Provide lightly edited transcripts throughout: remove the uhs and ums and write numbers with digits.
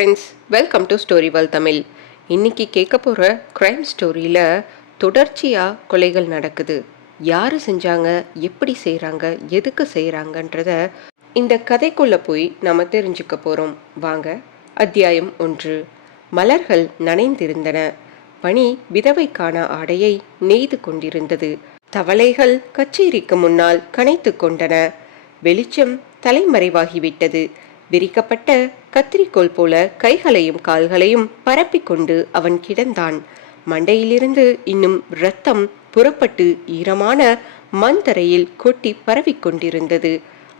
Friends, welcome to story world Tamil. இன்னைக்கு கேட்க போகிற க்ரைம் ஸ்டோரியில் தொடர்ச்சியாக கொலைகள் நடக்குது. யார் செஞ்சாங்க, எப்படி செய்கிறாங்க, எதுக்கு செய்கிறாங்கன்றத இந்த கதைக்குள்ளே போய் நம்ம தெரிஞ்சுக்க போகிறோம். வாங்க. அத்தியாயம் 1. மலர்கள் நனைந்திருந்தன. பனி விதவைக்கான ஆடையை நெய்து கொண்டிருந்தது. தவளைகள் கச்சேரிக்கு முன்னால் கனைத்து கொண்டன. வெளிச்சம் தலைமறைவாகிவிட்டது. விரிக்கப்பட்ட கத்திரிக்கோள் போல கைகளையும் கால்களையும் பரப்பிக்கொண்டு அவன் கிடந்தான். மண்டையிலிருந்து இன்னும் இரத்தம் புறப்பட்டு ஈரமான மண் தரையில் கொட்டி பரவிக்கொண்டிருந்தது.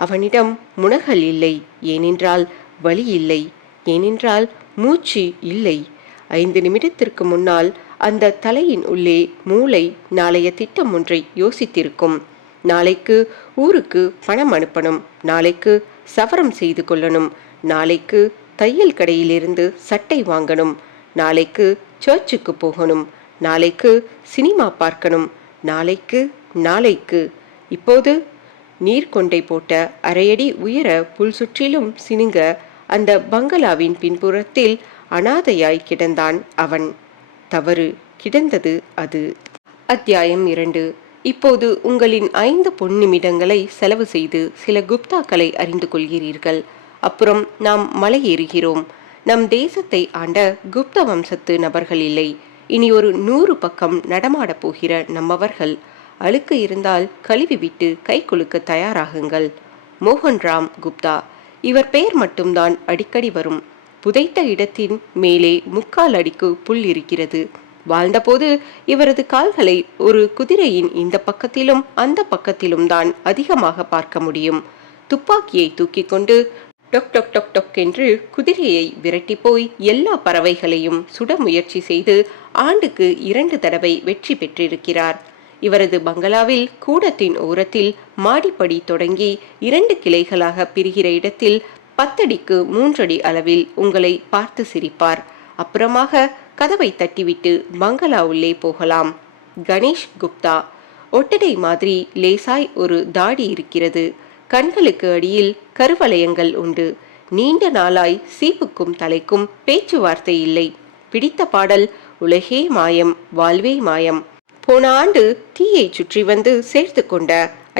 அவனிடம் முனகல் இல்லை, ஏனென்றால் வலி இல்லை, ஏனென்றால் மூச்சு இல்லை. 5 நிமிடத்திற்கு முன்னால் அந்த தலையின் உள்ளே மூளை நாளைய திட்டம் ஒன்றை யோசித்திருக்கும். நாளைக்கு ஊருக்கு பணம் அனுப்பணும், நாளைக்கு சவரம் செய்து கொள்ளணும், நாளைக்கு தையல் கடையிலிருந்து சட்டை வாங்கணும், நாளைக்கு சர்ச்சுக்கு போகணும், நாளைக்கு சினிமா பார்க்கணும், நாளைக்கு. இப்போது நீர்கொண்டை போட்ட அரையடி உயர புல் சுற்றிலும் சினுங்க அந்த பங்களாவின் பின்புறத்தில் அனாதையாய் கிடந்தான் அவன். தவறு கிடந்தது அது. அத்தியாயம் 2. இப்போது உங்களின் 5 பொன்னிமிடங்களை செலவு செய்து சில குப்தாக்களை அறிந்து கொள்கிறீர்கள். அப்புறம் நாம் மலையேறுகிறோம். நம் தேசத்தை ஆண்ட குப்த வம்சத்து நபர்கள் இல்லை. இனி ஒரு 100 பக்கம் நடமாடப் போகிற நம்மவர்கள். அழுக்கு இருந்தால் கழுவிவிட்டு கை குலுக்க தயாராகுங்கள். மோகன்ராம் குப்தா. இவர் பெயர் மட்டும்தான் அடிக்கடி வரும். புதைத்த இடத்தின் மேலே 3/4 அடிக்கு புல் இருக்கிறது. வாழ்ந்தபோது இவரது கால்களை ஒரு குதிரையின் இந்த பக்கத்திலும் அந்த பக்கத்திலும் தான் அதிகமாக பார்க்க முடியும். துப்பாக்கியை தூக்கி கொண்டு டொக் டொக் டொக் டொக் என்று குதிரையை விரட்டி போய் எல்லா பறவைகளையும் சுட முயற்சி செய்து ஆண்டுக்கு 2 தடவை வெற்றி பெற்றிருக்கிறார். இவரது பங்களாவில் கூடத்தின் ஓரத்தில் மாடிப்படி தொடங்கி 2 கிளைகளாக பிரிகிற இடத்தில் 10 அடிக்கு 3 அடி அளவில் உங்களை பார்த்து சிரிப்பார். அப்புறமாக கதவை தட்டிவிட்டு பங்களா உள்ளே போகலாம். கணேஷ் குப்தா. ஒட்டடை மாதிரி லேசாய் ஒரு தாடி இருக்கிறது. கண்களுக்கு அடியில் கருவளையங்கள் உண்டு. நீண்ட நாளாய் சீப்புக்கும் தலைக்கும் பேச்சுவார்த்தை இல்லை. பிடித்த பாடல் உலகே மாயம், வாழ்வே மாயம். போன ஆண்டு தீயை சுற்றி வந்து சேர்த்து கொண்ட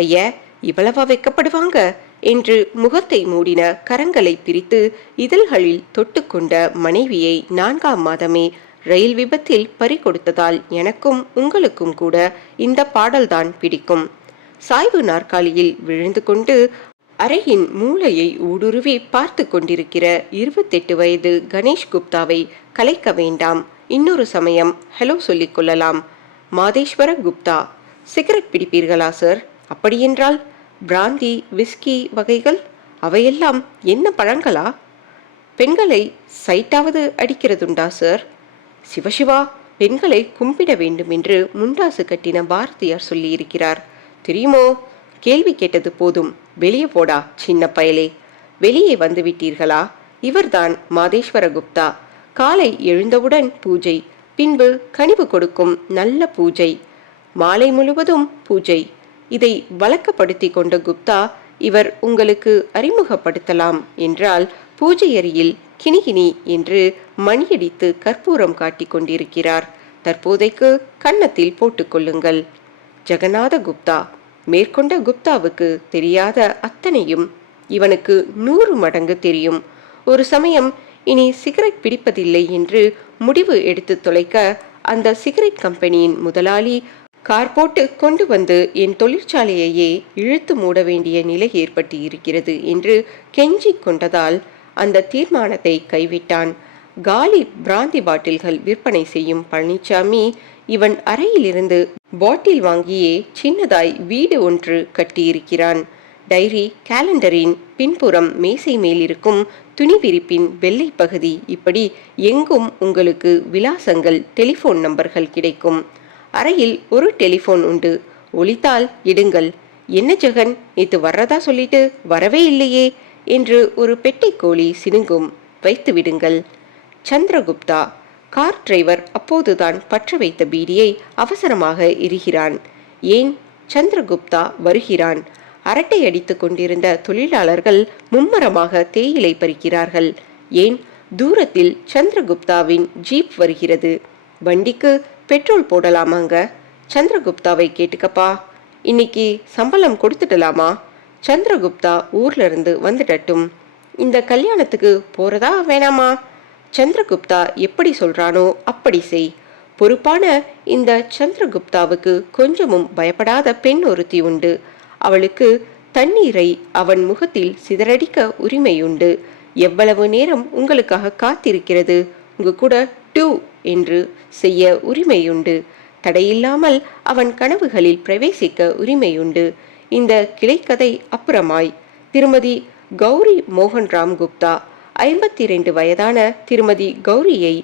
ஐயா இவ்வளவா வைக்கப்படுவாங்க என்று முகத்தை மூடின கரங்களை பிரித்து இதழ்களில் தொட்டுக்கொண்ட மனைவியை 4ஆம் மாதமே ரயில் விபத்தில் பறிகொடுத்ததால் எனக்கும் உங்களுக்கும் கூட இந்த பாடல்தான் பிடிக்கும். சாய்வு நாற்காலியில் விழுந்து கொண்டு அறையின் மூளையை ஊடுருவி பார்த்து கொண்டிருக்கிற 28 வயது கணேஷ் குப்தாவை கலைக்க வேண்டாம். இன்னொரு சமயம் ஹலோ சொல்லிக் கொள்ளலாம். மாதேஸ்வர குப்தா. சிகரெட் பிடிப்பீர்களா சார்? அப்படியென்றால் பிராந்தி, விஸ்கி வகைகள் அவையெல்லாம் என்ன பழங்களா? பெண்களை சைட்டாவது அடிக்கிறதுண்டா சார்? சிவசிவா, பெண்களை கும்பிட வேண்டும் என்று முண்டாசு கட்டின பாரதியார் சொல்லியிருக்கிறார். தெரியுமோ? கேள்வி கேட்டது போதும், வெளியே போடா சின்ன பயலே. வெளியே வந்து விட்டீர்களா? இவர்தான் மாதேஸ்வர குப்தா. காலை எழுந்தவுடன் பூஜை, பின்பு கனிவு கொடுக்கும் நல்ல பூஜை, மாலை முழுவதும் பூஜை. இதை வழக்கப்படுத்தி கொண்ட குப்தா இவர் உங்களுக்கு அறிமுகப்படுத்தலாம் என்றால் பூஜை அறையில் கிணிகிணி என்று மணியடித்து கற்பூரம் காட்டிக் கொண்டிருக்கிறார். தற்போதைக்கு கன்னத்தில் போட்டுக்கொள்ளுங்கள். ஜெகநாத குப்தா. மேற்கொண்ட குப்தாவுக்கு தெரியாத அத்தனையும் இவனுக்கு 100 மடங்கு தெரியும். ஒரு சமயம் இனி சிகரெட் பிடிப்பதில்லை என்று முடிவு எடுத்து தொலைக்க அந்த சிகரெட் கம்பெனியின் முதலாளி கார் போட்டு கொண்டு வந்து என் தொழிற்சாலையையே இழுத்து மூட வேண்டிய நிலை ஏற்பட்டு இருக்கிறது என்று கெஞ்சிக் கொண்டதால் அந்த தீர்மானத்தை கைவிட்டான். காலி பிராந்தி பாட்டில்கள் விற்பனை செய்யும் பழனிசாமி இவன் அறையிலிருந்து பாட்டில் வாங்கியே சின்னதாய் வீடு ஒன்று கட்டியிருக்கிறான். டைரி கேலண்டரின் பின்புறம் மேசை மேலிருக்கும் துணி விரிப்பின் வெள்ளை பகுதி, இப்படி எங்கும் உங்களுக்கு விலாசங்கள், டெலிஃபோன் நம்பர்கள் கிடைக்கும். அறையில் ஒரு டெலிஃபோன் உண்டு. ஒலித்தால் எடுங்கள். என்ன ஜெகன், நேத்து வர்றதா சொல்லிட்டு வரவே இல்லையே என்று ஒரு பெட்டைக்கோழி சினுங்கும். வைத்து விடுங்கள். சந்திரகுப்தா. கார் டிரைவர் அப்போதுதான் பற்ற வைத்த பீடியை அவசரமாக எரிகிறான். ஏன்? சந்திரகுப்தா வருகிறான். அரட்டை அடித்து கொண்டிருந்த தொழிலாளர்கள் மும்மரமாக தேயிலை பறிக்கிறார்கள். ஏன்? தூரத்தில் சந்திரகுப்தாவின் ஜீப் வருகிறது. வண்டிக்கு பெட்ரோல் போடலாமாங்க? சந்திரகுப்தாவை கேட்டுக்கப்பா. இன்னைக்கு சம்பளம் கொடுத்துடலாமா? சந்திரகுப்தா ஊர்ல இருந்து வந்துடட்டும். இந்த கல்யாணத்துக்கு போறதா வேணாமா? சந்திரகுப்தா எப்படி சொல்றானோ அப்படி செய். பொறுப்பான இந்த சந்திரகுப்தாவுக்கு கொஞ்சமும் பயப்படாத பெண் ஒருத்தி உண்டு. அவளுக்கு தண்ணீரை அவன் முகத்தில் சிதறடிக்க உரிமையுண்டு. எவ்வளவு நேரம் உங்களுக்காக காத்திருக்கிறது, உங்க கூட டூ என்று செய்ய உரிமையுண்டு. தடையில்லாமல் அவன் கனவுகளில் பிரவேசிக்க உரிமையுண்டு. இந்த கிளைக்கதை அப்புறமாய். திருமதி கௌரி மோகன்ராம் குப்தா, 52 வயதான திருமதி கௌரியை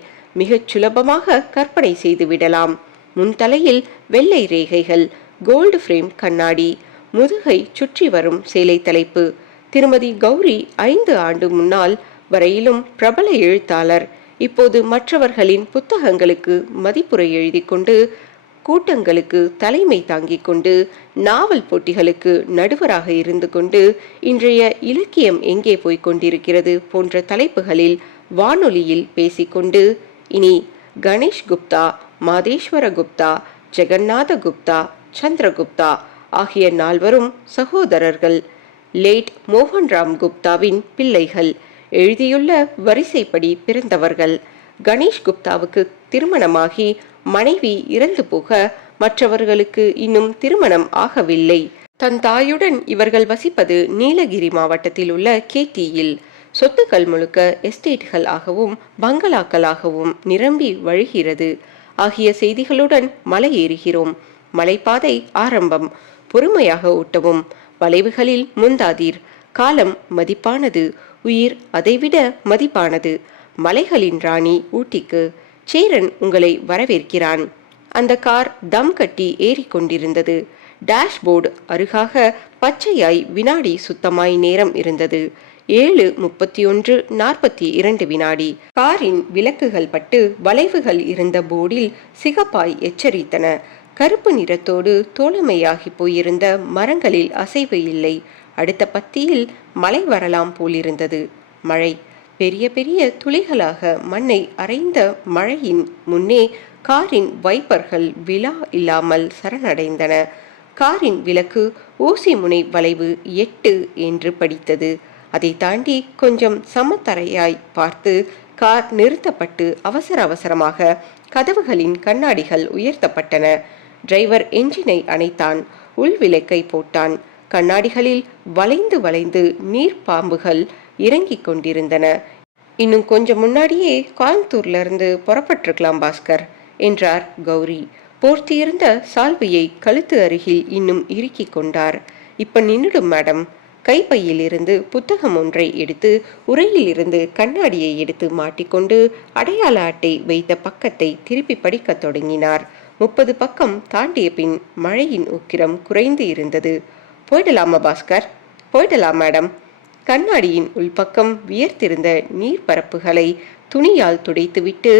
மிகச் சுலபமாக கற்பனை செய்து விடலாம். முன்தலையில் வெள்ளை ரேகைகள், கோல்டு ஃப்ரேம் கண்ணாடி, முதுகை சுற்றி வரும் சேலை தலைப்பு. திருமதி கௌரி 5 ஆண்டு முன்னால் வரையிலும் பிரபல எழுத்தாளர். இப்போது மற்றவர்களின் புத்தகங்களுக்கு மதிப்புரை எழுதி கொண்டு, கூட்டங்களுக்கு தலைமை தாங்கிக் கொண்டு, நாவல் போட்டிகளுக்கு நடுவராக இருந்து கொண்டு, இன்றைய இலக்கியம் எங்கே போய்க் கொண்டிருக்கிறது போன்ற தலைப்புகளில் வானொலியில் பேசிக்கொண்டு, இனி கணேஷ் குப்தா, மாதேஸ்வர குப்தா, ஜெகநாத குப்தா, சந்திரகுப்தா ஆகிய 4வரும் சகோதரர்கள். லேட் மோகன்ராம் குப்தாவின் பிள்ளைகள். எழுதியுள்ள வரிசைப்படி பிறந்தவர்கள். கணேஷ் குப்தாவுக்கு திருமணமாகி மனைவி இறந்து போக மற்றவர்களுக்கு இன்னும் திருமணம் ஆகவில்லை. தன் தாயுடன் இவர்கள் வசிப்பது நீலகிரி மாவட்டத்தில் உள்ள கேத்தியில். சொத்துக்கள் முழுக்க எஸ்டேட்கள் ஆகவும் பங்களாக்களாகவும் நிரம்பி வழிகிறது ஆகிய செய்திகளுடன் மலை ஏறுகிறோம். மலைப்பாதை ஆரம்பம். பொறுமையாக ஓட்டவும். வளைவுகளில் முந்தாதீர். காலம் மதிப்பானது, உயிர் அதைவிட மதிப்பானது. மலைகளின் ராணி ஊட்டிக்கு. சேரன் உங்களை வரவேற்கிறான். அந்த கார் தம் கட்டி ஏறிக்கொண்டிருந்தது. டேஷ்போர்டு அருகாக பச்சையாய் வினாடி சுத்தமாய் நேரம் இருந்தது. 7:31:42 வினாடி. காரின் விளக்குகள் பட்டு வளைவுகள் இருந்த போர்டில் சிகப்பாய் எச்சரித்தன. கருப்பு நிறத்தோடு தோழமையாகி போயிருந்த மரங்களில் அசைவு இல்லை. அடுத்த பத்தியில் மழை வரலாம் போலிருந்தது. மழை பெரிய பெரிய துளிகளாக மண்ணை அரைந்த மழையின் முன்னே காரின் வைப்பர்கள் விழா இல்லாமல் சரணடைந்தன. காரின் விளக்கு ஊசி முனை வளைவு 8 என்று படித்தது. அதை தாண்டி கொஞ்சம் சமத்தரையாய் பார்த்து கார் நிறுத்தப்பட்டு அவசர அவசரமாக கதவுகளின் கண்ணாடிகள் உயர்த்தப்பட்டன. டிரைவர் என்ஜினை அணைத்தான். உள்விளக்கை போட்டான். கண்ணாடிகளில் வளைந்து வளைந்து நீர் பாம்புகள் இறங்கிக் கொண்டிருந்தன. இன்னும் கொஞ்சம் முன்னாடியே கோயம்புத்தூர்ல இருந்து புறப்பட்டிருக்கலாம் பாஸ்கர் என்றார் கௌரி. போர்த்தியிருந்த சால்வையை கழுத்து அருகில் இன்னும் இறுக்கிக் கொண்டார். இப்ப நின்னுடும் மேடம். கைப்பையில் இருந்து புத்தகம் ஒன்றை எடுத்து உரையில் இருந்து கண்ணாடியை எடுத்து மாட்டிக்கொண்டு அடையாள அட்டை வைத்த பக்கத்தை திருப்பி படிக்கத் தொடங்கினார். 30 பக்கம் தாண்டிய பின் மழையின் உக்கிரம் குறைந்து இருந்தது. போயிடலாமா பாஸ்கர்? போயிடலாம் மேடம். கண்ணாடியின் உள்பக்கம் வியர்த்திருந்த நீர்பரப்புகளை துணியால் துடைத்துவிட்டு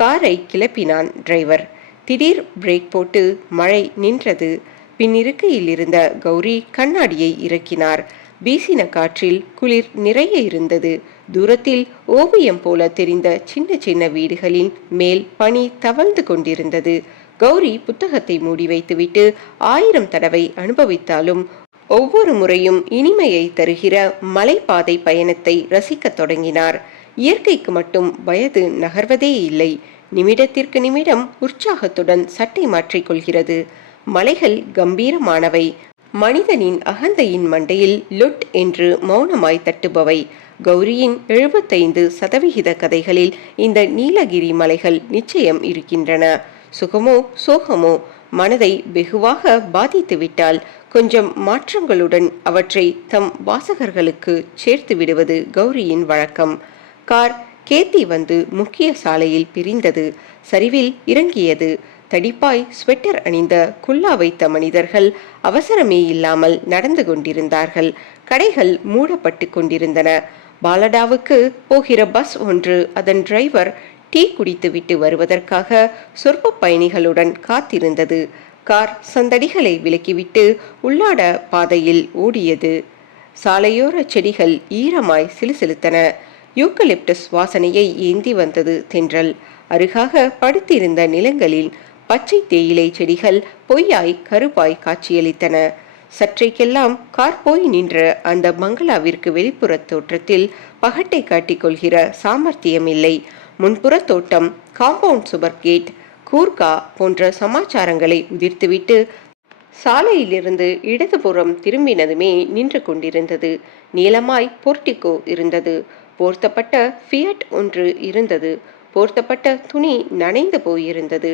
காரை கிளப்பினான் டிரைவர். திடீர் பிரேக் போட்டு மழை நின்றது. பின்னிருக்கையில் இருந்த கௌரி கண்ணாடியை இறக்கினார். வீசின காற்றில் குளிர் நிறைய இருந்தது. தூரத்தில் ஓவியம் போல தெரிந்த சின்ன சின்ன வீடுகளின் மேல் பனி தவழ்ந்து கொண்டிருந்தது. கௌரி புத்தகத்தை மூடி வைத்துவிட்டு 1000 தடவை அனுபவித்தாலும் ஒவ்வொரு முறையும் இனிமையை தருகிற மலைப்பாதை பயணத்தை ரசிக்கத் தொடங்கினார். இயற்கைக்கு மட்டும் வயது நகர்வதே இல்லை. நிமிடத்திற்கு நிமிடம் உற்சாகத்துடன் சட்டை மாற்றிக்கொள்கிறது. மலைகள் கம்பீரமானவை. மனிதனின் அகந்தையின் மண்டையில் லொட் என்று மௌனமாய் தட்டுபவை. கௌரியின் 75% கதைகளில் இந்த நீலகிரி மலைகள் நிச்சயம் இருக்கின்றன. சுகமோ சோகமோ மனதை வெகுவாக பாதித்துவிட்டால் கொஞ்சம் மாற்றங்களுடன் அவற்றை தம் வாசகர்களுக்கு சேர்த்து விடுவது கௌரியின் வழக்கம். கார் கேத்தி வந்து முக்கிய சாலையில் பிரிந்தது. சரிவில் இறங்கியது. தடிப்பாய் ஸ்வெட்டர் அணிந்த குல்லா வைத்த மனிதர்கள் அவசரமே இல்லாமல் நடந்து கொண்டிருந்தார்கள். கடைகள் மூடப்பட்டு கொண்டிருந்தன. பாலடாவுக்கு போகிற பஸ் ஒன்று அதன் டிரைவர் டீ குடித்துவிட்டு வருவதற்காக சொற்ப பயணிகளுடன் காத்திருந்தது. கார் சந்தடிகளை விலக்கிவிட்டு உள்ளாட பாதையில் ஓடியது. சாலையோர செடிகள் ஈரமாய் சிலுசிலுத்தன. யூக்கலிப்டஸ் வாசனையை ஏந்தி வந்தது தென்றல். அருகாக படுத்திருந்த நிலங்களில் பச்சை தேயிலை செடிகள் பொய்யாய் கருப்பாய் காட்சியளித்தன. சற்றைக்கெல்லாம் கார் போய் நின்ற அந்த பங்களாவிற்கு வெளிப்புற தோற்றத்தில் பகட்டை காட்டிக் கொள்கிற சாமர்த்தியம் இல்லை. முன்புற தோட்டம், காம்பவுண்ட் சுவர் கேட், கூர்கா போன்ற சமாச்சாரங்களை உதிர்த்துவிட்டு சாலையிலிருந்து இடதுபுறம் திரும்பினதுமே நின்று கொண்டிருந்தது. நீளமாய் போர்டிகோ இருந்தது. போர்த்தப்பட்ட ஃபியட் ஒன்று இருந்தது. போர்த்தப்பட்ட துணி நனைந்து போயிருந்தது.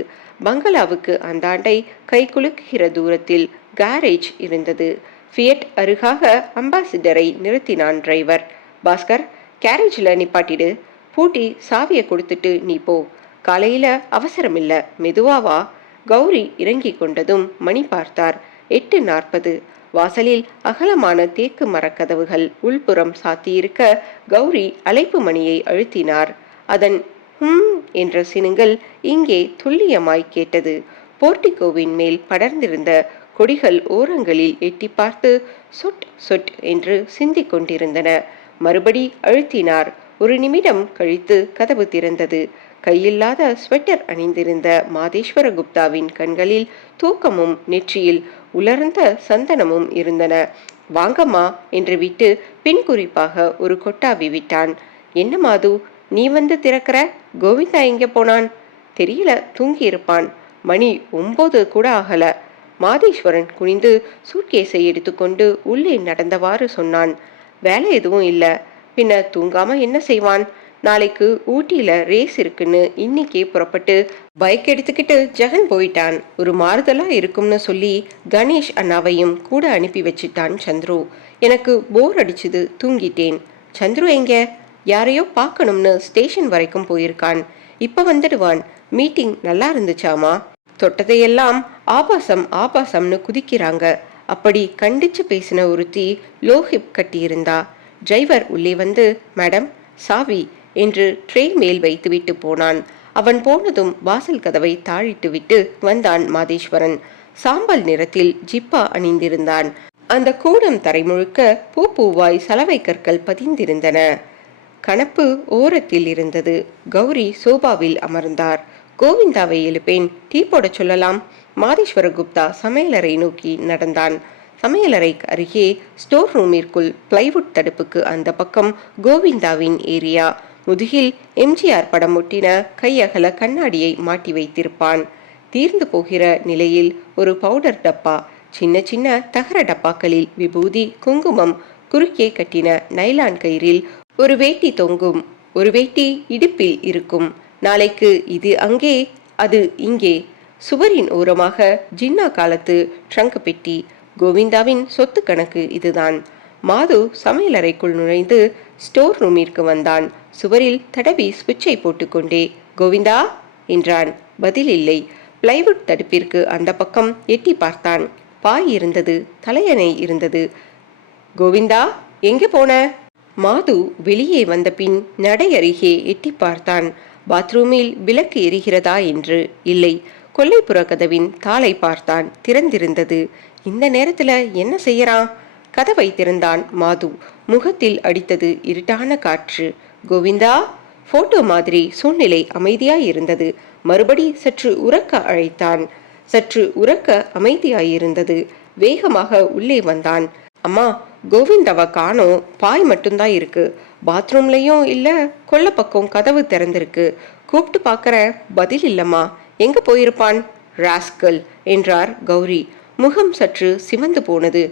பங்களாவுக்கு அந்தாண்டை கை குலுக்குகிற தூரத்தில் கேரேஜ் இருந்தது. ஃபியட் அருகாக அம்பாசிடரை நிறுத்தினான் டிரைவர். பாஸ்கர், கேரேஜில் நிப்பாட்டிடு. பூட்டி சாவியை கொடுத்துட்டு நீ போ. காலையில அவசரமில்ல, மெதுவாவா. கௌரி இறங்கி கொண்டதும் மணி பார்த்தார். 8:40. வாசலில் அகலமான தேக்கு மரக்கதவுகள் உள்புறம் சாத்தியிருக்க கௌரி அழைப்பு மணியை அழுத்தினார். அதன் என்ற சினுங்கள் இங்கே துல்லியமாய் கேட்டது. போர்டிகோவின் மேல் படர்ந்திருந்த கொடிகள் ஓரங்களில் எட்டி பார்த்து சொட் சொட் என்று சிந்திக் கொண்டிருந்தன. மறுபடி அழுத்தினார். ஒரு நிமிடம் கழித்து கதவு திறந்தது. கையில்லாத ஸ்வெட்டர் அணிந்திருந்த மாதேஸ்வர குப்தாவின் கண்களில் தூக்கமும் நெற்றியில் உலர்ந்த சந்தனமும் இருந்தன. வாங்கம்மா என்று விட்டு பின் குறிப்பாக ஒரு கொட்டாவி விட்டான். என்ன மாது, நீ வந்து திறக்கிற? கோவிந்தா எங்கே போனான்? தெரியல, தூங்கி இருப்பான். மணி 9 கூட ஆகல. மாதேஸ்வரன் குனிந்து சூட்கேஸை எடுத்துக்கொண்டு உள்ளே நடந்தவாறு சொன்னான். வேலை எதுவும் இல்லை, பின்ன தூங்காம என்ன செய்வான்? நாளைக்கு ஊட்டியில ரேஸ் இருக்குன்னு இன்னைக்கே புறப்பட்டு பைக் எடுத்துக்கிட்டு ஜெகன் போயிட்டான். ஒரு மாறுதலா இருக்கும்னு சொல்லி கணேஷ் அண்ணாவையும் கூட அனுப்பி வச்சிட்டான் சந்துரு. எனக்கு போர் அடிச்சுது, தூங்கிட்டேன். சந்துரு எங்க? யாரையோ பார்க்கணும்னு ஸ்டேஷன் வரைக்கும் போயிருக்கான். இப்ப வந்துடுவான். மீட்டிங் நல்லா இருந்துச்சாமா? தொட்டதையெல்லாம் ஆபாசம் ஆபாசம்னு குதிக்கிறாங்க. அப்படி கண்டிச்சு பேசின ஒருத்தி லோஹிப் கட்டியிருந்தா. டிரைவர் உள்ளே வந்து, மேடம் சாவி என்று ட்ரே மேல் வைத்துவிட்டு போனான். அவன் போனதும் வாசல் கதவை தாழிட்டு விட்டு வந்தான் மாதேஸ்வரன். சாம்பல் நிறத்தில் ஜிப்பா அணிந்திருந்தான். அந்த கூடம் தரை முழுக்க பூ பூவாய் சலவை கற்கள் பதிந்திருந்தன. கணப்பு ஓரத்தில் இருந்தது. கௌரி சோபாவில் அமர்ந்தார். கோவிந்தாவை எழுப்பேன், டீ போட சொல்லலாம். மாதேஸ்வர குப்தா சமையலறை நோக்கி நடந்தான். சமையலறை அருகே ஸ்டோர் ரூமிற்குள் பிளைவுட் தடுப்புக்கு அந்த பக்கம் கோவிந்தாவின் ஏரியா. முதுகில் எம்ஜிஆர் படம் ஒட்டின கையகல கண்ணாடியை மாட்டி வைத்திருப்பான். தீர்ந்து போகிற நிலையில் ஒரு பவுடர் டப்பா, சின்ன சின்ன தகர டப்பாக்களில் விபூதி, குங்குமம், குறுக்கே கட்டின நைலான் கயிறில் ஒரு வேட்டி தொங்கும். ஒரு வேட்டி இடுப்பில் இருக்கும். நாளைக்கு இது அங்கே, அது இங்கே. சுவரின் ஓரமாக ஜின்னா காலத்து ட்ரங்க் பெட்டி. கோவிந்தாவின் சொத்து கணக்கு இதுதான். மாது சமையலறைக்குள் நுழைந்து ஸ்டோர் ரூமிற்கு வந்தான். சுவரில் தடவி சுவிட்சை போட்டுக்கொண்டே கோவிந்தா என்றான். பதில் இல்லை. பிளைவுட் தடுப்பிற்கு அந்த பக்கம் எட்டி பார்த்தான். பாய் இருந்தது, தலையணை இருந்தது. கோவிந்தா எங்கே போன? மாது வெளியே வந்த பின் நடை அருகே எட்டி பார்த்தான். பாத்ரூமில் விளக்கு எரிகிறதா என்று. இல்லை. கொல்லைப்புற கதவின் தாளை பார்த்தான். திறந்திருந்தது. இந்த நேரத்துல என்ன செய்யறான்? கதவை திறந்தான் மாது. முகத்தில் அடித்தது இருட்டான காற்று. கோவிந்தா. போட்டோ மாதிரி சூழ்நிலை அமைதியாய் இருந்தது. மறுபடி சற்று உறக்க அழைத்தான். சற்று உறக்க அமைதியாயிருந்தது. வேகமாக உள்ளே வந்தான். அம்மா, கோவிந்தாவை காணோம். பாய் மட்டும்தான் இருக்கு. பாத்ரூம்லயும் இல்ல, கொல்ல பக்கம் கதவு திறந்திருக்கு. கூப்பிட்டு பார்க்கற, பதில் இல்லம்மா. எங்க போயிருப்பான்? ராஸ்கல் என்றார் கௌரி. முகம் சற்று சிவந்து போனது.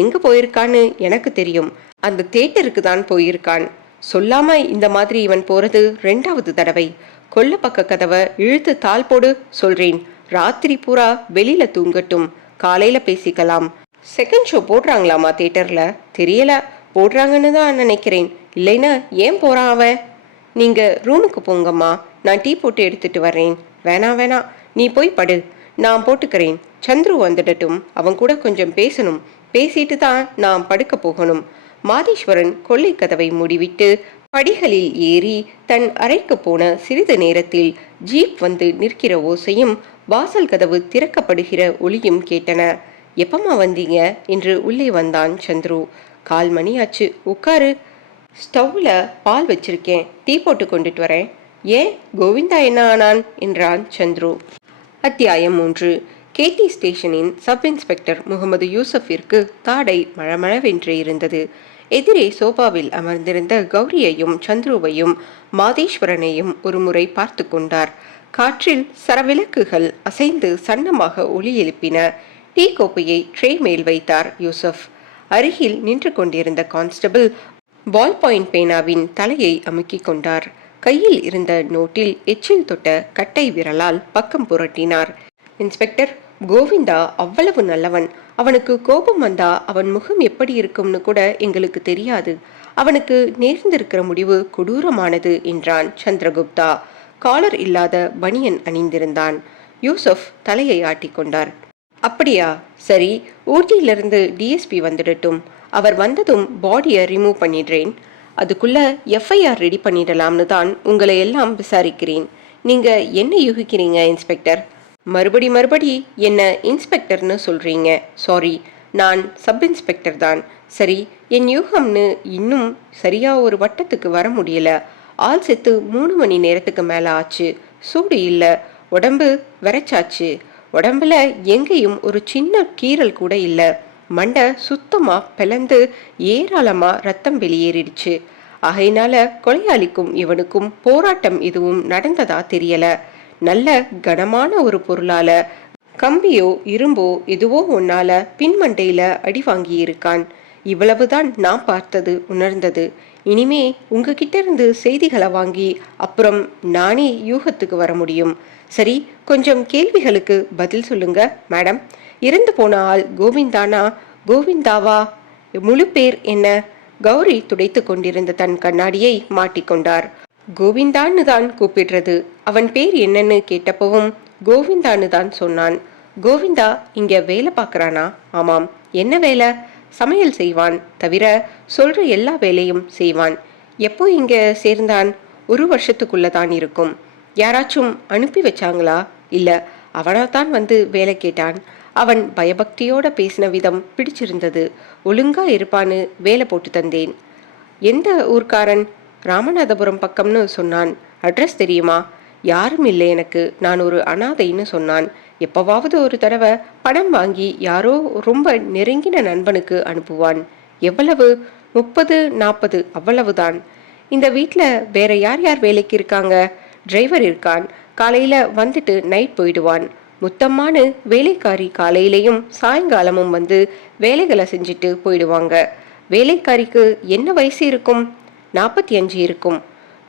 எங்க போயிருக்கான்னு எனக்கு தெரியும். அந்த தியேட்டருக்கு தான் போயிருக்கான். சொல்லாம இந்த மாதிரி இவன் போறது 2வது தடவை. கொல்ல பக்க கதவை இழுத்து தாள் போடு சொல்றேன். ராத்திரி பூரா வெளியில தூங்கட்டும். காலையில பேசிக்கலாம். செகண்ட் ஷோ போடுறாங்களாமா தியேட்டர்ல? தெரியல. போடுறாங்கன்னு தான் நினைக்கிறேன். இல்லைன்னா ஏன் போறான் அவன்? நீங்க ரூமுக்கு போங்கம்மா, நான் டீ போட்டு எடுத்துட்டு வரேன். வேணாம் வேணாம், நீ போய் படு, நான் போட்டுக்கிறேன். சந்துரு வந்துடட்டும், அவன் கூட கொஞ்சம் பேசணும். பேசிட்டு தான் நான் படுக்க போகணும். மாதேஸ்வரன் கொள்ளை கதவை மூடிவிட்டு படிகளில் ஏறி தன் அறைக்கு போன சிறிது நேரத்தில் ஜீப் வந்து நிற்கிற ஓசையும் வாசல் கதவு திறக்கப்படுகிற ஒளியும் கேட்டன. எப்பமா வந்தீங்க என்று உள்ளே வந்தான் சந்துரு. 1/4 மணி ஆச்சு, உட்காரு. ஸ்டவ்ல பால் வச்சிருக்கேன், டீ போட்டு கொண்டுட்டு வரேன். ஏன், கோவிந்தா என்ன ஆனான் என்றான் சந்துரு. அத்தியாயம் 3. கேடி ஸ்டேஷனின் சப் இன்ஸ்பெக்டர் முகமது யூசஃபிற்கு தாடை மழமழவென்று இருந்தது. எதிரே சோபாவில் அமர்ந்திருந்த கௌரியையும் சந்துருவையும் மாதேஸ்வரனையும் ஒரு முறை பார்த்து கொண்டார். காற்றில் சரவிளக்குகள் அசைந்து சன்னமாக ஒளி எழுப்பின. டீ கோப்பையை ட்ரே மேல் வைத்தார் யூசப். அருகில் நின்று கொண்டிருந்த கான்ஸ்டபிள் பால் பாயிண்ட் பேனாவின் தலையை அமுக்கிக் கொண்டார். கையில் இருந்த நோட்டில் எச்சில் தொட்ட கட்டை விரலால் பக்கம் புரட்டினார். இன்ஸ்பெக்டர், கோவிந்தா அவ்வளவு நல்லவன். அவனுக்கு கோபம் வந்தா அவன் முகம் எப்படி இருக்கும்னு கூட எங்களுக்கு தெரியாது. அவனுக்கு நேர்ந்திருக்கிற முடிவு கொடூரமானது என்றான் சந்திரகுப்தா. காலர் இல்லாத பனியன் அணிந்திருந்தான். யூசப் தலையை ஆட்டிக்கொண்டார். அப்படியா, சரி, ஊட்டியிலிருந்து டிஎஸ்பி வந்துடட்டும். அவர் வந்ததும் பாடியை ரிமூவ் பண்ணிடுறேன். அதுக்குள்ள எஃப்ஐஆர் ரெடி பண்ணிடலாம்னு தான் உங்களை எல்லாம் விசாரிக்கிறேன். நீங்க என்ன யூகிக்கிறீங்க இன்ஸ்பெக்டர்? மறுபடி என்ன இன்ஸ்பெக்டர்னு சொல்றீங்க? சாரி, நான் சப் இன்ஸ்பெக்டர் தான். சரி, என் யூகம்னு இன்னும் சரியா ஒரு வட்டத்துக்கு வர முடியல. ஆள் செத்து 3 மணி நேரத்துக்கு மேல ஆச்சு. சூடு இல்ல, உடம்பு விரைச்சாச்சு. உடம்புல எங்கேயும் ஒரு சின்ன கீறல் கூட இல்ல. மண்டை சுத்தமா பிளந்து ஏராளமா ரத்தம் வெளியேறிடுச்சு. ஆகையினால கொலையாளிக்கும் இவனுக்கும் போராட்டம் எதுவும் நடந்ததா தெரியல. நல்ல கனமான ஒரு பொருளால, கம்பியோ இரும்போ எதுவோ ஒன்னால பின்மண்டையில அடி வாங்கி இருக்கான். இவ்வளவுதான் நான் பார்த்தது, உணர்ந்தது. இனிமே உங்ககிட்ட இருந்து செய்திகளை வாங்கி அப்புறம் நானே யூகத்துக்கு வர முடியும். சரி, கொஞ்சம் கேள்விகளுக்கு பதில் சொல்லுங்க மேடம். இறந்து போன ஆள் கோவிந்தானா? கோவிந்தாவா? முழு பேர் என்ன? கௌரி துடைத்து கொண்டிருந்த தன் கண்ணாடியை மாட்டிக்கொண்டார். கோவிந்தான்னு தான் கூப்பிடுறது. அவன் பேர் என்னன்னு கேட்டப்பவும் கோவிந்தான்னு தான் சொன்னான். கோவிந்தா இங்க வேலை பார்க்கறானா? ஆமாம். என்ன வேலை? சமையல் செய்வான், தவிர சொல்ற எல்லா வேலையும் செய்வான். எப்போ இங்க சேர்ந்தான்? 1 வருஷத்துக்குள்ளதான் இருக்கும். யாராச்சும் அனுப்பி வச்சாங்களா? இல்ல, அவனாத்தான் வந்து வேலை கேட்டான். அவன் பயபக்தியோட பேசின விதம் பிடிச்சிருந்தது. ஒழுங்கா இருப்பான்னு வேலை போட்டு தந்தேன். எந்த ஊர்க்காரன்? ராமநாதபுரம் பக்கம்னு சொன்னான். அட்ரஸ் தெரியுமா? யாரும் இல்லை எனக்கு, நான் ஒரு அனாதைன்னு சொன்னான். எப்பவாவது ஒரு தடவை பணம் வாங்கி யாரோ ரொம்ப நெருங்கின நண்பனுக்கு அனுப்புவான். எவ்வளவு? 30-40, அவ்வளவுதான். இந்த வீட்டில் வேற யார் யார் வேலைக்கு இருக்காங்க? டிரைவர் இருக்கான், காலையில வந்துட்டு நைட் போயிடுவான். முத்தம்மானு வேலைக்காரி காலையிலையும் சாயங்காலமும் வந்து வேலைகளை செஞ்சுட்டு போயிடுவாங்க. வேலைக்காரிக்கு என்ன வயசு இருக்கும்? 45 இருக்கும்.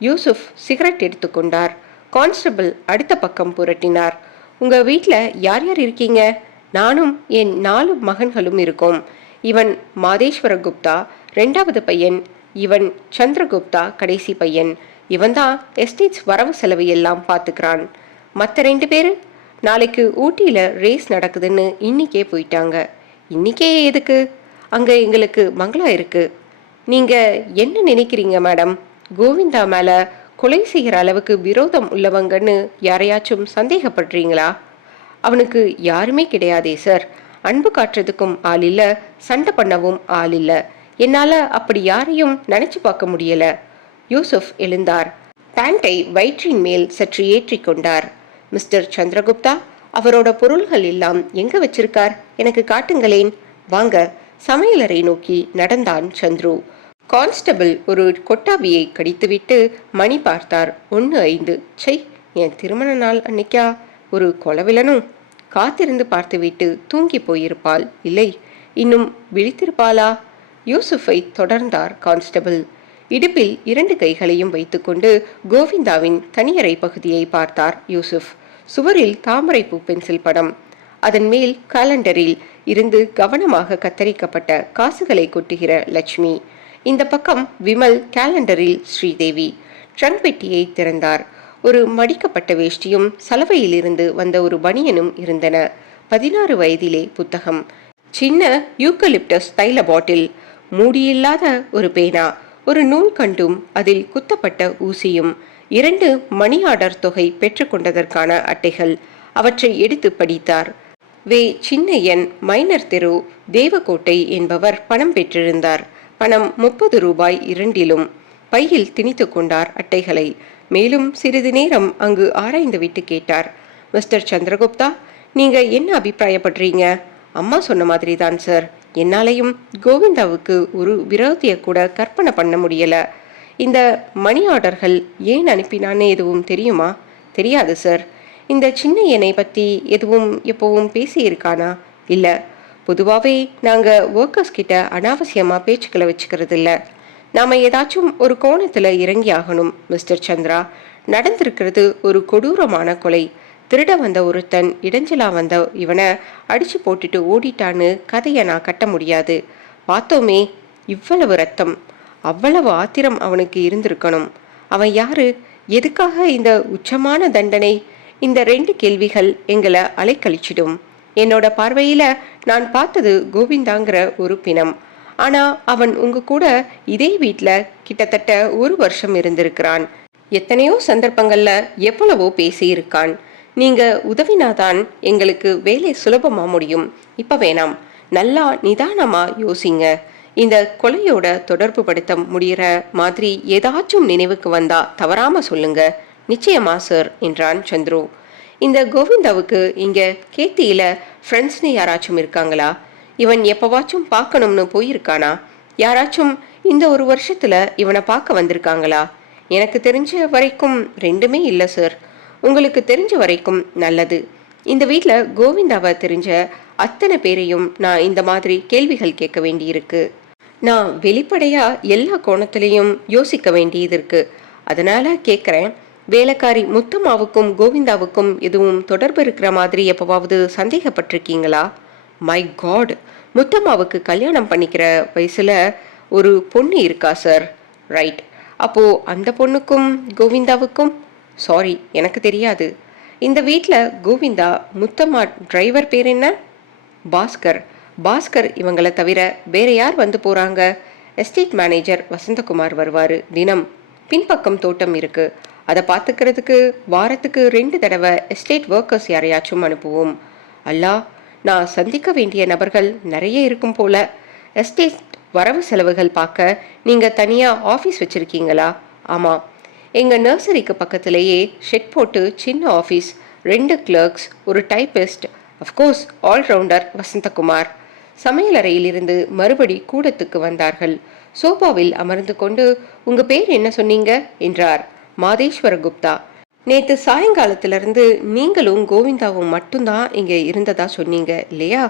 யூசுப் சிகரெட் எடுத்துக்கொண்டார். கான்ஸ்டபிள் அடுத்த பக்கம் புரட்டினார். உங்க வீட்டில் யார் யார் இருக்கீங்க? நானும் என் 4 மகன்களும் இருக்கோம். இவன் மாதேஸ்வர குப்தா, 2வது பையன். இவன் சந்திரகுப்தா, கடைசி பையன். இவன்தான் எஸ்டேட்ஸ் வரவு செலவு எல்லாம் பார்த்துக்கிறான். மற்ற 2 பேரு நாளைக்கு ஊட்டியில ரேஸ் நடக்குதுன்னு இன்னிக்கே போயிட்டாங்க. இன்னிக்கே எதுக்கு? அங்க எங்களுக்கு மங்களா இருக்கு. நீங்க என்ன நினைக்கிறீங்க மேடம்? கோவிந்தா மேல கொலை செய்கிற அளவுக்கு விரோதம் உள்ளவங்கன்னு யாரையாச்சும் சந்தேகப்படுறீங்களா? அவனுக்கு யாருமே கிடையாதே சார். அன்பு காட்டுறதுக்கும் ஆள் இல்ல, சண்டை பண்ணவும் ஆள் இல்ல. என்னால அப்படி யாரையும் நினைச்சு பார்க்க முடியல. யூசுப் எழுந்தார். பேண்டை வயிற்றின் மேல் சற்று ஏற்றி கொண்டார். மிஸ்டர் சந்திரகுப்தா, அவரோட பொருள்கள் எல்லாம் எங்க வச்சிருக்கார்? எனக்கு காட்டுங்களேன். வாங்க. சமையலறை நோக்கி நடந்தான் சந்துரு. கான்ஸ்டபிள் ஒரு கொட்டாவியை கடித்துவிட்டு மணி பார்த்தார். 1:05. சை, என் திருமண நாள் அன்னைக்கா ஒரு கொலவிலனும்? காத்திருந்து பார்த்துவிட்டு தூங்கி போயிருப்பாள். இல்லை, இன்னும் விழித்திருப்பாளா? யூசுஃபை தொடர்ந்தார் கான்ஸ்டபிள். இடுப்பில் 2 கைகளையும் வைத்துக்கொண்டு கோவிந்தாவின் தனியறை பகுதியை பார்த்தார் யூசுப். சுவரில் தாமரைப்பூ பென்சில் படம். அதன் மேல் காலண்டரில் இருந்து கவனமாக கத்தரிக்கப்பட்ட காசுகளை கொட்டுகிற லட்சுமி. இந்த பக்கம் விமல், கேலண்டரில் ஸ்ரீதேவி. ட்ரங்க் பெட்டியை திறந்தார். ஒரு மடிக்கப்பட்ட வேஷ்டியும் சலவையிலிருந்து வந்த ஒரு பனியனும் இருந்தன. 16 வயதிலே புத்தகம், சின்ன யூக்கலிப்டஸ் தைல பாட்டில், மூடியில்லாத ஒரு பேனா, ஒரு நூல் கண்டும் அதில் குத்தப்பட்ட ஊசியும், 2 மணி ஆர்டர் தொகை பெற்றுக்கொண்டதற்கான அட்டைகள். அவற்றை எடுத்து படித்தார். வே. சின்னையன், மைனர் தெரு, தேவக்கோட்டை என்பவர் பணம் பெற்றிருந்தார். பணம் 30 ரூபாய் இரண்டிலும். பையில் திணித்து கொண்டார் அட்டைகளை. மேலும் சிறிது நேரம் அங்கு ஆராய்ந்து விட்டு கேட்டார். மிஸ்டர் சந்திரகுப்தா, நீங்க என்ன அபிப்பிராயப்படுறீங்க? அம்மா சொன்ன மாதிரி தான் சார். என்னாலையும் கோவிந்தாவுக்கு ஒரு விரோதிய கூட கற்பனை பண்ண முடியல. இந்த மணி ஆர்டர்கள் ஏன் அனுப்பினான்னு எதுவும் தெரியுமா? தெரியாது சார். இந்த சின்ன எண்ணை பற்றி எதுவும் எப்பவும் பேசியிருக்கானா? இல்லை. பொதுவாகவே நாங்கள் ஒர்க்கர்ஸ் கிட்ட அனாவசியமாக பேச்சுக்களை வச்சுக்கிறது இல்லை. நாம் ஏதாச்சும் ஒரு கோணத்தில் இறங்கி ஆகணும் மிஸ்டர் சந்திரா. நடந்திருக்கிறது ஒரு கொடூரமான கொலை. திருட வந்த ஒருத்தன் இடைஞ்சலா வந்த இவனை அடிச்சு போட்டுட்டு ஓடிட்டான்னு கதையை நான் கட்ட முடியாது. பார்த்தோமே, இவ்வளவு ரத்தம், அவ்வளவு ஆத்திரம் அவனுக்கு இருந்திருக்கணும். அவன் யாரு? எதுக்காக இந்த உச்சமான தண்டனை? இந்த 2 கேள்விகள் எங்களை அலைக்கழிச்சிடும். என்னோட பார்வையில நான் பார்த்தது கோவிந்தாங்கிற ஒரு பிணம். ஆனா அவன் உங்க கூட இதே வீட்டுல கிட்டத்தட்ட 1 வருஷம் இருந்திருக்கிறான். எத்தனையோ சந்தர்ப்பங்கள்ல எவ்வளவோ பேசியிருக்கான். நீங்க உதவினாதான் எங்களுக்கு வேலை சுலபமா முடியும். இப்ப வேணாம், நல்லா நிதானமா யோசிங்க. இந்த கொலையோட தொடர்பு படுத்த முடிகிற மாதிரி ஏதாச்சும் நினைவுக்கு வந்தா தவறாம சொல்லுங்க. நிச்சயமா சார் என்றான் சந்துரு. இந்த கோவிந்தாவுக்கு இங்க கேத்தியில ஃப்ரெண்ட்ஸ்னு யாராச்சும் இருக்காங்களா? இவன் எப்பவாச்சும் பார்க்கணும்னு போயிருக்கானா? யாராச்சும் இந்த 1 வருஷத்துல இவனை பார்க்க வந்திருக்காங்களா? எனக்கு தெரிஞ்ச வரைக்கும் 2மே இல்லை சார். உங்களுக்கு தெரிஞ்ச வரைக்கும் நல்லது. இந்த வீட்டில் கோவிந்தாவை தெரிஞ்ச அத்தனை பேரையும் நான் இந்த மாதிரி கேள்விகள் கேட்க வேண்டியிருக்கு. நான் வெளிப்படையா எல்லா கோணத்திலையும் யோசிக்க வேண்டியது இருக்கு. அதனால கேட்குறேன், வேலைக்காரி முத்தம்மாவுக்கும் கோவிந்தாவுக்கும் எதுவும் தொடர்பு இருக்கிற மாதிரி எப்பவாவது சந்தேகப்பட்டிருக்கீங்களா? மை காட், முத்தம்மாவுக்கு கல்யாணம் பண்ணிக்கிற வயசுல ஒரு பொண்ணு இருக்கா சார்? ரைட். அப்போ அந்த பொண்ணுக்கும் கோவிந்தாவுக்கும்? சாரி, எனக்கு தெரியாது. இந்த வீட்டில் கோவிந்தா, முத்தம்மா டிரைவர் பேர் என்ன? பாஸ்கர். பாஸ்கர் இவங்களை தவிர வேற யார் வந்து போறாங்க? எஸ்டேட் மேனேஜர் வசந்தகுமார் வருவாரு தினம். பின்பக்கம் தோட்டம் இருக்கு, அதை பார்த்துக்கிறதுக்கு வாரத்துக்கு 2 தடவை எஸ்டேட் ஒர்க்கர்ஸ் யாரையாச்சும் அனுப்புவோம். அல்லா, நான் சந்திக்க வேண்டிய நபர்கள் நிறைய இருக்கும் போல. எஸ்டேட் வரவு செலவுகள் பார்க்க நீங்க தனியா ஆஃபீஸ் வச்சிருக்கீங்களா? ஆமா, எங்க நர்சரிக்கு பக்கத்திலேயே ஷெட் போட்டு சின்ன ஆஃபீஸ், 2 கிளர்க்ஸ், ஒரு டைபிஸ்ட், அஃப்கோர்ஸ் ஆல்ரவுண்டர் வசந்தகுமார். சமையலறையிலிருந்து மறுபடி கூடத்துக்கு வந்தார்கள். சோபாவில் அமர்ந்து கொண்டு, உங்க பேர் என்ன சொன்னீங்க என்றார் மாதேஸ்வர குப்தா. நேத்து சாயங்காலத்திலிருந்து நீங்களும் கோவிந்தாவும் மட்டும்தான் இங்க இருந்ததா சொன்னீங்க இல்லையா?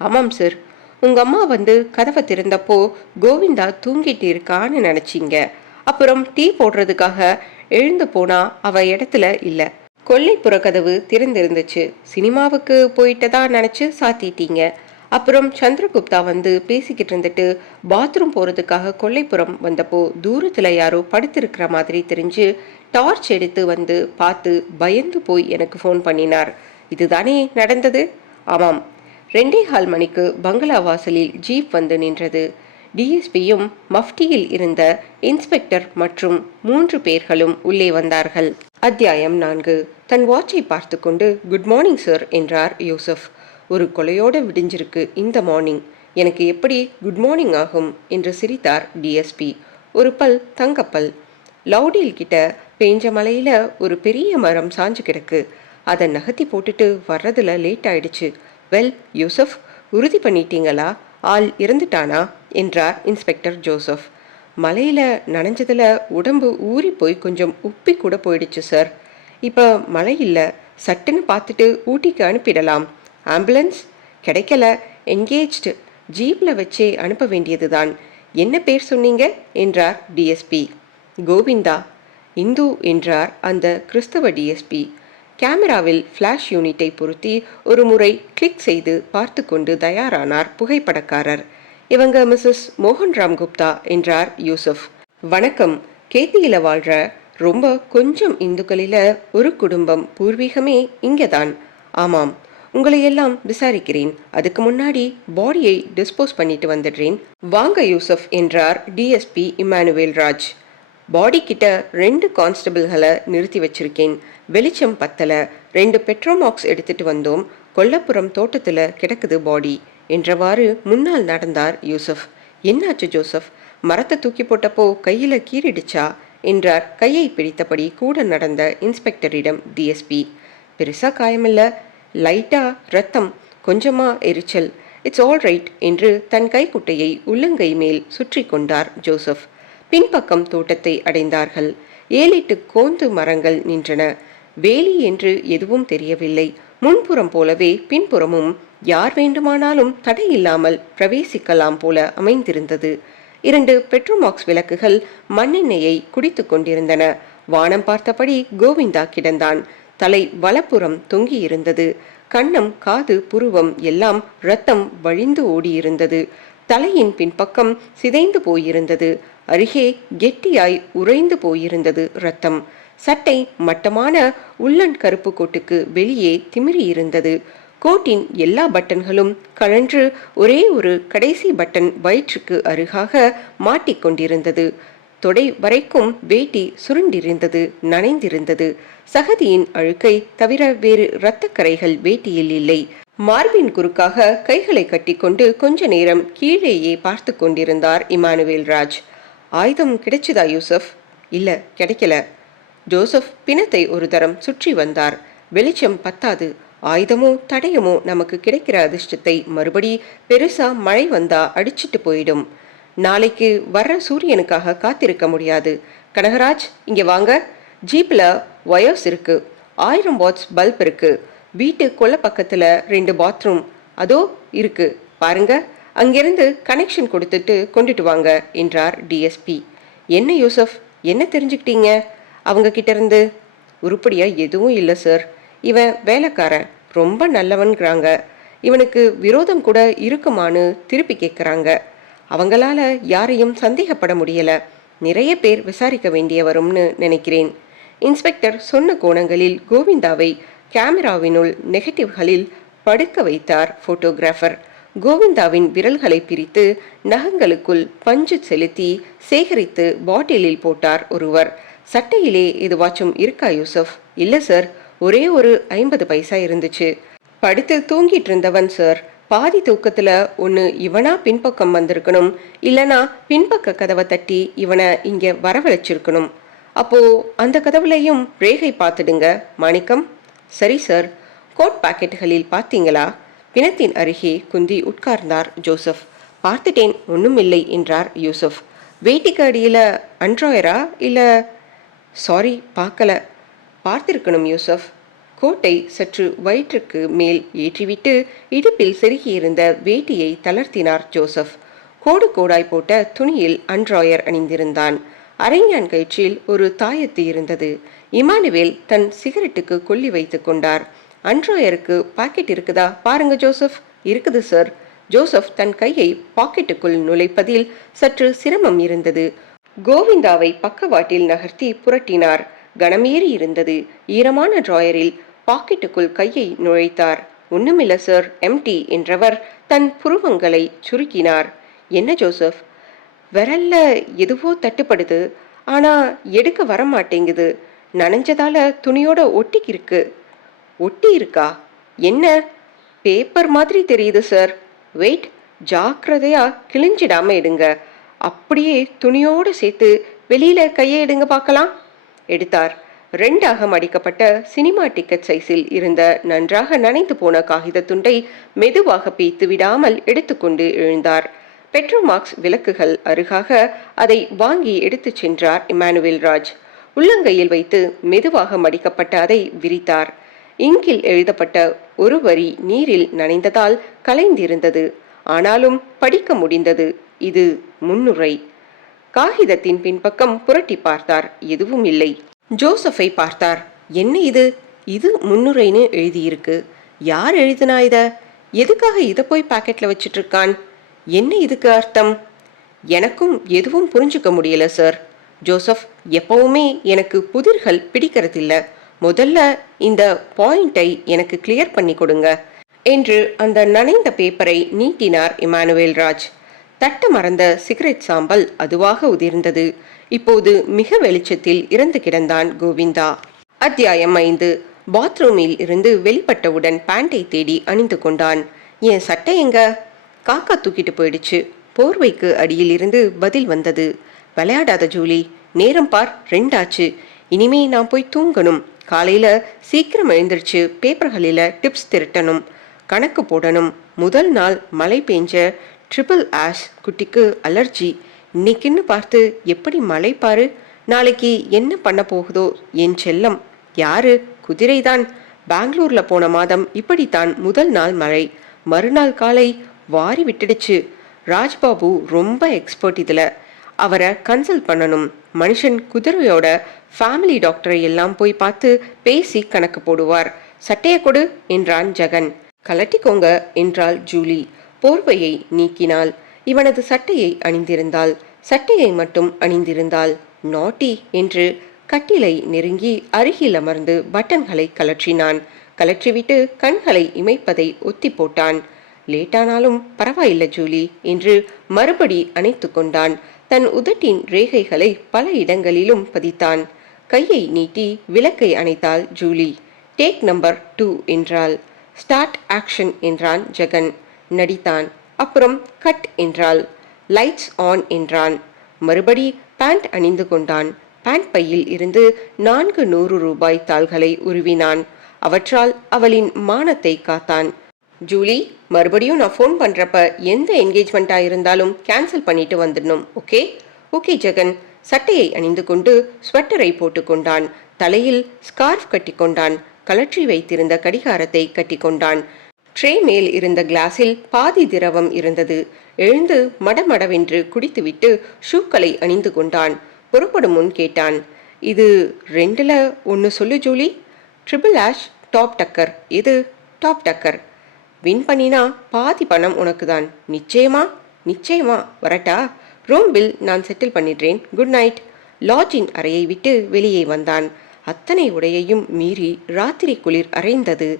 ஆமாம் சார். உங்க அம்மா வந்து கதவை திறந்தப்போ கோவிந்தா தூங்கிட்டு இருக்கான்னு நினைச்சிங்க. அப்புறம் டீ போடுறதுக்காக எழுந்து போனா அவ இடத்துல இல்ல. கொல்லைப்புற கதவு திறந்திருந்துச்சு. சினிமாவுக்கு போயிட்டதா நினைச்சு சாத்திட்டீங்க. அப்புறம் சந்திரகுப்தா வந்து பேசிக்கிட்டு இருந்துட்டு பாத்ரூம் போறதுக்காக கொல்லைப்புறம் வந்தப்போ தூரத்துல யாரோ படுத்திருக்கிற மாதிரி தெரிஞ்சு டார்ச் எடுத்து வந்து பார்த்து பயந்து போய் எனக்கு ஃபோன் பண்ணினார். இதுதானே நடந்தது? ஆமாம். 2:15 மணிக்கு பங்களா வாசலில் ஜீப் வந்து நின்றது. டிஎஸ்பியும் மஃப்டியில் இருந்த இன்ஸ்பெக்டர் மற்றும் 3 பேர்களும் உள்ளே வந்தார்கள். அத்தியாயம் 4. தன் வாட்சை பார்த்து கொண்டு குட் மார்னிங் சார் என்றார் யூசப். ஒரு கொலையோட விடிஞ்சிருக்கு இந்த மார்னிங், எனக்கு எப்படி குட் மார்னிங் ஆகும் என்று சிரித்தார் டிஎஸ்பி. ஒரு பல் தங்கப்பல். லவுடில் கிட்ட பேஞ்ச மலையில ஒரு பெரிய மரம் சாஞ்சு கிடக்கு. அதை நகர்த்தி போட்டுட்டு வர்றதுல லேட் ஆயிடுச்சு. வெல் யூசப், உறுதி பண்ணிட்டீங்களா? ஆள் இறந்துட்டானா என்றார் இன்ஸ்பெக்டர் ஜோசப். மலையில நனைஞ்சதுல உடம்பு ஊறி போய் கொஞ்சம் உப்பி கூட போயிடுச்சு சார். இப்போ மழை இல்லை, சட்டுன்னு பார்த்துட்டு ஊட்டிக்கு அனுப்பிடலாம். ஆம்புலன்ஸ் கிடைக்கல, என்கேஜ்டு, ஜீப்பில் வச்சே அனுப்ப வேண்டியதுதான். என்ன பேர் சொன்னீங்க என்றார் டிஎஸ்பி. கோவிந்தா. இந்து என்றார் அந்த கிறிஸ்தவ டிஎஸ்பி. கேமராவில் ஃப்ளாஷ் யூனிட்டை பொருத்தி ஒரு முறை கிளிக் செய்து பார்த்து கொண்டு தயாரானார் புகைப்படக்காரர். இவங்க மிஸ்ஸஸ் மோகன்ராம் குப்தா என்றார் யூசப். வணக்கம். கேத்தியில வாழ்ற ரொம்ப கொஞ்சம் இந்துக்களில ஒரு குடும்பம் பூர்வீகமே இங்கதான். ஆமாம், உங்களை எல்லாம் விசாரிக்கிறேன். அதுக்கு முன்னாடி பாடியை டிஸ்போஸ் பண்ணிட்டு வந்துடுறேன். வாங்க யூசப் என்றார் டிஎஸ்பி இமானுவேல் ராஜ். பாடி கிட்ட 2 கான்ஸ்டபிள்களை நிறுத்தி வச்சிருக்கேன். வெளிச்சம் பத்தல. 2 பெட்ரோமாக்ஸ் எடுத்துட்டு வந்தோம். கொல்லப்புறம் தோட்டத்துல கிடக்குது பாடி என்றவாறு முன்னால் நடந்தார் யூசப். என்னாச்சு ஜோசப்? மரத்தை தூக்கி போட்டப்போ கையில கீறிடுச்சா என்றார் கையை பிடித்தபடி கூட நடந்த இன்ஸ்பெக்டரிடம் டிஎஸ்பி. பெருசா காயமில்ல, லைட்டா ரத்தம், கொஞ்சமா எரிச்சல், இட்ஸ் ஆல் ரைட் என்று தன் கைக்குட்டையை உள்ளங்கை மேல் சுற்றி கொண்டார் ஜோசப். பின்பக்கம் தோட்டத்தை அடைந்தார்கள். 7-8 கோந்து மரங்கள் நின்றன. வேலி என்று எதுவும் தெரியவில்லை. முன்புறம் போலவே பின்புறமும் யார் வேண்டுமானாலும் தடையில்லாமல் பிரவேசிக்கலாம் போல அமைந்திருந்தது. 2 பெட்ரோமாக்ஸ் விளக்குகள் மண்ணெண்ணெயை குடித்து கொண்டிருந்தன. வானம் பார்த்தபடி கோவிந்தா கிடந்தான். தலை வலப்புறம் தொங்கியிருந்தது. கன்னம், காது, புருவம் எல்லாம் இரத்தம் வழிந்து ஓடியிருந்தது. தலையின் பின்பக்கம் சிதைந்து போயிருந்தது. அருகே கெட்டியாய் உறைந்து போயிருந்தது இரத்தம். சட்டை மட்டமான உள்ளன் கருப்பு கோட்டுக்கு வெளியே திமிரியிருந்தது. கோட்டின் எல்லா பட்டன்களும் கழன்று ஒரே ஒரு கடைசி பட்டன் வயிற்றுக்கு அருகாக மாட்டிக்கொண்டிருந்தது. தொடை வரைக்கும் வேட்டி சுருண்டிருந்தது, நனைந்திருந்தது. சகதியின் அழுக்கை தவிர வேறு இரத்தக்கரைகள் வேட்டியில் இல்லை. மார்பின் குறுக்காக கைகளை கட்டிக்கொண்டு கொஞ்ச நேரம் கீழேயே பார்த்து கொண்டிருந்தார் இமானுவேல் ராஜ். ஆயுதம் கிடைச்சதா யூசப்? இல்ல, கிடைக்கல. ஜோசப் பிணத்தை ஒரு தரம் சுற்றி வந்தார். வெளிச்சம் பத்தாது. ஆயுதமோ தடயமோ நமக்கு கிடைக்கிற அதிர்ஷ்டத்தை மறுபடி பெருசா மழை வந்தா அடிச்சிட்டு போயிடும். நாளைக்கு வர்ற சூரியனுக்காக காத்திருக்க முடியாது. கனகராஜ், இங்க வாங்க. ஜீப்ல வயர்ஸ் இருக்கு, 1000 வாட்ஸ் பல்ப் இருக்கு. வீட்டு கொல்லை பக்கத்துல 2 பாத்ரூம் அதோ இருக்கு பாருங்க. அங்கிருந்து கனெக்ஷன் கொடுத்துட்டு கொண்டுட்டு வாங்க என்றார் டிஎஸ்பி. என்ன யூசப், என்ன தெரிஞ்சுக்கிட்டீங்க அவங்க கிட்ட இருந்து? உருப்படியா எதுவும் இல்லை சார். இவன் வேலைக்காரன், ரொம்ப நல்லவன்கிறாங்க. இவனுக்கு விரோதம் கூட இருக்குமான்னு திருப்பி கேட்குறாங்க. அவங்களால யாரையும் சந்தேகப்பட முடியல. நிறைய பேர் விசாரிக்க வேண்டிய வரும்னு நினைக்கிறேன். இன்ஸ்பெக்டர் சொன்ன கோணங்களில் கோவிந்தாவை கேமராவினுள் நெகட்டிவ்களில் படுக்க வைத்தார் போட்டோகிராஃபர். கோவிந்தாவின் விரல்களை பிரித்து நகங்களுக்குள் பஞ்சு செலுத்தி சேகரித்து பாட்டிலில் போட்டார் ஒருவர். சட்டையிலே எதுவாச்சும் இருக்கா யூசப்? இல்லை சார், ஒரே ஒரு 50 பைசா இருந்துச்சு. படுத்து தூங்கிட்டு இருந்தவன் சார். பாதி தூக்கத்துல ஒன்று இவனா பின்பக்கம் வந்திருக்கணும், இல்லைனா பின்பக்க கதவை தட்டி இவனை இங்கே வரவழைச்சிருக்கணும். அப்போ அந்த கதவுலையும் ரேகை பார்த்துடுங்க மாணிக்கம். சரி சார். கோட் பாக்கெட்டுகளில் பார்த்தீங்களா? பிணத்தின் அருகே குந்தி உட்கார்ந்தார் ஜோசப். பார்த்துட்டேன், ஒன்றும் இல்லை என்றார் யூசப். வேட்டிக்கு அடியில் அண்ட்ராயரா இல்லை? சாரி, பார்க்கல. பார்த்திருக்கணும் யூசப். கோட்டை சற்று வயிற்றுக்கு மேல் ஏற்றிவிட்டு இடுப்பில் செருகியிருந்த வேட்டியை தளர்த்தினார் ஜோசப். கோடு கோடாய் போட்ட துணியில் அண்ட்ராயர் அணிந்திருந்தான். அரைஞான் கயிற்றில் ஒரு தாயத்து இருந்தது. இமானுவேல் தன் சிகரெட்டுக்கு கொல்லி வைத்து கொண்டார். அண்ட்ராயருக்கு பாக்கெட் இருக்குதா பாருங்க ஜோசப். இருக்குது சார். ஜோசப் தன் கையை பாக்கெட்டுக்குள் நுழைப்பதில் சற்று சிரமம் இருந்தது. கோவிந்தாவை பக்கவாட்டில் நகர்த்தி புரட்டினார். கனமேறி இருந்தது. ஈரமான டிராயரில் பாக்கெட்டுக்குள் கையை நுழைத்தார். ஒண்ணுமில்ல சார், எம்டி என்றவர் தன் புருவங்களை சுருக்கினார். என்ன ஜோசப்? விரல்ல எதுவோ தட்டுப்படுது, ஆனா எடுக்க வர மாட்டேங்குது. நனைஞ்சதால துணியோட ஒட்டிக்கிருக்கு. ஒட்டி இருக்கா? என்ன? பேப்பர் மாதிரி தெரியுது சார். வெயிட், ஜாக்கிரதையா கிழிஞ்சிடாம எடுங்க. அப்படியே துணியோடு சேர்த்து வெளியில கையை எடுங்க பார்க்கலாம். எடுத்தார். 2ஆக மடிக்கப்பட்ட சினிமா டிக்கெட் சைஸில் இருந்த நன்றாக நனைந்து போன காகித துண்டை மெதுவாக பீத்து விடாமல் எடுத்துக்கொண்டு எழுந்தார். பெட்ரோமாக்ஸ் விளக்குகள் அருகாக அதை வாங்கி எடுத்துச் சென்றார் இமானுவேல் ராஜ். உள்ளங்கையில் வைத்து மெதுவாக மடிக்கப்பட்ட அதை விரித்தார். இங்கில் எழுதப்பட்ட ஒரு வரி நீரில் நனைந்ததால் கலைந்திருந்தது. ஆனாலும் படிக்க முடிந்தது. இது முன்னுரை. காகிதத்தின் பின்பக்கம் புரட்டி பார்த்தார். எதுவும் இல்லை. ஜோசஃபை பார்த்தார். என்ன இது? இது முன்னுரைன்னு எழுதியிருக்கு. யார் எழுதினா இத? எதுக்காக இதை போய் பாக்கெட்ல வச்சிட்டு இருக்கான்? என்ன இதுக்கு அர்த்தம்? எனக்கும் எதுவும் புரிஞ்சுக்க முடியல சார். ஜோசப், எப்பவுமே எனக்கு புதிர்கள் பிடிக்கிறதில்ல. முதல்ல இந்த பாயிண்டை எனக்கு கிளியர் பண்ணி கொடுங்க என்று அந்த நனைந்த பேப்பரை நீட்டினார் இமானுவேல் ராஜ். தட்ட மறந்த சிகரெட் சாம்பல் அதுவாக உதிர்ந்தது. இப்போது மிக வெளிச்சத்தில் இறந்து கிடந்தான் கோவிந்தா. அத்தியாயம் 5. பாத்ரூமில் இருந்து வெளிப்பட்டவுடன் பேண்டை தேடி அணிந்து கொண்டான். என் சட்டை எங்க? காக்கா தூக்கிட்டு போயிடுச்சு. போர்வைக்கு அடியில் இருந்து பதில் வந்தது. விளையாடாத ஜூலி, நேரம் பார் 2 ஆச்சு. இனிமே நான் போய் தூங்கணும். காலையில சீக்கிரம் எழுந்திருச்சு பேப்பர்களில் டிப்ஸ் திரட்டணும், கணக்கு போடணும். முதல் நாள் மழை பெஞ்ச ட்ரிபிள் ஆஷ் குட்டிக்கு அலர்ஜி. இன்னைக்குன்னு பார்த்து எப்படி மழை பாரு. நாளைக்கு என்ன பண்ண போகுதோ என் செல்லம். யாரு? குதிரைதான். பெங்களூர்ல போன மாதம் இப்படித்தான் முதல் நாள் மழை. மறுநாள் காலை வாரி விட்டுடுச்சு. ராஜ்பாபு ரொம்ப எக்ஸ்பர்ட் இதுல. அவரை கன்சல்ட் பண்ணணும். மனுஷன் குதிரையோட ஃபேமிலி டாக்டரை எல்லாம் போய் பார்த்து பேசி கணக்கு போடுவார். சட்டையை கொடு என்றான் ஜெகன். கலட்டிக்கோங்க என்றாள் ஜூலி. போர்வையை நீக்கினாள். இவனது சட்டையை அணிந்திருந்தாள். சட்டையை மட்டும் அணிந்திருந்தாள். நாட்டி என்று கட்டிலை நெருங்கி அருகில் அமர்ந்து பட்டன்களை கலற்றினான். கலற்றிவிட்டு கண்களை இமைப்பதை ஒத்தி போட்டான். லேட்டானாலும் பரவாயில்லை ஜூலி என்று மறுபடி அணைத்து கொண்டான். தன் உதட்டின் ரேகைகளை பல இடங்களிலும் பதித்தான். கையை நீட்டி விளக்கை அணைத்தாள் ஜூலி. டேக் நம்பர் 2 என்றாள். ஸ்டார்ட் ஆக்ஷன் என்றான் ஜெகன். நடித்தான். அப்புறம் கட் என்றாள். லைட்ஸ் ஆன் என்றான். மறுபடி பேண்ட் அணிந்து கொண்டான். பேண்ட் பையில் இருந்து 400 ரூபாய் தாள்களை உருவினான். அவற்றால் அவளின் மானத்தை காத்தான். ஜூலி, மறுபடியும் நான் ஃபோன் பண்றப்ப எந்த என்கேஜ்மெண்டா இருந்தாலும் கேன்சல் பண்ணிட்டு வந்துடணும். ஓகே? ஓகே ஜெகன். சட்டையை அணிந்து கொண்டு ஸ்வெட்டரை போட்டுக்கொண்டான். தலையில் ஸ்கார்ஃப் கட்டிக்கொண்டான். கலற்றி வைத்திருந்த கடிகாரத்தை கட்டிக்கொண்டான். ட்ரே மேல் இருந்த கிளாஸில் பாதி திரவம் இருந்தது. எழுந்து மடமடவென்று குடித்துவிட்டு ஷூக்களை அணிந்து கொண்டான். புறப்படும் முன் கேட்டான். இது 2ல 1 சொல்லு ஜூலி. ட்ரிபிள் ஆஷ் டாப் டக்கர். இது டாப் டக்கர். வின் பண்ணினா பாதி பணம் உனக்கு தான். நிச்சயமா? நிச்சயமா. வரட்டா? ரூம் பில் நான் செட்டில் பண்ணிடுறேன். Good night. லாட்ஜின் அறையை விட்டு வெளியே வந்தான். அத்தனை உடையையும் மீறி ராத்திரி குளிர் அறைந்தது.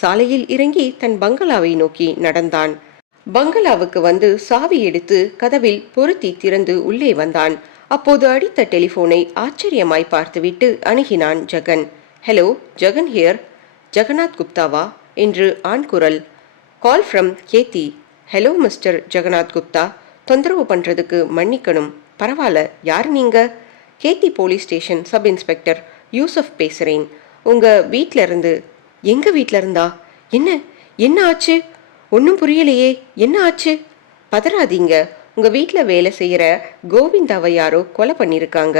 சாலையில் இறங்கி தன் பங்களாவை நோக்கி நடந்தான். பங்களாவுக்கு வந்து சாவி எடுத்து கதவில் பொருத்தி திறந்து உள்ளே வந்தான். அப்போது அடித்த டெலிஃபோனை ஆச்சரியமாய் பார்த்துவிட்டு அணுகினான் ஜெகன். Hello, Jagan here. ஜெகநாத் குப்தாவா என்று ஆண் குரல். Call from Ketti. Hello mister Jagannath Gupta, தொந்தரவு பண்ணுறதுக்கு மன்னிக்கணும். பரவாயில்ல, யார் நீங்க? Ketti police station sub inspector Yusuf பேசுகிறேன். உங்கள் வீட்டில் இருந்து. எங்கள் வீட்டில் இருந்தா? என்ன என்ன ஆச்சு? ஒன்றும் புரியலையே. என்ன ஆச்சு? பதறாதீங்க. உங்கள் வீட்டில் வேலை செய்கிற கோவிந்தாவை யாரோ கொலை பண்ணியிருக்காங்க.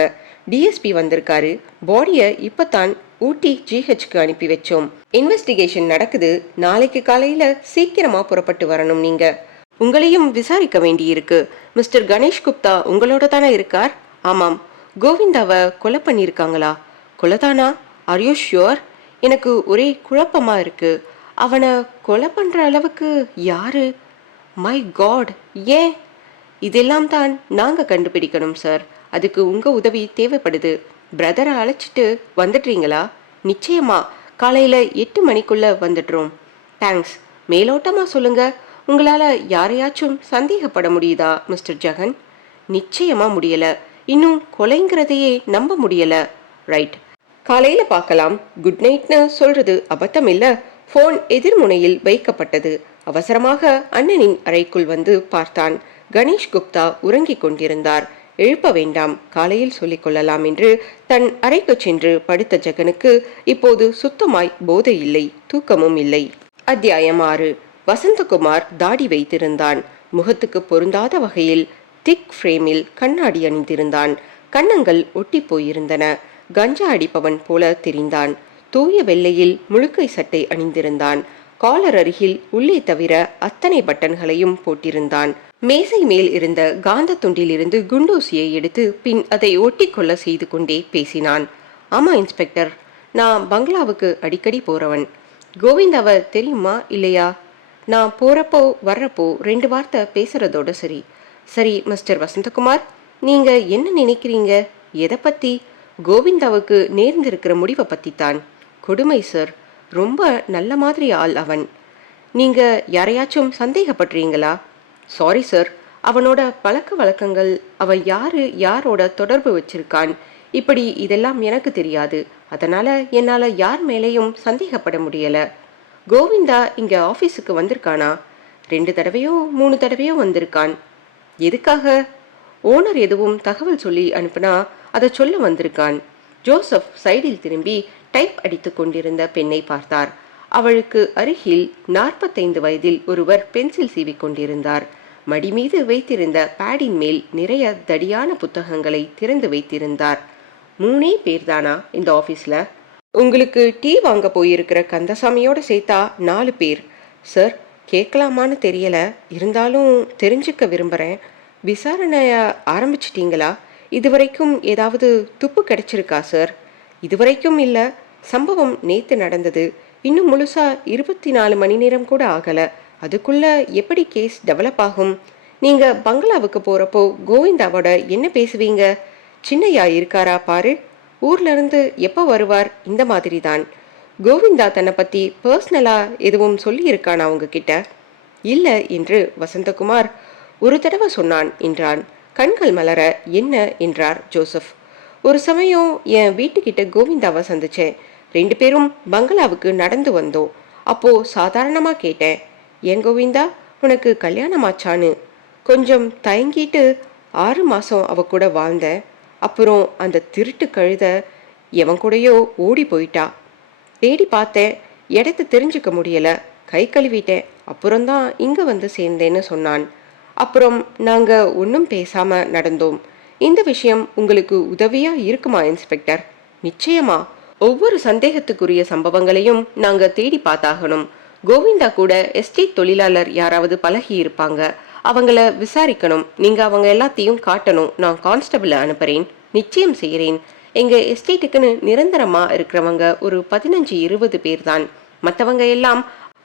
டிஎஸ்பி வந்திருக்காரு. பாடியை இப்போ தான் ஊட்டி ஜிஹெச்க்கு அனுப்பி வச்சோம். இன்வெஸ்டிகேஷன் நடக்குது. நாளைக்கு காலையில் சீக்கிரமாக புறப்பட்டு வரணும். நீங்கள் உங்களையும் விசாரிக்க வேண்டியிருக்கு. மிஸ்டர் கணேஷ் குப்தா உங்களோட தானே இருக்கார்? ஆமாம். கோவிந்தாவை கொலை பண்ணியிருக்காங்களா? கொலைதானா? Are you sure? எனக்கு ஒரே குழப்பமாக இருக்கு. அவனை கொலை பண்ணுற அளவுக்கு யாரு? My god! ஏன்? இதெல்லாம் தான் நாங்கள் கண்டுபிடிக்கணும் சார். அதுக்கு உங்கள் உதவி தேவைப்படுது. பிரதரை அழைச்சிட்டு வந்துடுறீங்களா? நிச்சயமா. காலையில் 8 மணிக்குள்ளே வந்துடுறோம். தேங்க்ஸ். மேலோட்டமாக சொல்லுங்க. உங்களால் யாரையாச்சும் சந்தேகப்பட முடியுதா மிஸ்டர் ஜெகன்? நிச்சயமாக முடியலை. இன்னும் கொலைங்கிறதையே நம்ப முடியலை. ரைட், காலையில் பார்க்கலாம். குட் நைட்னு சொல்கிறது அபத்தம் இல்லை. ஃபோன் எதிர்முனையில் வைக்கப்பட்டது. அவசரமாக அண்ணனின் அறைக்குள் வந்து பார்த்தான். கணேஷ் குப்தா உறங்கிக் கொண்டிருந்தார். எழுப்ப வேண்டாம், காலையில் சொல்லிக் கொள்ளலாம் என்று தன் அறைக்கு சென்று படுத்த ஜெகனுக்கு இப்போது சுத்தமாய் போதை இல்லை, தூக்கமும் இல்லை. அத்தியாயம் 6. வசந்தகுமார் தாடி வைத்திருந்தான். முகத்துக்கு பொருந்தாத வகையில் திக் ஃப்ரேமில் கண்ணாடி அணிந்திருந்தான். கன்னங்கள் ஒட்டி போயிருந்தன. கஞ்சா அடிப்பவன் போல தெரிந்தான். தூய வெள்ளையில் முழுக்கை சட்டை அணிந்திருந்தான். காலர் அருகில் உள்ளே தவிர அத்தனை பட்டன்களையும் போட்டிருந்தான். மேசை மேல் இருந்த காந்த துண்டிலிருந்து குண்டூசியை எடுத்து பின் அதை ஒட்டி கொள்ள செய்து கொண்டே பேசினான். ஆமா இன்ஸ்பெக்டர், நான் பங்களாவுக்கு அடிக்கடி போறவன். கோவிந்தாவை தெரியுமா இல்லையா? நான் போறப்போ வர்றப்போ 2 வார்த்தை பேசுறதோட சரி. சரி மிஸ்டர் வசந்தகுமார், நீங்க என்ன நினைக்கிறீங்க? எதை பத்தி? கோவிந்தாவுக்கு நேர்ந்திருக்கிற முடிவை பத்தித்தான். கொடுமை சார். ரொம்ப நல்ல மாதிரி ஆள் அவன். நீங்க யாரையாச்சும் சந்தேகப்படுறீங்களா? சாரி சார், அவனோட பழக்க வழக்கங்கள், அவன் யாரோட தொடர்பு வச்சிருக்கான், இப்படி இதெல்லாம் எனக்கு தெரியாது. அதனால என்னால் யார் மேலேயும் சந்தேகப்பட முடியல. கோவிந்தா இங்கே ஆஃபீஸுக்கு வந்திருக்கானா? 2 தடவையோ 3 தடவையோ வந்திருக்கான். எதுக்காக? ஓனர் எதுவும் தகவல் சொல்லி அனுப்புனா அதை சொல்ல வந்திருக்கான். ஜோசப் சைடில் திரும்பி டைப் அடித்துக் கொண்டிருந்த பெண்ணை பார்த்தார். அவளுக்கு அருகில் 45 வயதில் ஒருவர் பென்சில் சீவிக் கொண்டிருந்தார். மடி மீது வைத்திருந்த பேடின் மேல் நிறைய தடியான புத்தகங்களை திறந்து வைத்திருந்தார். 3 பேர்தானா இந்த ஆபீஸ்ல? உங்களுக்கு டீ வாங்க போயிருக்கிற கந்தசாமியோட சேர்த்தா 4 பேர். சார், கேட்கலாமான்னு தெரியல, இருந்தாலும் தெரிஞ்சுக்க விரும்புகிறேன். விசாரணைய ஆரம்பிச்சிட்டீங்களா? இதுவரைக்கும் ஏதாவது துப்பு கிடைச்சிருக்கா சார்? இதுவரைக்கும் இல்லை. சம்பவம் நேத்து நடந்தது. இன்னும் முழுசா 24 மணி நேரம் கூட ஆகல. அதுக்குள்ள எப்படி கேஸ் டெவலப் ஆகும்? நீங்க பங்களாவுக்கு போறப்போ கோவிந்தாவோட என்ன பேசுவீங்க? சின்னையா இருக்காரா பாரு, ஊர்ல இருந்து எப்போ வருவார், இந்த மாதிரி தான். கோவிந்தா தன்னை பத்தி பர்சனலா எதுவும் சொல்லி இருக்கானா உங்ககிட்ட? இல்ல என்று வசந்தகுமார் ஒரு தடவை சொன்னான் என்றான். கண்கள் மலர என்ன என்றார் ஜோசப். ஒரு சமயம் என் வீட்டுக்கிட்ட கோவிந்தாவை சந்திச்சேன். 2 பேரும் பங்களாவுக்கு நடந்து வந்தோம். அப்போ சாதாரணமா கேட்டேன், ஏன் கோவிந்தா, உனக்கு கல்யாணமாச்சான்னு. கொஞ்சம் தயங்கிட்டு 6 மாசம் அவ கூட வாழ்ந்தேன். அப்புறம் அந்த திருட்டு கழுத எவன் கூடயோ ஓடி போயிட்டா. தேடி பார்த்தேன், இடத்த தெரிஞ்சுக்க முடியல. கை கழுவிட்டேன். அப்புறம்தான் இங்க வந்து சேர்ந்தேன்னு சொன்னான். அப்புறம் நாங்க ஒன்றும் பேசாம நடந்தோம். இந்த விஷயம் உங்களுக்கு உதவியா இருக்குமா இன்ஸ்பெக்டர்? நிச்சயமா. ஒவ்வொரு சந்தேகத்துக்குரிய சம்பவங்களையும் நாங்க தேடி பார்த்தாகணும். கோவிந்தா கூட எஸ்டேட் தொழிலாளர் யாராவது பழகி இருப்பாங்க, அவங்கள விசாரிக்கணும். நீங்க அவங்க எல்லாத்தையும் காட்டணும். நான் கான்ஸ்டபிளை அனுப்புறேன். நிச்சயம் செய்கிறேன். எங்க எஸ்டேட்டுக்குன்னு நிரந்தரமா இருக்கிறவங்க ஒரு 15-20 பேர் தான். மற்றவங்க எல்லாம்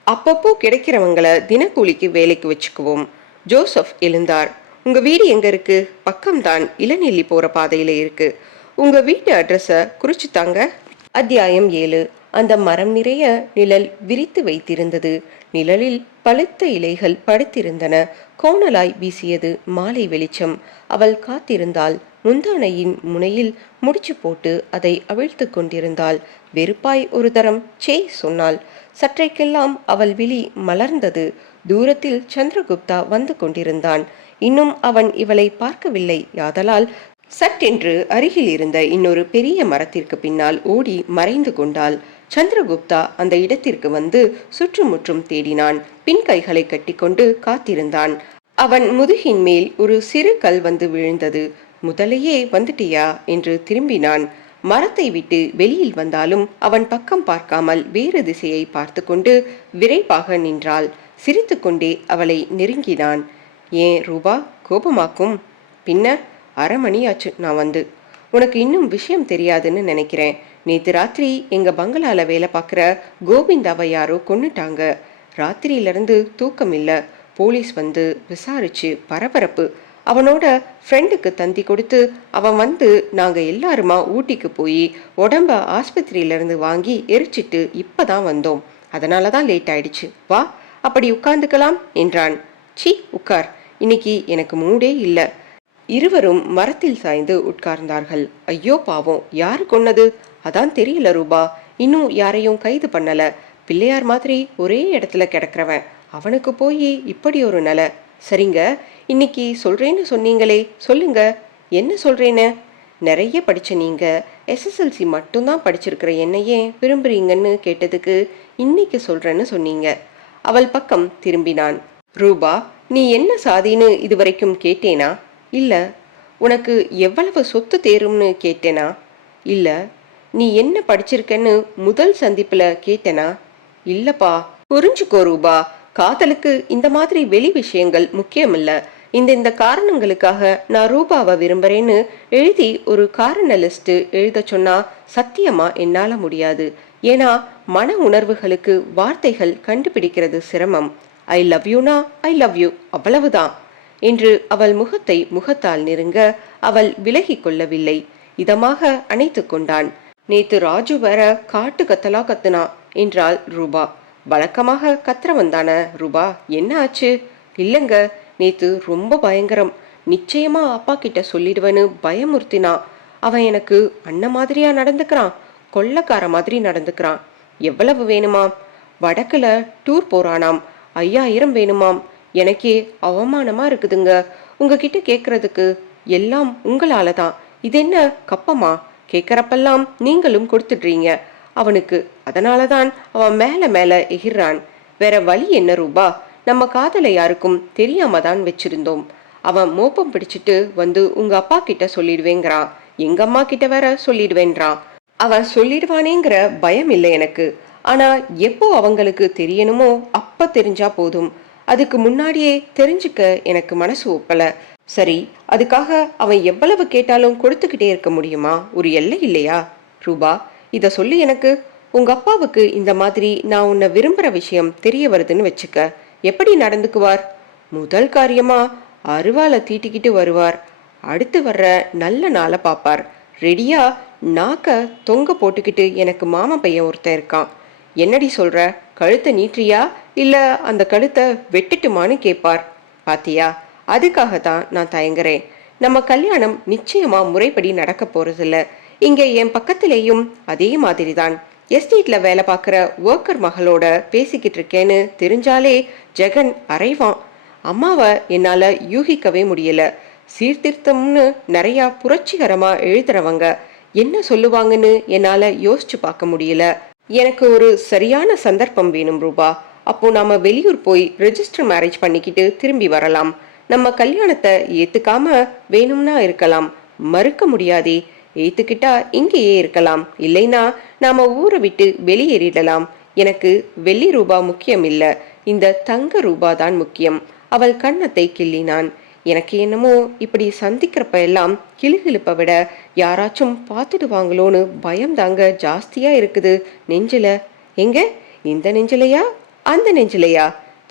அப்பப்போ கிடைக்கிறவங்களை தினக்கூலிக்கு வேலைக்கு வச்சுக்குவோம். ஜோசப் எழுந்தார். உங்க வீடு எங்க இருக்கு? பக்கம்தான், இளநெல்லி போற பாதையில இருக்கு. உங்க வீட்டு அட்ரஸ குறிச்சுத்தாங்க. அத்தியாயம் 7. அந்த மரம் நிறைய நிழல் விரித்து வைத்திருந்தது. நிழலில் பழுத்த இலைகள் படுத்திருந்தன. கோணலாய் வீசியது மாலை வெளிச்சம். அவள் காத்திருந்தாள். முந்தானையின் முனையில் முடிச்சு போட்டு அதை அவிழ்த்து கொண்டிருந்தாள். வெறுப்பாய் ஒரு தரம் சே சொன்னாள். சற்றைக்கெல்லாம் அவள் விழி மலர்ந்தது. தூரத்தில் சந்திரகுப்தா வந்து கொண்டிருந்தான். இன்னும் அவன் இவளை பார்க்கவில்லை. யாதலால் சட்டென்று அருகில் இருந்த இன்னொரு பெரிய மரத்திற்கு பின்னால் ஓடி மறைந்து கொண்டாள். சந்திரகுப்தா அந்த இடத்திற்கு வந்து சுற்றுமுற்றும் தேடினான். பின் கைகளை கட்டிக்கொண்டு காத்திருந்தான். அவன் முதுகின் மேல் ஒரு சிறு கல் வந்து விழுந்தது. முதலையே வந்துட்டியா என்று திரும்பினான். மரத்தை விட்டு வெளியில் வந்தாலும் அவன் பக்கம் பார்க்காமல் வேறு திசையை பார்த்து கொண்டு விரைப்பாக நின்றாள். சிரித்துக்கொண்டே அவளை நெருங்கினான். ஏன் ரூபா, கோபமாக்கும்? பின்ன 1/2 மணி ஆச்சு நான் வந்து. உனக்கு இன்னும் விஷயம் தெரியாதுன்னு நினைக்கிறேன். நேற்று ராத்திரி எங்க பங்களால வேலை பார்க்குற கோவிந்தாவை யாரோ கொன்னுட்டாங்க. ராத்திரியிலிருந்து தூக்கம் இல்லை. போலீஸ் வந்து விசாரிச்சு பரபரப்பு. அவனோட ஃப்ரெண்டுக்கு தந்தி கொடுத்து அவன் வந்து நாங்கள் எல்லாருமா ஊட்டிக்கு போய் உடம்ப ஆஸ்பத்திரியிலேருந்து வாங்கி எரிச்சிட்டு இப்பதான் வந்தோம். அதனால தான் லேட் ஆயிடுச்சு. வா, அப்படி உட்கார்ந்துக்கலாம் என்றான். சி, உட்கார். இன்னைக்கு எனக்கு மூடே இல்லை. இருவரும் மரத்தில் சாய்ந்து உட்கார்ந்தார்கள். ஐயோ பாவம், யாரு கொன்னது? அதான் தெரியல ரூபா. இன்னும் யாரையும் கைது பண்ணல. பிள்ளையார் மாதிரி ஒரே இடத்துல கிடக்கிறவன், அவனுக்கு போய் இப்படி ஒரு நிலை. சரிங்க, இன்னைக்கு சொல்றேன்னு சொன்னீங்களே, சொல்லுங்க. என்ன சொல்றேன்னு? நிறைய படிச்ச நீங்க எஸ்எஸ்எல்சி மட்டும்தான் படிச்சிருக்கிற என்னையே விரும்புறீங்கன்னு கேட்டதுக்கு இன்னைக்கு சொல்றேன்னு சொன்னீங்க. அவள் பக்கம் திரும்பினான். ரூபா, நீ என்ன சாதின்னு இதுவரைக்கும் கேட்டேனா? இல்ல. உனக்கு எவ்வளவு சொத்து தேரும்னு கேட்டேனா? இல்ல. நீ என்ன படிச்சிருக்கன்னு முதல் சந்திப்புல கேட்டேனா? இல்லப்பா. புரிஞ்சுக்கோ ரூபா, காதலுக்கு இந்த மாதிரி வெளி விஷயங்கள் முக்கியமில்ல. இந்த காரணங்களுக்காக நான் ரூபாவை விரும்புறேன்னு எழுதி ஒரு காரண லிஸ்ட் எழுத சொன்னா சத்தியமா என்னால முடியாது. ஏன்னா மன உணர்வுகளுக்கு வார்த்தைகள் கண்டுபிடிக்கிறது சிரமம். ஐ லவ் யூனா ஐ லவ் யூ, அவ்வளவுதான் என்று அவள் முகத்தை முகத்தால் நெருங்க அவள் விலகி கொள்ளவில்லை. இதமாக அணைத்து கொண்டான். நேத்து ராஜு வேற காட்டு கத்தலா கத்துனா என்றாள் ரூபா. வழக்கமாக கத்துறவன் தானே ரூபா, என்ன ஆச்சு? இல்லைங்க, நேத்து ரொம்ப பயங்கரம். நிச்சயமா அப்பா கிட்ட சொல்லிடுவேன்னு பயமுறுத்தினா. அவன் எனக்கு அண்ணன் மாதிரியா நடந்துக்கிறான், கொள்ளக்கார மாதிரி நடந்துக்கிறான். எவ்வளவு வேணுமாம்? வடக்குல டூர் போறானாம். 5000 வேணுமாம். எனக்கே அவமானமா இருக்குதுங்க. உங்ககிட்ட கேட்கறதுக்கு? எல்லாம் உங்களால தான். இது என்ன கப்பமா? கேட்கறப்பெல்லாம் நீங்களும் கொடுத்துடுறீங்க அவனுக்கு. அதனால தான் அவன் மேல மேல எகிர்றான். வேற வழி என்ன ரூபா? நம்ம காதலை யாருக்கும் தெரியாம தான் வச்சிருந்தோம். அவன் மோப்பம் பிடிச்சிட்டு வந்து உங்க அப்பா கிட்ட சொல்லிடுவேங்கிறான். எங்க அம்மா கிட்ட வேற சொல்லிடுவேன்றான். அவன் சொல்லிடுவானேங்கிற பயம் இல்லை எனக்கு. ஆனா எப்போ அவங்களுக்கு தெரியணுமோ அப்ப தெரிஞ்சா போதும். அதுக்கு முன்னாடியே தெரிஞ்சுக்க எனக்கு மனசு ஒப்பல. சரி, அதுக்காக அவன் எவ்வளவு கேட்டாலும் கொடுத்துக்கிட்டே இருக்க முடியுமா? ஒரு எல்லை இல்லையா? ரூபா, இத சொல்லி எனக்கு. உங்க அப்பாவுக்கு இந்த மாதிரி நான் உன்னை விரும்புற விஷயம் தெரிய வருதுன்னு வச்சுக்க, எப்படி நடந்துக்குவார்? முதல் காரியமா அருவாலை தீட்டிக்கிட்டு வருவார். அடுத்து வர்ற நல்ல நாளை பாப்பார். ரெடியா நாக்க தொங்க போட்டுக்கிட்டு எனக்கு மாமா பையன் ஒருத்தன் இருக்கான். என்னடி சொல்ற? கழுத்தை நீட்டியா இல்ல அந்த கழுத்தை வெட்டுட்டுமான்னு கேட்பார். பாத்தியா, அதுக்காகத்தான் நான் தயங்குறேன். நம்ம கல்யாணம் நிச்சயமா முறைப்படி நடக்க போறதில்ல. இங்க என் பக்கத்திலேயும் அதே மாதிரிதான் எஸ்டேட்ல வேலை பார்க்குற ஒர்க்கர் மகளோட பேசிக்கிட்டு இருக்கேன்னு தெரிஞ்சாலே ஜெகன் அரைவான். அம்மாவை என்னால யூகிக்கவே முடியல. சீர்திருத்தம்னு நிறைய புரட்சிகரமா எழுதுறவங்க என்ன சொல்லுவாங்கன்னு என்னால யோசிச்சு பார்க்க முடியல. எனக்கு ஒரு சரியான சந்தர்ப்பம் வேணும் ரூபா. அப்போ நாம வெளியூர் போய் ரெஜிஸ்டர் மேரேஜ் பண்ணிக்கிட்டு திரும்பி வரலாம். நம்ம கல்யாணத்தை ஏத்துக்காம வேணும்னா இருக்கலாம், மறுக்க முடியாதே. ஏத்துக்கிட்டா இங்கேயே இருக்கலாம், இல்லைன்னா நாம ஊரை விட்டு வெளியேறிடலாம். எனக்கு வெள்ளி ரூபா முக்கியம் இல்ல, இந்த தங்க ரூபா தான் முக்கியம். அவள் கன்னத்தை கிள்ளினான். எனக்கு என்னமோ இப்படி சந்திக்கிறப்ப எல்லாம் கிளுகிழுப்பை விட யாராச்சும் பார்த்துடுவாங்களோன்னு பயம் தாங்க ஜாஸ்தியா இருக்குது நெஞ்சில. எங்க, இந்த நெஞ்சிலையா அந்த நெஞ்சிலையா?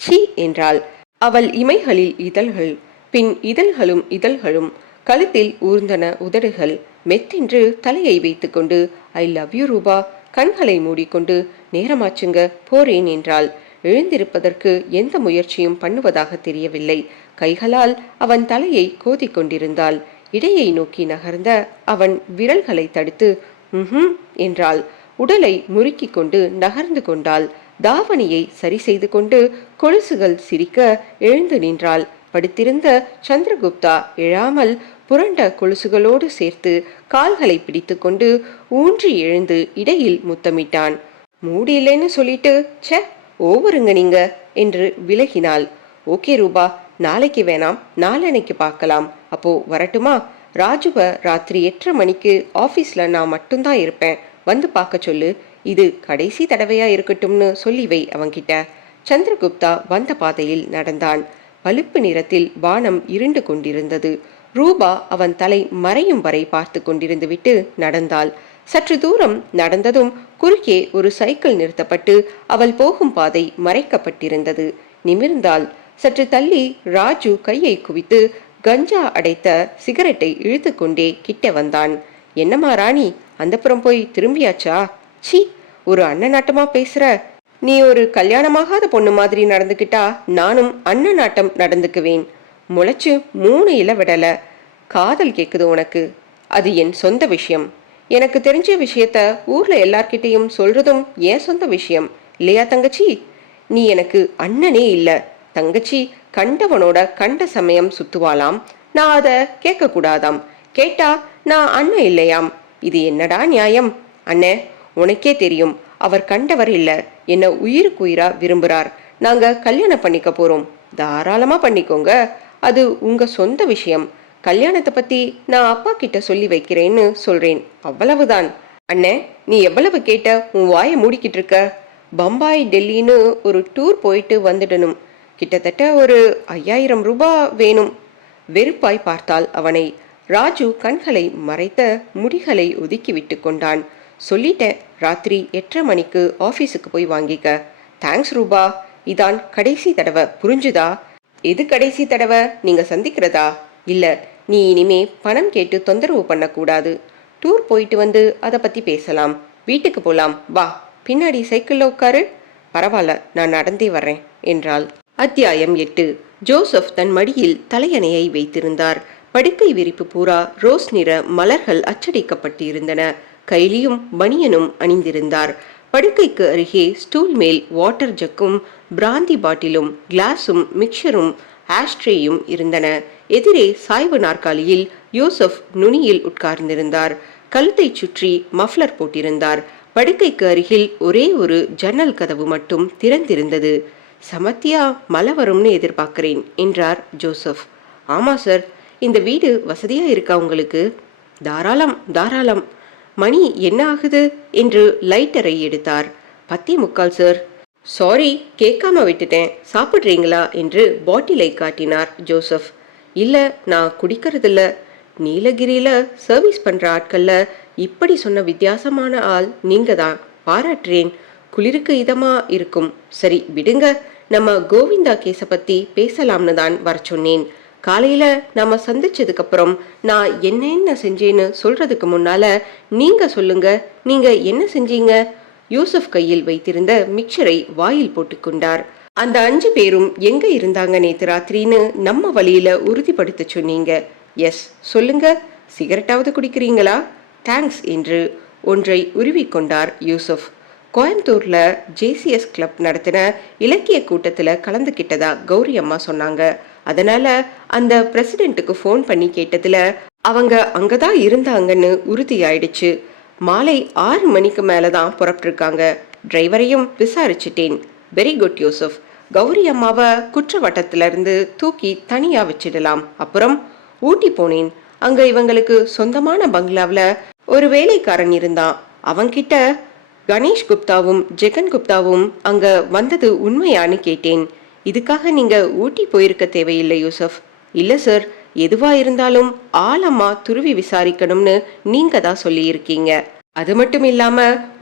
சீ என்றாள். அவள் இமைகளில் இதழ்கள், பின் இதழ்களும் இதழ்களும், கழுத்தில் ஊர்ந்தன உதடுகள். மெத்தென்று தலையை வைத்துக்கொண்டு ஐ லவ் யூ ரூபா, கண்களை மூடிக்கொண்டு நேரமாச்சுங்க போறேன் என்றாள். எழுந்திருப்பதற்கு எந்த முயற்சியும் பண்ணுவதாக தெரியவில்லை. கைகளால் அவன் தலையை கோதிக்கொண்டிருந்தாள். இடையை நோக்கி நகர்ந்த அவன் விரல்களை தடுத்து என்றாள். உடலை முறுக்கிக் கொண்டு நகர்ந்து கொண்டாள். தாவணியை சரி செய்து கொண்டு கொலுசுகள் சிரிக்க எழுந்து நின்றாள். படுத்திருந்த சந்திரகுப்தா எழாமல் புரண்ட கொலுசுகளோடு சேர்த்து கால்களை பிடித்து கொண்டு ஊன்றி எழுந்து இடையில் முத்தமிட்டான். மூடி இல்லைன்னு சொல்லிட்டு சே ஓவருங்க நீங்க என்று விலகினாள். ஓகே ரூபா, நாளைக்கு வேணாம், நாளன்னைக்கு பார்க்கலாம். அப்போ வரட்டுமா? ராஜுவ ராத்திரி 8:30 மணிக்கு ஆபீஸ்ல நான் மட்டும்தான் இருப்பேன், வந்து பார்க்க சொல்லு. இது கடைசி தடவையா இருக்கட்டும்னு சொல்லி வை அவன்கிட்ட. சந்திரகுப்தா வந்த பாதையில் நடந்தான். பழுப்பு நிறத்தில் வானம் இருண்டு கொண்டிருந்தது. ரூபா அவன் தலை மறையும் வரை பார்த்து கொண்டிருந்து விட்டு நடந்தாள். சற்று தூரம் நடந்ததும் குறுக்கே ஒரு சைக்கிள் நிறுத்தப்பட்டு அவள் போகும் பாதை மறைக்கப்பட்டிருந்தது. நிமிர்ந்தாள். சற்று தள்ளி ராஜு கையை குவித்து கஞ்சா அடைத்த சிகரெட்டை இழுத்து கொண்டே கிட்ட வந்தான். என்னம்மா ராணி, அந்தப்புறம் போய் திரும்பியாச்சா? சி, ஒரு அண்ணனாட்டமா பேசுற. நீ ஒரு கல்யாணமாகாத பொண்ணு மாதிரி நடந்துக்கிட்டா நானும் அண்ணனாட்டம் நடந்துக்குவேன். முளைச்சு 3 இல விடல. காதல் கேக்குது உனக்கு. அது என் சொந்த விஷயம். எனக்கு தெரிஞ்ச விஷயத்த ஊர்ல எல்லார்கிட்டையும் சொல்றதும் என் சொந்த விஷயம் இல்லையா தங்கச்சி? நீ எனக்கு அண்ணனே இல்ல. தங்கச்சி கண்டவனோட கண்ட சமயம் சுத்துவாளாம், நான் அத கேட்க கூடாதாம். கேட்டா நான் அண்ணன் இல்லையாம். இது என்னடா நியாயம்? அண்ணே, உனக்கே தெரியும், அவர் கண்டவர் இல்ல, என்ன உயிருக்கு உயிரா விரும்புறார். நாங்க கல்யாணம் பண்ணிக்க போறோம். தாராளமா பண்ணிக்கோங்க, அது உங்க சொந்த விஷயம். கல்யாணத்தை பத்தி நான் அப்பா கிட்ட சொல்லி வைக்கிறேன்னு சொல்றேன், அவ்வளவுதான். அண்ணே, நீ எவ்வளவு கேட்ட உன் வாயை மூடிக்கிட்டு இருக்க? பம்பாய் டெல்லின்னு ஒரு டூர் போயிட்டு வந்துடணும். கிட்டத்தட்ட ஒரு 5000 ரூபாய் வேணும். வெறுப்பாய் பார்த்தாள் அவனை. ராஜு கண்களை மறைத்த முடிகளை ஒதுக்கி விட்டு கொண்டான். சொல்லிட்டேன், ராத்திரி 8:30 மணிக்கு ஆபீஸுக்கு போய் வாங்கிக்க. தேங்க்ஸ் ரூபா, இதான் கடைசி தடவை, புரிஞ்சுதா? எது கடைசி தடவை? நீங்க சந்திக்கிறதா? இல்ல, நீ இனிமே பணம் கேட்டு தொந்தரவு பண்ணக்கூடாது. டூர் போயிட்டு வந்து அதை பத்தி பேசலாம். வீட்டுக்கு போலாம், வா. பின்னாடி சைக்கிள்ல உட்காரு. பரவாயில்ல, நான் நடந்தே வர்றேன் என்றாள். அத்தியாயம் 8. ஜோசப் தன் மடியில் தலையணையை வைத்திருந்தார். படுக்கை விரிப்பு பூரா ரோஸ் நிற மலர்கள் அச்சடிக்கப்பட்டிருந்தன. கைலியும் பனியனும் அணிந்திருந்தார். படுக்கைக்கு அருகே ஸ்டூல் மேல் வாட்டர் ஜக்கும் பிராந்தி பாட்டிலும் கிளாஸும் மிக்சரும் ஆஷ்ட்ரேயும் இருந்தன. எதிரே சாய்வு நாற்காலியில் யூசுப் நுனியில் உட்கார்ந்திருந்தார். கழுத்தை சுற்றி மஃப்ளர் போட்டிருந்தார். படுக்கைக்கு அருகில் ஒரே ஒரு ஜன்னல் கதவு மட்டும் திறந்திருந்தது. சமத்தியா மழை வரும்னு எதிர்பார்க்கிறேன் என்றார் ஜோசப். ஆமா சார். இந்த வீடு வசதியா இருக்கா உங்களுக்கு? தாராளம் தாராளம். மணி என்ன ஆகுது என்று லைட்டரை எடுத்தார். 10:45 சார். சாரி, கேட்காம விட்டுட்டேன். சாப்பிட்றீங்களா என்று பாட்டிலை காட்டினார் ஜோசப். இல்ல, நான் குடிக்கிறதில்ல. நீலகிரியில சர்வீஸ் பண்ற ஆட்கள்ல இப்படி சொன்ன வித்தியாசமான ஆள் நீங்க தான். பாராட்டுறேன். குளிருக்கு இதமா இருக்கும். சரி விடுங்க, நம்ம கோவிந்தா கேஸ பத்தி பேசலாம்னு தான் வர சொன்னேன். காலையில நாம சந்திச்சதுக்கு அப்புறம் நான் என்ன செஞ்சேன்னு சொல்றதுக்கு முன்னால நீங்க சொல்லுங்க, நீங்க என்ன செஞ்சீங்க? யூசுப் கையில் வைத்திருந்த மிக்சரை வாயில் போட்டுக்கொண்டார். அந்த 5 பேரும் எங்க இருந்தாங்க நேத்து ராத்திரின்னு நம்ம வழியில உறுதிப்படுத்த சொன்னீங்க. எஸ், சொல்லுங்க. சிகரெட்டாவது குடிக்கிறீங்களா? தேங்க்ஸ் என்று ஒன்றை உருவிக்கொண்டார் யூசுப். கோயம்புத்தூர்ல ஜேசிஎஸ் கிளப் நடத்தின இலக்கிய கூட்டத்துல கலந்துக்கிட்டதா கௌரி அம்மா சொன்னாங்க. அதனால அந்த பிரசிடென்ட்டுக்கு ஃபோன் பண்ணி கேட்டதுல அவங்க அங்கதான் இருந்தாங்கன்னு உறுதியாயிடுச்சு. மாலை 6 மணிக்கு மேலதான் புறப்பட்டிருக்காங்க. டிரைவரையும் விசாரிச்சிட்டேன். Very good Yusuf. கௌரி அம்மாவை குற்ற வட்டத்திலிருந்து தூக்கி தனியா வச்சிடலாம். அப்புறம் ஊட்டி போனேன். அங்க இவங்களுக்கு சொந்தமான பங்களாவில் ஒரு வேலைக்காரன் இருந்தான். அவன்கிட்ட கணேஷ் குப்தாவும் ஜெகன் குப்தாவும் அங்க வந்தது உண்மையான்னு கேட்டேன். இதுக்காக நீங்க ஊட்டி போயிருக்க தேவையில்லை யூசுப். இல்ல சார், எதுவா இருந்தாலும் ஆழமா துருவி விசாரிக்கணும்னு நீங்க தான் சொல்லி இருக்கீங்க. அது மட்டும் இல்லாம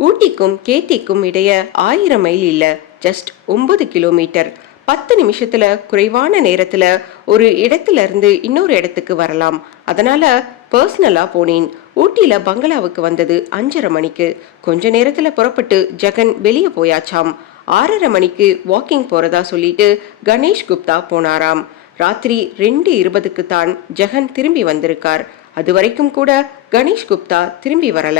ஊட்டிக்கும் கேட்டிக்கும் இடைய 1000 மைல் இல்ல, ஜஸ்ட் 9 கிலோமீட்டர். 10 நிமிஷத்துல குறைவான நேரத்துல ஒரு இடத்துல இருந்து இன்னொரு இடத்துக்கு வரலாம். அதனால பர்சனலா போனேன். ஊட்டியில பங்களாவுக்கு வந்தது 5:30 மணிக்கு. கொஞ்ச நேரத்துல புறப்பட்டு ஜெகன் வெளியே போயாச்சாம். 6:30 மணிக்கு வாக்கிங் போறதா சொல்லிட்டு கணேஷ் குப்தா போனாராம். ராத்திரி 2:20க்கு தான் ஜெகன் திரும்பி வந்திருக்கார். அது வரைக்கும் கூட கணேஷ் குப்தா திரும்பி வரல.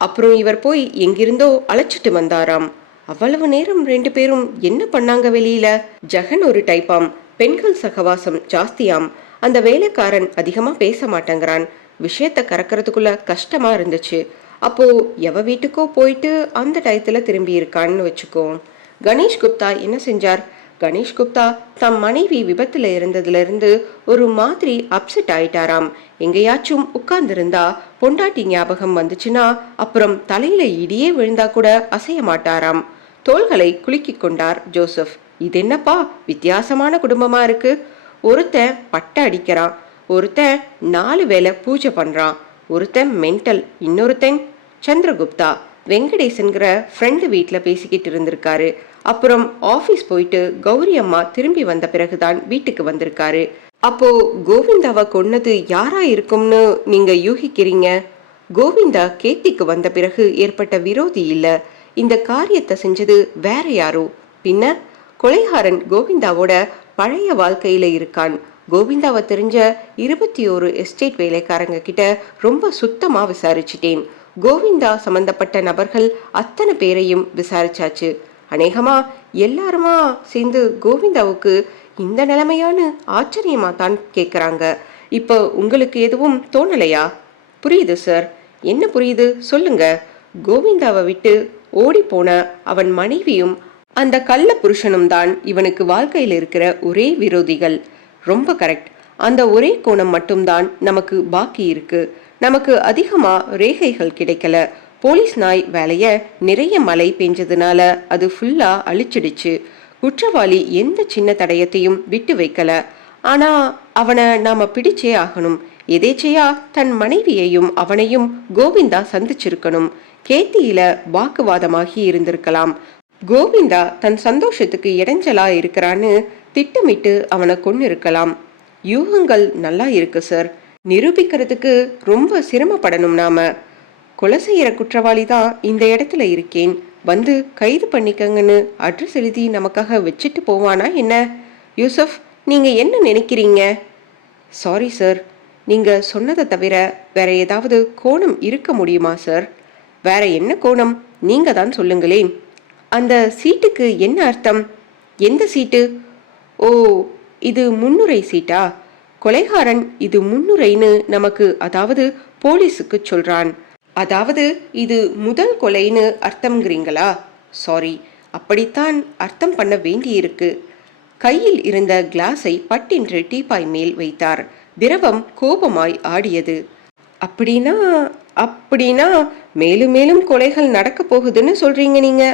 அப்புறம் இவர் போய் எங்கிருந்தோ அழைச்சிட்டு வந்தாராம். அவ்வளவு நேரம் 2 பேரும் என்ன பண்ணாங்க வெளியில? ஜெகன் ஒரு டைப்பாம். பெண்கள் சகவாசம் ஜாஸ்தியாம். அந்த வேலைக்காரன் அதிகமா பேச மாட்டேங்கிறான். விஷயத்த கறக்கிறதுக்குள்ள கஷ்டமா இருந்துச்சு. அப்போ எவ வீட்டுக்கோ போயிட்டு அந்த டயத்துல திரும்பி இருக்கான்னு வச்சுக்கோ. கணேஷ் குப்தா என்ன செஞ்சார்? கணேஷ் குப்தா தம் மனைவி விபத்துல இருந்ததுல இருந்து ஒரு மாதிரி அப்செட் ஆயிட்டாராம். எங்கேயாச்சும் உட்கார்ந்திருந்தா பொண்டாட்டி ஞாபகம் வந்துச்சுன்னா அப்புறம் தலையில இடியே விழுந்தா கூட அசைய மாட்டாராம். தோள்களை குலுக்கிக் கொண்டார் ஜோசப். இது என்னப்பா வித்தியாசமான குடும்பமா இருக்கு. ஒருத்தன் பட்டை அடிக்கிறான், ஒருத்தன் 4 வேளை பூஜை பண்றான், ஒருத்தன் மென்டல், இன்னொருத்தன் சந்திரகுப்தா வெங்கடேசன்கிற ஃப்ரெண்டு வீட்டில் பேசிக்கிட்டு இருந்திருக்காரு. அப்புறம் ஆஃபீஸ் போயிட்டு கௌரி அம்மா திரும்பி வந்த பிறகுதான் வீட்டுக்கு வந்திருக்காரு. அப்போ கோவிந்தாவை கொன்னது யாரா இருக்கும்னு நீங்க யூகிக்கிறீங்க? கோவிந்தா கேத்திக்கு வந்த பிறகு ஏற்பட்ட விரோதி இல்ல. இந்த காரியத்தை செஞ்சது வேற யாரோ. பின்ன கொலைகாரன் கோவிந்தாவோட பழைய வாழ்க்கையில இருக்கான். கோவிந்தாவை தெரிஞ்ச 21 எஸ்டேட் வேலைக்காரங்க கிட்ட ரொம்ப சுத்தமா விசாரிச்சிட்டேன். கோவிந்தா சம்பந்தப்பட்ட நபர்கள் அத்தனை பேரையும் விசாரிச்சாச்சு. அநேகமா எல்லாருமா சேர்ந்து கோவிந்தாவுக்கு இந்த நிலைமையான்னு ஆச்சரியமா தான் கேக்குறாங்க. இப்ப உங்களுக்கு எதுவும் தோணலையா? புரியுது சார். என்ன புரியுது சொல்லுங்க. கோவிந்தாவை விட்டு ஓடி போன அவன் மனைவியும் அந்த கள்ள புருஷனும் தான் இவனுக்கு வாழ்க்கையில் இருக்கிற ஒரே விரோதிகள். ரொம்ப கரெக்ட். அந்த ஒரே கோணம் மட்டும்தான் நமக்கு பாக்கி இருக்கு. நமக்கு அதிகமா ரேகைகள் கிடைக்கல. போலீஸ் நாய் வேலைய நிறைய மழை பெஞ்சதுனால அது ஃபுல்லா அழிச்சிடுச்சு. குற்றவாளி எந்த சின்ன தடயத்தையும் விட்டு வைக்கல. ஆனா அவனை நாம பிடிச்சே ஆகணும். எதேச்சையா தன் மனைவியையும் அவனையும் கோவிந்தா சந்திச்சிருக்கணும். கேத்தியில வாக்குவாதமாகி இருந்திருக்கலாம். கோவிந்தா தன் சந்தோஷத்துக்கு இடைஞ்சலா இருக்கிறான்னு திட்டமிட்டு அவனை கொன்னு இருக்கலாம். யூகங்கள் நல்லா இருக்கு சார். நிரூபிக்கிறதுக்கு ரொம்ப சிரமப்படணும் நாம. கொலை செய்யற குற்றவாளி தான் இந்த இடத்துல இருக்கேன், வந்து கைது பண்ணிக்கங்கன்னு அட்ரஸ் எழுதி நமக்காக வச்சுட்டு போவானா என்ன? யூசுப், நீங்க என்ன நினைக்கிறீங்க? சாரி சார், நீங்க சொன்னதை தவிர வேற ஏதாவது கோணம் இருக்க முடியுமா சார்? வேற என்ன கோணம் நீங்க தான் சொல்லுங்களேன். அந்த சீட்டுக்கு என்ன அர்த்தம்? எந்த சீட்டு? ஓ, இது முன்னுரை சீட்டா? கொலைகாரன் இது முன்னுரைன்னு நமக்கு, அதாவது போலீஸுக்கு சொல்றான். அதாவது இது முதல் கொலைன்னு அர்த்தம்ங்கிறீங்களா? சாரி, அப்படித்தான் அர்த்தம் பண்ண வேண்டியிருக்கு. கையில் இருந்த கிளாஸை பட்டென்று டீப்பாய் மேல் வைத்தார். திரவம் கோபமாய் ஆடியது. அப்படின்னா அப்படின்னா மேலும் மேலும் கொலைகள் நடக்க போகுதுன்னு சொல்றீங்க நீங்க?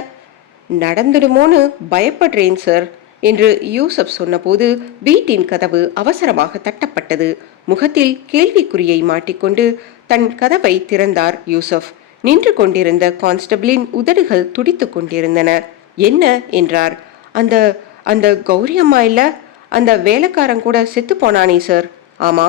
நடந்துடுமோன்னு பயப்படுறேன் சார் என்று யூசப் சொன்னபோது வீட்டின் கதவு அவசரமாக தட்டப்பட்டது. முகத்தில் கேள்விக்குறியை மாட்டிக்கொண்டு தன் கதவை திறந்தார் யூசப். நின்று கொண்டிருந்த கான்ஸ்டபிளின் உதடுகள் துடித்துக் கொண்டிருந்தன. என்ன என்றார். அந்த அந்த கௌரி அம்மா இல்ல, அந்த வேலைக்காரன் கூட செத்து போனானே சார். ஆமா,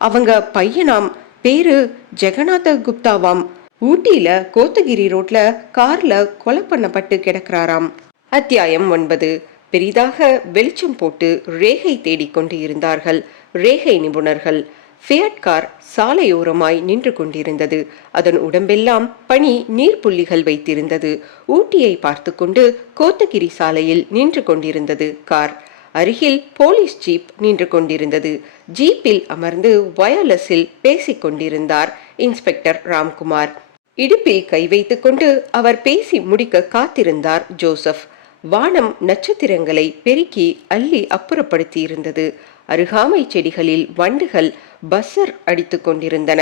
அவங்க பையனாம், பேரு ஜெகநாத குப்தாவாம். ஊட்டியில கோத்தகிரி ரோட்ல கார்ல கொலை பண்ணப்பட்டு கிடக்கிறாராம். அத்தியாயம் 9. பெரிதாக வெளிச்சம் போட்டு ரேகை தேடிக்கொண்டு இருந்தார்கள் ரேகை நிபுணர்கள். ஃபியட் கார் சாலையோரமாய் நின்று கொண்டிருந்தது. அதன் உடம்பெல்லாம் பனி நீர்ப்புள்ளிகள் வைத்திருந்தது. ஊட்டியை பார்த்து கொண்டு கோத்தகிரி சாலையில் நின்று கொண்டிருந்தது கார். அருகில் போலீஸ் ஜீப் நின்று கொண்டிருந்தது. ஜீப்பில் அமர்ந்து வயர்லெஸில் பேசிக் கொண்டிருந்தார் இன்ஸ்பெக்டர் ராம்குமார். இடுப்பில் கை வைத்துக் கொண்டு அவர் பேசி முடிக்க காத்திருந்தார் ஜோசப். வானம் நட்சத்திரங்களை பெருக்கி அள்ளி அப்புறப்படுத்தி இருந்தது. அருகாமை செடிகளில் வண்டுகள் பஸ்ஸர் அடித்து கொண்டிருந்தன.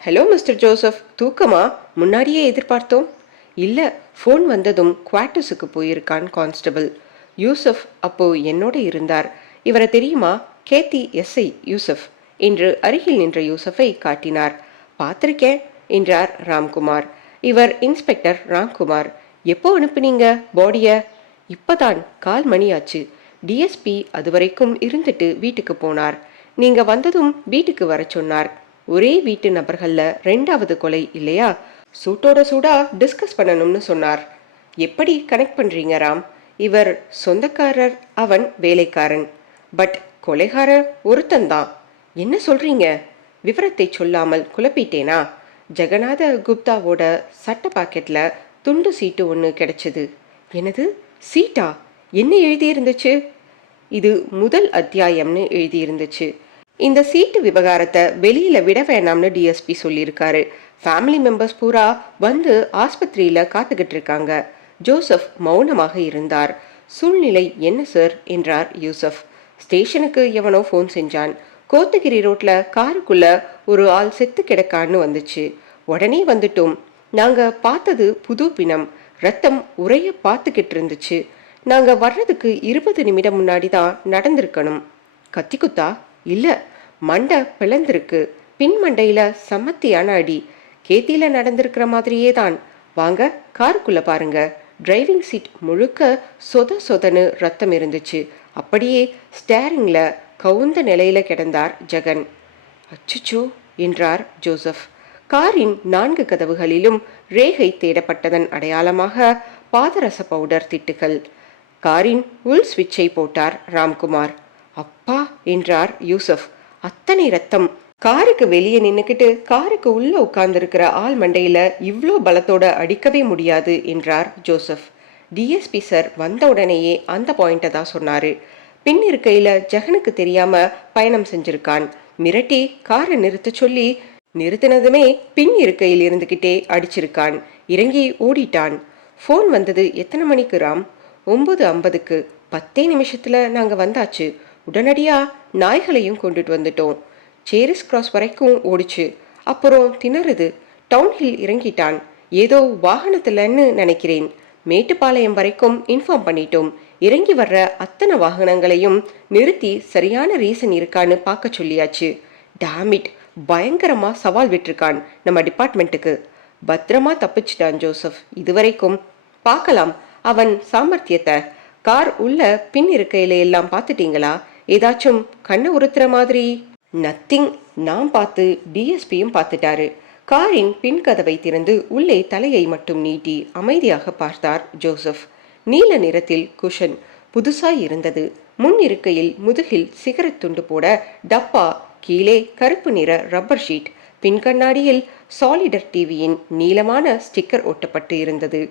ஹலோ மிஸ்டர் ஜோசப், தூக்கமா? முன்னாடியே எதிர்பார்த்தோம். இல்ல, ஃபோன் வந்ததும் குவார்ட்டர்ஸுக்கு போயிருக்கான் கான்ஸ்டபிள். யூசப் அப்போ என்னோட இருந்தார். இவரை தெரியுமா? கேத்தி எஸ்ஐ யூசப் என்று அருகில் நின்ற யூசஃபை காட்டினார். பார்த்திருக்கேன் என்றார் ராம்குமார். இவர் இன்ஸ்பெக்டர் ராம்குமார். எப்போ அனுப்புனீங்க பாடிய? இப்பதான் 4 மணி ஆச்சு. டிஎஸ்பி அதுவரைக்கும் இருந்துட்டு வீட்டுக்கு போனார். நீங்க வந்ததும் வீட்டுக்கு வர சொன்னார். ஒரே வீட்டு நபர்கள்ல 2வது கொலை இல்லையா? சூட்டோட சூடா டிஸ்கஸ் பண்ணணும்னு சொன்னார். எப்படி கனெக்ட் பண்றீங்க ராம்? இவர் சொந்தக்காரர், அவன் வேலைக்காரன். பட் கொலைகாரர் ஒருத்தன்தான். என்ன சொல்றீங்க? விவரத்தை சொல்லாமல் குழப்பிட்டேனா? ஜெகநாத குப்தாவோட சட்ட பாக்கெட்ல துண்டு சீட்டு ஒன்று கிடைச்சது. எனது சீட்டா? என்ன எழுதியிருந்துச்சு? இது முதல் அத்தியாயம்னு எழுதியிருந்துச்சு. இந்த சீட்டு விவகாரத்தை வெளியில விட வேணாம்னு டிஎஸ்பி சொல்லியிருக்காரு. ஃபேமிலி மெம்பர்ஸ் பூரா வந்து ஆஸ்பத்திரியில காத்துக்கிட்டு இருக்காங்க. ஜோசப் மௌனமாக இருந்தார். சூழ்நிலை என்ன சார் என்றார் யூசப். ஸ்டேஷனுக்கு எவனோ ஃபோன் செஞ்சான். கோத்தகிரி ரோட்ல காருக்குள்ள ஒரு ஆள் செத்து கிடக்கான்னு வந்துச்சு. உடனே வந்துட்டோம். நாங்க பார்த்தது புது பிணம். ரத்தம் உரைய பார்த்துக்கிட்டு இருந்துச்சு. நாங்க வர்றதுக்கு 20 நிமிடம் முன்னாடி தான் நடந்திருக்கணும். கத்தி குத்தா? இல்ல, மண்டை பிளந்திருக்கு. பின் மண்டையில சமத்தியான அடி. கேத்தியில நடந்திருக்கிற மாதிரியே தான். வாங்க காருக்குள்ள பாருங்க. டிரைவிங் சீட் முழுக்க சொத சொதன்னு ரத்தம் இருந்துச்சு. அப்படியே ஸ்டேரிங்ல கவுந்த நிலையில கிடந்தார் ஜெகன். அச்சுச்சோ என்றார் ஜோசப். காரின் 4 கதவுகளிலும் ரேகை தேடப்பட்டதன் அடையாளமாக பாதரச பவுடர் திட்டுகள். காரின் உள் ஸ்விட்சை போட்டார் ராம்குமார். அப்பா என்றார் யூசப். அத்தனை ரத்தம்! காருக்கு வெளியே நின்னுக்கிட்டு காருக்கு உள்ள உட்கார்ந்திருக்கிற ஆள் மண்டையில இவ்ளோ பலத்தோட அடிக்கவே முடியாது என்றார் ஜோசப். டிஎஸ்பி சார் வந்த உடனேயே அந்த பாயிண்ட தான் சொன்னாரு. பின் இருக்கையில ஜெகனுக்கு தெரியாம பயணம் செஞ்சிருக்கான். மிரட்டி காரை நிறுத்த சொல்லி நிறுத்தினதுமே பின் இருக்கையில் இருந்துகிட்டே அடிச்சிருக்கான். இறங்கி ஓடிட்டான். ஃபோன் வந்தது எத்தனை மணிக்கு ராம்? 9:50க்கு. 10 நிமிஷத்துல நாங்க வந்தாச்சு. உடனடியா நாய்களையும் கொண்டுட்டு வந்துட்டோம். சேரிஸ் கிராஸ் வரைக்கும் ஓடிச்சு. அப்புறம் திணறுது. டவுன்ஹில் இறங்கிட்டான். ஏதோ வாகனத்துலன்னு நினைக்கிறேன். மேட்டுப்பாளையம் வரைக்கும் இன்ஃபார்ம் பண்ணிட்டோம். இறங்கி வர்ற அத்தனை வாகனங்களையும் நிறுத்தி சரியான ரீசன் இருக்கான்னு பார்க்க சொல்லியாச்சு. டாமிட், பயங்கரமா சவால் விட்டுருக்கான் நம்ம டிபார்ட்மெண்ட்டுக்கு. பத்திரமா தப்பிச்சிட்டான் ஜோசப். இதுவரைக்கும் பார்க்கலாம் அவன் சாமர்த்தியத்தை. கார் உள்ள பின் இருக்கையில எல்லாம் பார்த்துட்டீங்களா? ஏதாச்சும் கண்ணை உறுத்துற மாதிரி? நத்திங். நான் பார்த்து டிஎஸ்பியும் பார்த்துட்டாரு. காரின் பின் கதவை திறந்து உள்ளே தலையை மட்டும் நீட்டி அமைதியாக பார்த்தார் ஜோசப். நீல நிறத்தில் குஷன் புதுசாய் இருந்தது. முன் இருக்கையில் முதுகில் சிகரெட் துண்டு போட டப்பா, கீழே கருப்பு நிற ரப்பர் ஷீட். பின் கண்ணாடியில் சாலிடர் டிவியின் நீளமான ஸ்டிக்கர் ஒட்டப்பட்டு இருந்தது.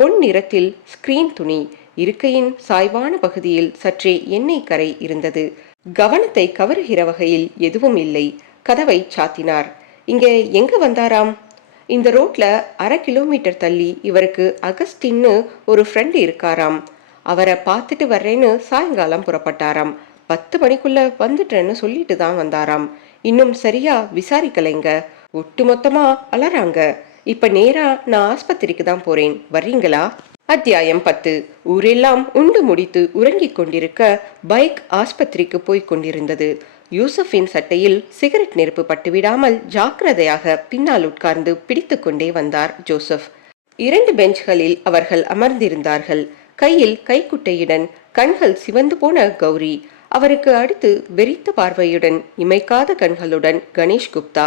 பொன் நிறத்தில் ஸ்கிரீன் துணி. இருக்கையின் சாய்வான பகுதியில் சற்றே எண்ணெய் கரை இருந்தது. கவனத்தை கவருகிற வகையில் எதுவும் இல்லை. கதவை சாத்தினார். இங்கே எங்க வந்தாராம்? இந்த ரோட்ல 1/2 கிலோமீட்டர் தள்ளி இவருக்கு அகஸ்டின்னு ஒரு ஃப்ரெண்ட் இருக்காராம். அவரை பார்த்துட்டு வர்றேன்னு சாயங்காலம் புறப்பட்டாராம். 10 மணிக்குள்ள வந்துட்டேன்னு சொல்லிட்டு தான் வந்தாராம். இன்னும் சரியா விசாரிக்கலைங்க. ஒட்டு மொத்தமா அலறாங்க. இப்ப நேரா நான் ஆஸ்பத்திரிக்கு தான் போறேன், வர்றீங்களா? அத்தியாயம் 10. ஊரெல்லாம் உண்டு முடித்து உறங்கிக் கொண்டிருக்க பைக் ஆஸ்பத்திரிக்கு போய்க் கொண்டிருந்தது. யூசஃபின் சட்டையில் சிகரெட் நெருப்பு பட்டுவிடாமல் ஜாக்கிரதையாக பின்னால் உட்கார்ந்து பிடித்து கொண்டே வந்தார் ஜோசப். 2 பெஞ்ச்களில் அவர்கள் அமர்ந்திருந்தார்கள். கையில் கைக்குட்டையுடன், கண்கள் சிவந்து போன கௌரி. அவருக்கு அடுத்து வெறித்த பார்வையுடன், இமைக்காத கண்களுடன் கணேஷ் குப்தா.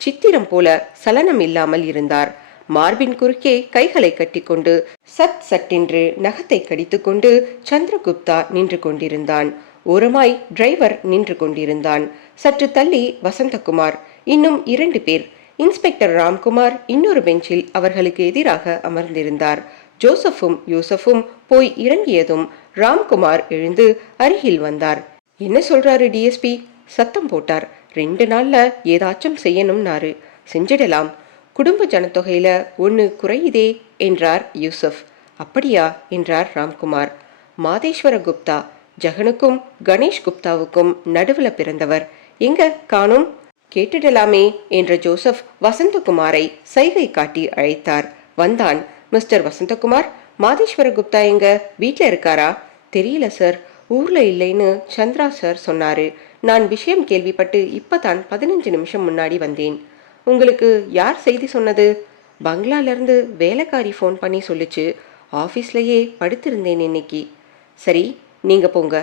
சித்திரம் போல சலனம் இல்லாமல் இருந்தார். மார்பின் குறுக்கே கைகளை கட்டிக்கொண்டு சட் சட்டென்று நகத்தை கடித்துக்கொண்டு சந்திரகுப்தா நின்று கொண்டிருந்தான். ஓரமாய் டிரைவர் நின்று கொண்டிருந்தான். சற்று தள்ளி வசந்தகுமார், இன்னும் 2 பேர். இன்ஸ்பெக்டர் ராம்குமார் இன்னொரு பெஞ்சில் அவர்களுக்கு எதிராக அமர்ந்திருந்தார். ஜோசப்பும் யூசஃபும் போய் இறங்கியதும் ராம்குமார் எழுந்து அருகில் வந்தார். என்ன சொல்றாரு டிஎஸ்பி? சத்தம் போட்டார். 2 நாள்ல ஏதாச்சும் செய்யணும்னாரு. செஞ்சிடலாம். குடும்ப ஜனத்தொகையில 1 குறையுதே என்றார் யூசப். அப்படியா என்றார் ராம்குமார். மாதேஸ்வர குப்தா ஜெகனுக்கும் கணேஷ் குப்தாவுக்கும் நடுவுல பிறந்தவர். எங்க காணும்? கேட்டுடலாமே என்ற ஜோசப் வசந்தகுமாரை சைகை காட்டி அழைத்தார். வந்தான். மிஸ்டர் வசந்தகுமார், மாதேஸ்வர குப்தா எங்க? வீட்ல இருக்காரா? தெரியல சார், ஊர்ல இல்லைன்னு சந்திரா சார் சொன்னாரு. நான் விஷயம் கேள்விப்பட்டு இப்பதான் 15 நிமிஷம் முன்னாடி வந்தேன். உங்களுக்கு யார் செய்தி சொன்னது? பங்களாலேருந்து வேலைக்காரி ஃபோன் பண்ணி சொல்லிச்சு. ஆஃபீஸ்லேயே படுத்திருந்தேன் இன்னைக்கு. சரி, நீங்க போங்க.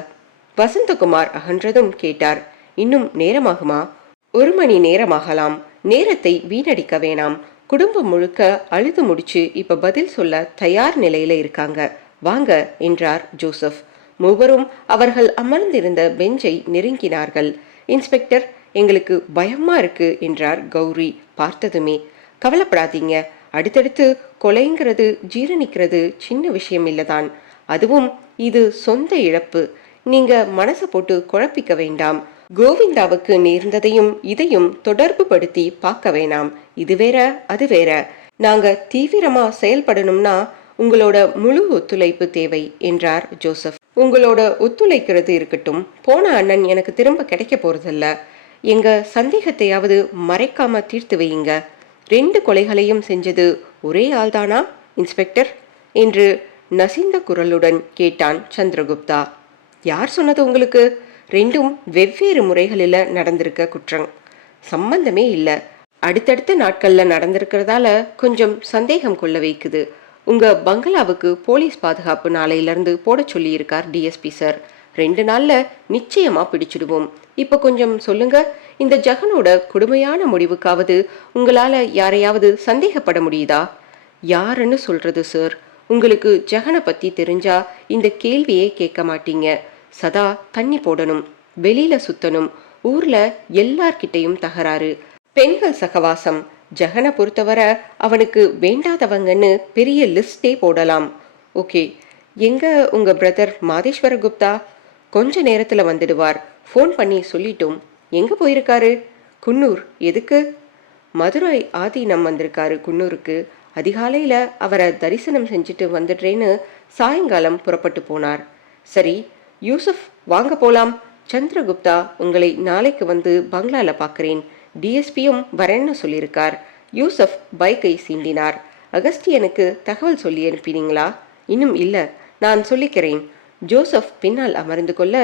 வசந்தகுமார் அகன்றதும் கேட்டார். இன்னும் நேரமாகுமா? 1 மணி நேரமாகலாம். நேரத்தை வீணடிக்க வேணாம். குடும்பம் முழுக்க அழுது முடிச்சு இப்ப பதில் சொல்ல தயார் நிலையில இருக்காங்க. வாங்க என்றார் ஜோசப். மூவரும் அவர்கள் அமர்ந்திருந்த பெஞ்சை நெருங்கினார்கள். இன்ஸ்பெக்டர், எங்களுக்கு பயமா இருக்கு என்றார் கௌரி பார்த்ததுமே. கவலைப்படாதீங்க, அடுத்தடுத்து கொலைங்கிறது ஜீரணிக்கிறது சின்ன விஷயம் இல்லதான். அதுவும் இது சொந்த இழப்பு. நீங்க மனசை போட்டு குழப்பிக்க வேண்டாம். கோவிந்தாவுக்கு நேர்ந்ததையும் இதையும் தொடர்பு படுத்தி பார்க்க வேணாம். இது வேற அது வேற. நாங்க தீவிரமா செயல்படணும்னா உங்களோட முழு ஒத்துழைப்பு தேவை என்றார் ஜோசப். உங்களோட ஒத்துழைக்கிறது இருக்கட்டும், போன அண்ணன் எனக்கு திரும்ப கிடைக்க போறதில்ல. எங்க சந்தேகத்தையாவது மறைக்காம தீர்த்து வையுங்க. 2 கொலைகளையும் செஞ்சது ஒரே ஆள்தானா இன்ஸ்பெக்டர் என்று நசிந்த குரலுடன் கேட்டான் சந்திரகுப்தா. யார் சொன்னது உங்களுக்கு? 2ம் வெவ்வேறு முறைகளில் நடந்திருக்க குற்றம். சம்பந்தமே இல்லை. அடுத்தடுத்த நாட்கள்ல நடந்திருக்கிறதால கொஞ்சம் சந்தேகம் கொள்ள வைக்குது. உங்க பங்களாவுக்கு போலீஸ் பாதுகாப்பு நாளையிலிருந்து போட சொல்லி இருக்கார் டிஎஸ்பி சார். 2 நாள்ல நிச்சயமா பிடிச்சிடுவோம். இப்ப கொஞ்சம் சொல்லுங்க, இந்த ஜெகனோட கொடுமையான முடிவுக்காவது உங்களால யாரையாவது சந்தேகப்பட முடியுதா? யாருன்னு சொல்றது சார்? உங்களுக்கு ஜெகனை பத்தி தெரிஞ்சா இந்த கேள்வியே கேட்க மாட்டீங்க. சதா தண்ணி போடணும், வெளியில சுத்தணும், ஊர்ல எல்லார்கிட்டையும் தகராறு, பெண்கள் சகவாசம். ஜெகனை பொறுத்தவரை அவனுக்கு வேண்டாதவங்கன்னு பெரிய லிஸ்டே போடலாம். ஓகே, எங்க உங்க பிரதர் மாதேஸ்வர குப்தா? கொஞ்ச நேரத்துல வந்துடுவார். ஃபோன் பண்ணி சொல்லிட்டோம். எங்க போயிருக்காரு? குன்னூர். எதுக்கு? மதுரை ஆதீனம் வந்திருக்காரு குன்னூருக்கு. அதிகாலையில அவரை தரிசனம் செஞ்சுட்டு வந்துடுறேன்னு சாயங்காலம் புறப்பட்டு போனார். சரி யூசப், வாங்க போலாம். சந்திரகுப்தா உங்களை நாளைக்கு வந்து பங்களால பார்க்குறேன். டிஎஸ்பியும் வரேன்னு சொல்லியிருக்கார். யூசப் பைக்கை சீண்டினார். அகஸ்டியனுக்கு தகவல் சொல்லி அனுப்பினீங்களா? இன்னும் இல்லை, நான் சொல்லிக்கிறேன். ஜோசப் பின்னால் அமர்ந்து கொள்ள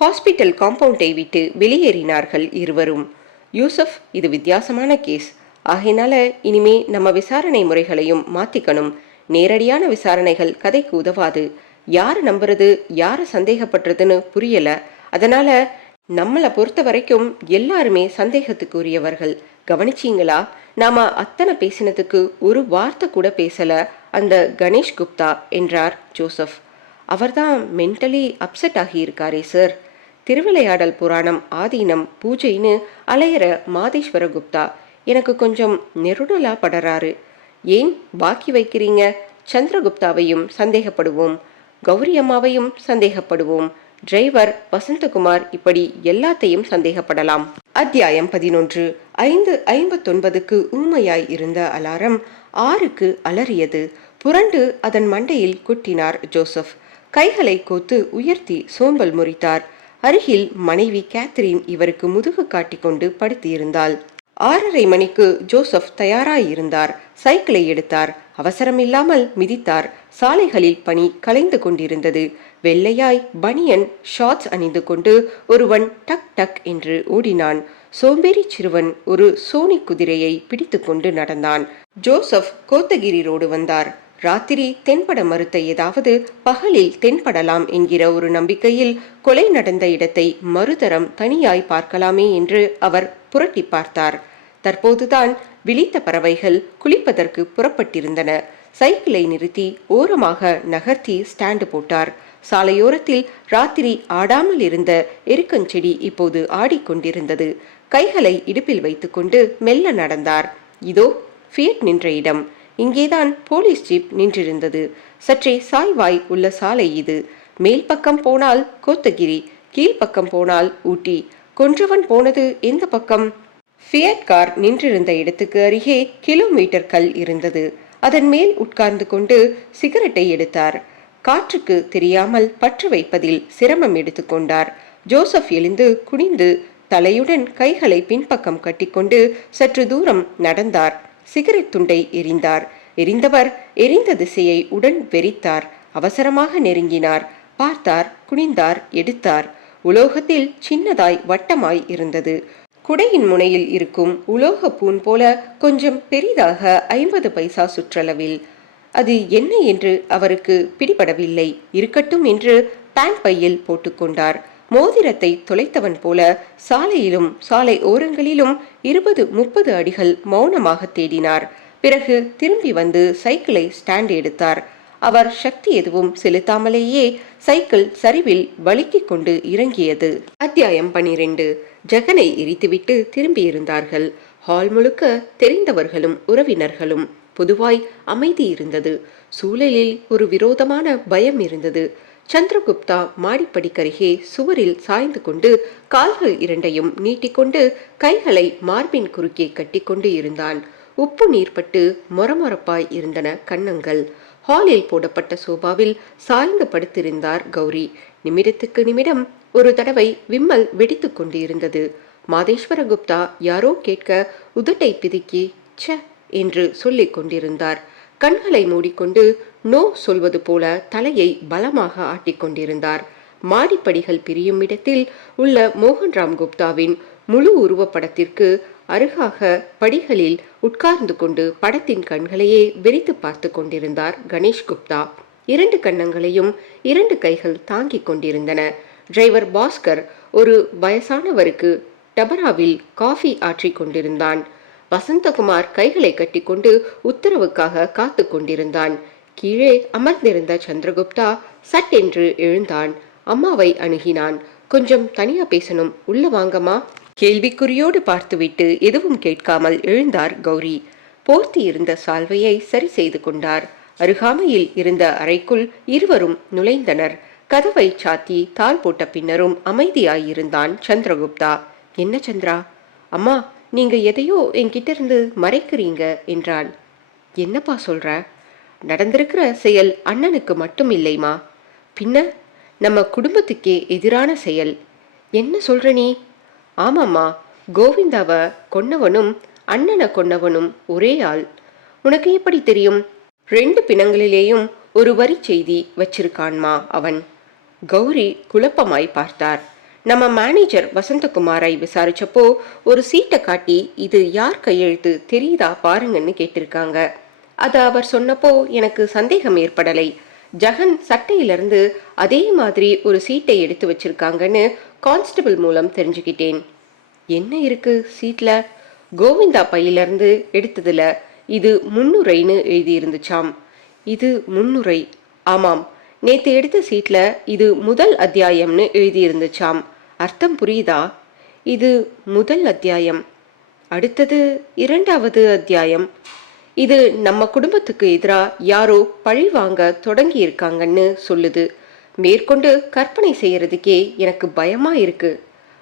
ஹாஸ்பிட்டல் காம்பவுண்டை விட்டு வெளியேறினார்கள் இருவரும். யூசப், இது வித்தியாசமான கேஸ். ஆகையினால இனிமே நம்ம விசாரணை முறைகளையும் மாத்திக்கணும். நேரடியான விசாரணைகள் கதைக்கு உதவாது. யாரை நம்புறது, யாரை சந்தேகப்படுறதுன்னு புரியல. அதனால நம்மளை பொறுத்த வரைக்கும் எல்லாருமே சந்தேகத்துக்குரியவர்கள். கவனிச்சீங்களா? நாம அத்தனை பேசினதுக்கு ஒரு வார்த்தை கூட பேசல அந்த கணேஷ் குப்தா என்றார் ஜோசப். அவர்தான் மென்டலி அப்செட் ஆகியிருக்காரே சார். திருவிளையாடல் புராணம், ஆதீனம், பூஜைன்னு அலையிற மாதேஸ்வர குப்தா எனக்கு கொஞ்சம் நெருடலா படறாரு. ஏன் பாக்கி வைக்கிறீங்க? சந்திரகுப்தாவையும் சந்தேகப்படுவோம், கௌரி அம்மாவையும் சந்தேகப்படுவோம். டிரைவர் வசந்தகுமார் இப்படி எல்லாத்தையும் சந்தேகப்படலாம். அத்தியாயம் 11. 5:59க்கு ஊமையாய் இருந்த அலாரம் 6க்கு அலறியது. புரண்டு அதன் மண்டையில் குட்டினார் ஜோசப். கைகளை கோத்து உயர்த்தி சோம்பல் முறித்தார். அருகில் மனைவி கேத்ரின் இவருக்கு முதுகு காட்டிக்கொண்டு படுத்தியிருந்தாள். 6:30 மணிக்கு ஜோசப் தயாராயிருந்தார். சைக்கிளை எடுத்தார். அவசரமில்லாமல் மிதித்தார். சாலைகளில் பனி கலைந்து கொண்டிருந்தது. வெள்ளையாய் பனியன் ஷார்ட்ஸ் அணிந்து கொண்டு ஒருவன் டக் டக் என்று ஓடினான். சோம்பேறி சிறுவன் ஒரு சோனி குதிரையை பிடித்து கொண்டு நடந்தான். ஜோசப் கோத்தகிரி ரோடு வந்தார். ராத்திரி தென்பட மறுத்த ஏதாவது பகலில் தென்படலாம் என்கிற ஒரு நம்பிக்கையில் கொலை நடந்த இடத்தை மறுதரம் தனியாய் பார்க்கலாமே என்று அவர் புரட்டி பார்த்தார். தற்போதுதான் விழித்த பறவைகள் குளிப்பதற்கு புறப்பட்டிருந்தன. சைக்கிளை நிறுத்தி ஓரமாக நகர்த்தி ஸ்டாண்டு போட்டார். சாலையோரத்தில் ராத்திரி ஆடாமல் இருந்த எருக்கஞ்செடி இப்போது ஆடிக்கொண்டிருந்தது. கைகளை இடுப்பில் வைத்துக்கொண்டு மெல்ல நடந்தார். இதோ ஃபியட் நின்ற இடம். இங்கேதான் போலீஸ் ஜீப் நின்றிருந்தது. சற்றே சாய்வாய் உள்ள சாலை இது. மேல் பக்கம் போனால் கோத்தகிரி, கீழ்ப்பக்கம் போனால் ஊட்டி. கொன்றவன் போனது எந்த பக்கம்? ஃபியட் கார் நின்றிருந்த இடத்துக்கு அருகே கிலோமீட்டர் கல் இருந்தது. அதன் மேல் உட்கார்ந்து கொண்டு சிகரெட்டை எடுத்தார். காற்றுக்கு தெரியாமல் பற்ற வைப்பதில் சிரமம் எடுத்துக்கொண்டார். ஜோசப் எழுந்து குனிந்து தலையுடன் கைகளை பின்பக்கம் கட்டிக்கொண்டு சற்று தூரம் நடந்தார். சிகரெட் துண்டை எரிந்தார். எரிந்தவர் எரிந்த திசையை உடன் வெறித்தார். அவசரமாக நெருங்கினார். பார்த்தார், குனிந்தார், எடுத்தார். உலோகத்தில் சின்னதாய் வட்டமாய் இருந்தது. குடையின் முனையில் இருக்கும் உலோக பூன் போல கொஞ்சம் பெரிதாக 50 பைசா சுற்றளவில். அது என்ன என்று அவருக்கு பிடிபடவில்லை. இருக்கட்டும் என்று பேண்ட் பையில் போட்டுக்கொண்டார். மோதிரத்தை தொலைத்தவன் போல சாலையிலும் சாலை ஓரங்களிலும் 20-30 அடிகள் மௌனமாக தேடினார். பிறகு திரும்பி வந்து சைக்கிளை ஸ்டாண்ட் எடுத்தார். அவர் சக்தி எதுவும் செலுத்தாமலேயே சைக்கிள் சரிவில் வழுக்கிக் கொண்டு இறங்கியது. அத்தியாயம் 12. ஜெகனை எரித்துவிட்டு திரும்பியிருந்தார்கள். ஹால் முழுக்க தெரிந்தவர்களும் உறவினர்களும். பொதுவாய் அமைதி இருந்தது. சூழலில் ஒரு விரோதமான பயம் இருந்தது. சந்திரகுப்தா மாடிப்படிக்கருகே சுவரில் சாய்ந்து கொண்டு கால்கள் இரண்டையும் நீட்டிக்கொண்டு கைகளை மார்பின் குறுக்கே கட்டிக்கொண்டு இருந்தான். உப்பு நீர்பட்டு மொரமொரப்பாய் இருந்தன கன்னங்கள். ஹாலில் போடப்பட்ட சோபாவில் சாய்ந்து படுத்திருந்தார் கௌரி. நிமிடத்துக்கு நிமிடம் ஒரு தடவை விம்மல் வெடித்து கொண்டு இருந்தது. மாதேஸ்வர குப்தா யாரோ கேட்க உதட்டை பிதுக்கி ச என்று சொல்லிக் கொண்டிருந்தார். கண்களை மூடிக்கொண்டு நோ சொல்வது போல தலையை பலமாக ஆட்டிக்கொண்டிருந்தார். மாடிப்படிகள் பிரியும் இடத்தில் உள்ள மோகன்ராம் குப்தாவின் முழு உருவப்படத்திற்கு அருகாக படிகளில் உட்கார்ந்து கொண்டு படத்தின் கண்களையே வெறித்து பார்த்து கொண்டிருந்தார் கணேஷ் குப்தா. 2 கன்னங்களையும் 2 கைகள் தாங்கிக் கொண்டிருந்தன. டிரைவர் பாஸ்கர் ஒரு வயசானவருக்கு டபராவில் காஃபி ஆற்றிக் கொண்டிருந்தான். வசந்தகுமார் கைகளை கட்டிக்கொண்டு உத்தரவுக்காக காத்து கொண்டிருந்தான். கீழே அமர்ந்திருந்த சந்திரகுப்தா சட்டென்று எழுந்தான். அம்மாவை அணுகினான். கொஞ்சம் தனியா பேசணும், உள்ள வாங்கம்மா. கேள்விக்குறியோடு பார்த்துவிட்டு எதுவும் கேட்காமல் எழுந்தார் கௌரி. போர்த்தி இருந்த சால்வையை சரி செய்து கொண்டார். அருகாமையில் இருந்த அறைக்குள் இருவரும் நுழைந்தனர். கதவை சாத்தி தாள் போட்ட பின்னரும் அமைதியாயிருந்தான் சந்திரகுப்தா. என்ன சந்திரா? அம்மா, நீங்க எதையோ என்கிட்ட இருந்து மறைக்கிறீங்க என்றான். என்னப்பா சொல்ற? நடந்திருக்கிற செயல் அண்ணனுக்கு மட்டும் இல்லைமா, பின்ன நம்ம குடும்பத்துக்கே எதிரான செயல். என்ன சொல்ற நீ? ஆமாம்மா, கோவிந்தாவை கொன்னவனும் அண்ணனை கொன்னவனும் ஒரே ஆள். உனக்கு எப்படி தெரியும்? 2 பிணங்களிலேயும் ஒரு வரி செய்தி வச்சிருக்கான்மா அவன். கௌரி குழப்பமாய் பார்த்தார். நம்ம மேனேஜர் வசந்தகுமாரை விசாரிச்சப்போ ஒரு சீட்டை காட்டி இது யார் கையெழுத்து தெரியுதா பாருங்கன்னு கேட்டிருக்காங்க. அது அவர் சொன்னப்போ எனக்கு சந்தேகம் ஏற்படலை. ஜெகன் சட்டையிலிருந்து அதே மாதிரி ஒரு சீட்டை எடுத்து வச்சிருக்காங்கன்னு கான்ஸ்டபிள் மூலம் தெரிஞ்சுக்கிட்டேன். என்ன இருக்கு சீட்ல? கோவிந்தா பையிலிருந்து எடுத்ததுல இது முன்னுரைன்னு எழுதி இருந்துச்சாம். இது முன்னுரை? ஆமாம். நேத்து எடுத்த சீட்ல இது முதல் அத்தியாயம்னு எழுதி இருந்துச்சாம். அர்த்தம் புரியுதா? இது முதல் அத்தியாயம். அடுத்தது 2வது அத்தியாயம். இது நம்ம குடும்பத்துக்கு எதிராக யாரோ பழி வாங்க தொடங்கி இருக்காங்கன்னு சொல்லுது. மேற்கொண்டு கற்பனை செய்யறதுக்கே எனக்கு பயமா இருக்கு.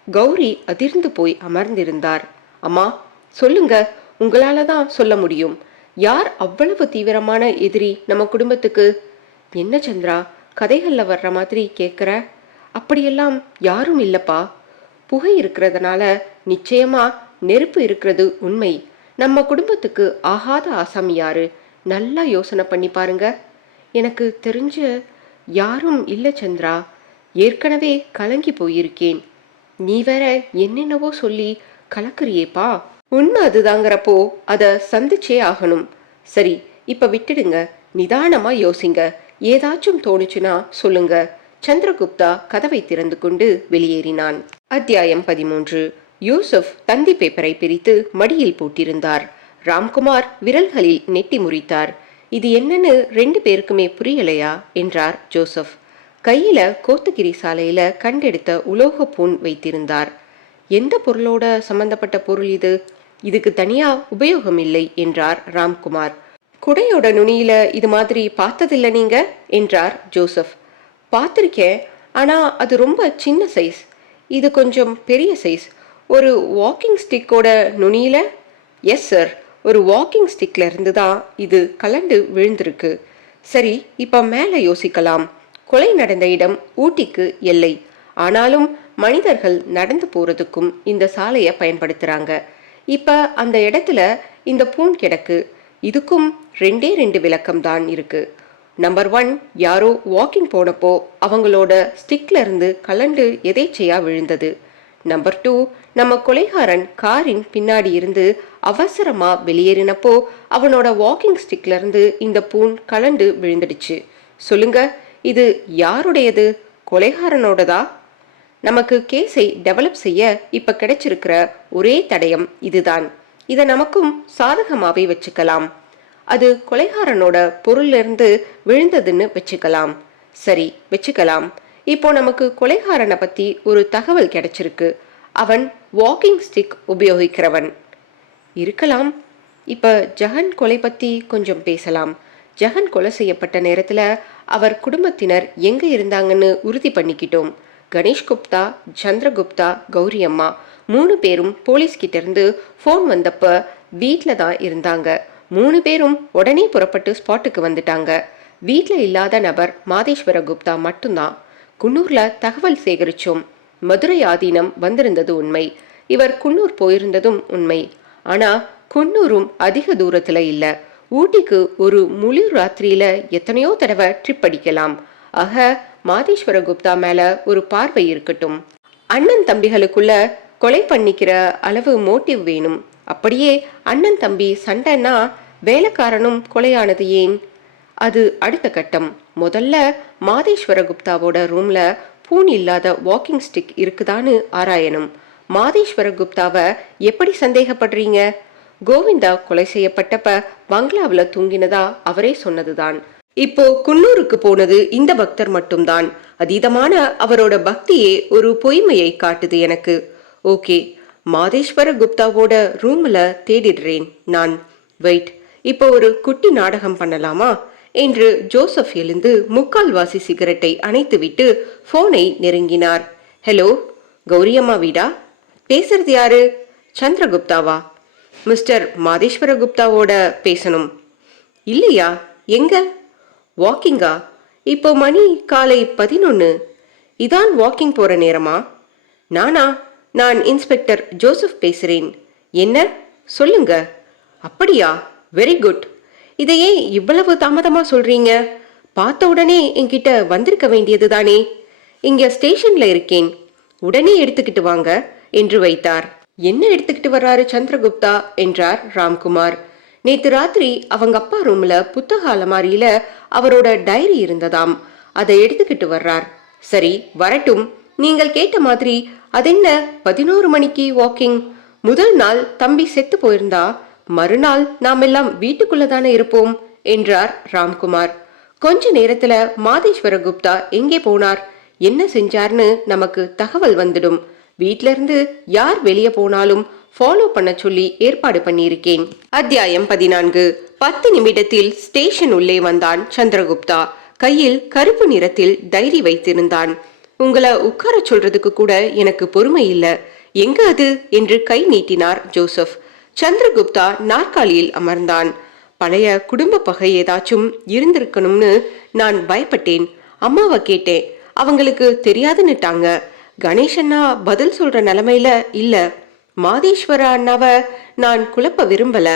கௌரி அதிர்ந்து போய் அமர்ந்திருந்தார். அம்மா சொல்லுங்க, உங்களால தான் சொல்ல முடியும். யார் அவ்வளவு தீவிரமான எதிரி நம்ம குடும்பத்துக்கு? என்ன சந்திரா, கதைகள்ல வர்ற மாதிரி கேட்குற? அப்படியெல்லாம் யாரும் இல்லப்பா. புகை இருக்கிறதுனால நிச்சயமா நெருப்பு இருக்கிறது உண்மை. நம்ம குடும்பத்துக்கு ஆகாத ஆசாமி யாரு? நல்லா யோசனை பண்ணி பாருங்க. எனக்கு தெரிஞ்ச யாரும் இல்லை சந்திரா. ஏற்கனவே கலங்கி போயிருக்கேன். நீ வேற என்னென்னவோ சொல்லி கலக்குறியேப்பா. உண்மை அதுதாங்கிறப்போ அதை சந்திச்சே ஆகணும். சரி, இப்ப விட்டுடுங்க, நிதானமா யோசிங்க. ஏதாச்சும் தோணுச்சுன்னா சொல்லுங்க. சந்திரகுப்தா கதவை திறந்து கொண்டு வெளியேறினான். அத்தியாயம் 13. யூசுப் தந்தி பேப்பரை பிரித்து மடியில் போட்டிருந்தார். ராம்குமார் விரல்களில் நெட்டி முறித்தார். இது என்னன்னு 2 பேருக்குமே புரியலையா என்றார் ஜோசப். கையில கோத்தகிரி சாலையில கண்டெடுத்த உலோக பூன் வைத்திருந்தார். எந்த பொருளோட சம்பந்தப்பட்ட பொருள் இது? இதுக்கு தனியா உபயோகம் இல்லை என்றார் ராம்குமார். குடையோட நுனியில இது மாதிரி பார்த்ததில்ல நீங்க என்றார் ஜோசப். பார்த்திருக்கேன், ஆனா அது ரொம்ப சின்ன சைஸ். இது கொஞ்சம் பெரிய சைஸ். ஒரு வாக்கிங் ஸ்டிக்கோட நுனியில? எஸ் சார், ஒரு வாக்கிங் ஸ்டிக்ல இருந்து தான் இது கலண்டு விழுந்திருக்கு. சரி, இப்ப மேல யோசிக்கலாம். கொலை நடந்த இடம் ஊட்டிக்கு எல்லை. ஆனாலும் மனிதர்கள் நடந்து போறதுக்கும் இந்த சாலையை பயன்படுத்துறாங்க. இப்ப அந்த இடத்துல இந்த பூன் கிடக்கு. இதுக்கும் 2 விளக்கம் தான் இருக்கு. நம்பர் 1, யாரோ வாக்கிங் போனப்போ அவங்களோட ஸ்டிக்ல இருந்து கலண்டு எதேச்சையா விழுந்தது. நம்பர் 2, நம்ம கொலைகாரன் காரின் பின்னாடி இருந்து அவசரமா வெளியேறினப்போ அவனோட வாக்கிங் ஸ்டிக்ல இருந்து இந்த பூன் கலண்டு விழுந்துடுச்சு. சொல்லுங்க, இது யாருடையது? கொலைகாரனோடதா? நமக்கு கேஸை டெவலப் செய்ய இப்ப கிடைச்சிருக்கிற ஒரே தடயம் இதுதான். இதை நமக்கும் சாதகமாவே வச்சுக்கலாம். அது கொலைகாரனோட பொருள்ல இருந்து விழுந்ததுன்னு வச்சுக்கலாம். சரி, வச்சுக்கலாம். இப்போ நமக்கு கொலைகாரனை பத்தி ஒரு தகவல் கிடைச்சிருக்கு. அவன் வாக்கிங் ஸ்டிக் உபயோகிக்கிறவன் இருக்கலாம். இப்ப ஜெகன் கொலை பத்தி கொஞ்சம் பேசலாம். ஜெகன் கொலை செய்யப்பட்ட நேரத்துல அவர் குடும்பத்தினர் எங்க இருந்தாங்கன்னு உறுதி பண்ணிக்கிட்டோம். கணேஷ் குப்தா, சந்திரகுப்தா, கௌரி அம்மா 3 பேரும் போலீஸ் கிட்ட இருந்து ஃபோன் வந்தப்ப வீட்ல தான் இருந்தாங்க. 3 பேரும் உடனே புறப்பட்டு ஸ்பாட்டுக்கு வந்துட்டாங்க. வீட்ல இல்லாத நபர் மாதேஸ்வர குப்தா மட்டும்தான். குன்னூர்ல தகவல் சேகரிச்சோம். மதுரை ஆதீனம் வந்திருந்தது உண்மை. இவர் குன்னூர் போயிருந்ததும் உண்மை. ஆனா குன்னூரும் அதிக தூரத்துல இல்ல. ஊட்டிக்கு ஒரு முழு ராத்திரியில எத்தனையோ தடவை ட்ரிப் அடிக்கலாம். ஆக மாதேஸ்வர குப்தா மேல ஒரு பார்வை இருக்கட்டும். அண்ணன் தம்பிகளுக்குள்ள கொலை பண்ணிக்கிற அளவு மோட்டிவ் வேணும். அப்படியே அண்ணன் தம்பி சண்டைன்னா வேலைக்காரனும் கொலையானது ஏன்? அது அடுத்த கட்டம். முதல்ல மாதேஸ்வர குப்தாவோட ரூம்ல பூன் இல்லாத வாக்கிங் ஸ்டிக் இருக்குதான்னு ஆராயணும். மாதேஸ்வர குப்தாவை எப்படி சந்தேகப்படுறீங்க? கோவிந்தா கொலை செய்யப்பட்டப்ப பங்களாவில தூங்கினதா அவரே சொன்னதுதான். இப்போ குன்னூருக்கு போனது இந்த பக்தர் மட்டும்தான். அதீதமான அவரோட பக்தியே ஒரு பொய்மையை காட்டுது எனக்கு. ஓகே, மாதேஸ்வர குப்தாவோட ரூம்ல தேடிடுறேன் நான். வெயிட், இப்போ ஒரு குட்டி நாடகம் பண்ணலாமா என்று ஜோசப் எழுந்து முக்கால்வாசி சிகரெட்டை அணைத்துவிட்டு போனை நெருங்கினார். ஹலோ, கௌரியம்மா வீடா? பேசுறது யாரு? சந்திரகுப்தாவா? மிஸ்டர் மாதேஸ்வர குப்தாவோட பேசணும். இல்லையா? எங்க? வாக்கிங்கா? இப்போ மணி காலை 11. இதான் வாக்கிங் போற நேரமா? நானா? நான் இன்ஸ்பெக்டர் ஜோசப் பேசுறேன். என்ன சொல்லுங்க. அப்படியா? Very good. இதையே இவ்வளவு தாமதமா சொல்றீங்க? பார்த்த உடனே என்கிட்ட வந்திருக்க வேண்டியது தானே. இங்க ஸ்டேஷன்ல இருக்கேன், உடனே எடுத்துக்கிட்டு வாங்க என்று வைத்தார். என்ன எடுத்துக்கிட்டு வர்றாரு சந்திரகுப்தா என்றார் ராம்குமார். நேத்து ராத்திரி அவங்க அப்பா ரூம்ல புத்தக அலமாரியில அவரோட டைரி இருந்ததாம். அதை எடுத்துக்கிட்டு வர்றார். சரி, வரட்டும். நீங்கள் கேட்ட மாதிரி அதென்ன 11 மணிக்கு வாக்கிங்? முதல் நாள் தம்பி செத்து போயிருந்தா மறுநாள் நாம் எல்லாம் வீட்டுக்குள்ளதானே இருப்போம் என்றார் ராம்குமார். கொஞ்ச நேரத்துல மாதேஸ்வர குப்தா எங்கே போனார், என்ன செஞ்சார்னு நமக்கு தகவல் வந்துடும். வீட்ல இருந்து யார் வெளியே போனாலும் ஃபாலோ பண்ண சொல்லி ஏற்பாடு பண்ணியிருக்கேன். அத்தியாயம் 14. 10 நிமிடத்தில் ஸ்டேஷன் உள்ளே வந்தான் சந்திரகுப்தா. கையில் கருப்பு நிறத்தில் டைரி வைத்திருந்தான். உங்களை உட்கார சொல்றதுக்கு கூட எனக்கு பொறுமை இல்ல, எங்க அது என்று கை நீட்டினார் ஜோசப். சந்திரகுப்தா நாற்காலியில் அமர்ந்தான். பழைய குடும்ப பகை ஏதாச்சும் இருந்திருக்கணும்னு நான் பயப்பட்டேன். அம்மாவை கேட்டேன், அவங்களுக்கு தெரியாதுன்னுட்டாங்க. கணேசண்ணா பதில் சொல்ற நிலைமையில இல்ல. மாதேஸ்வர அண்ணாவை நான் குழப்ப விரும்பல,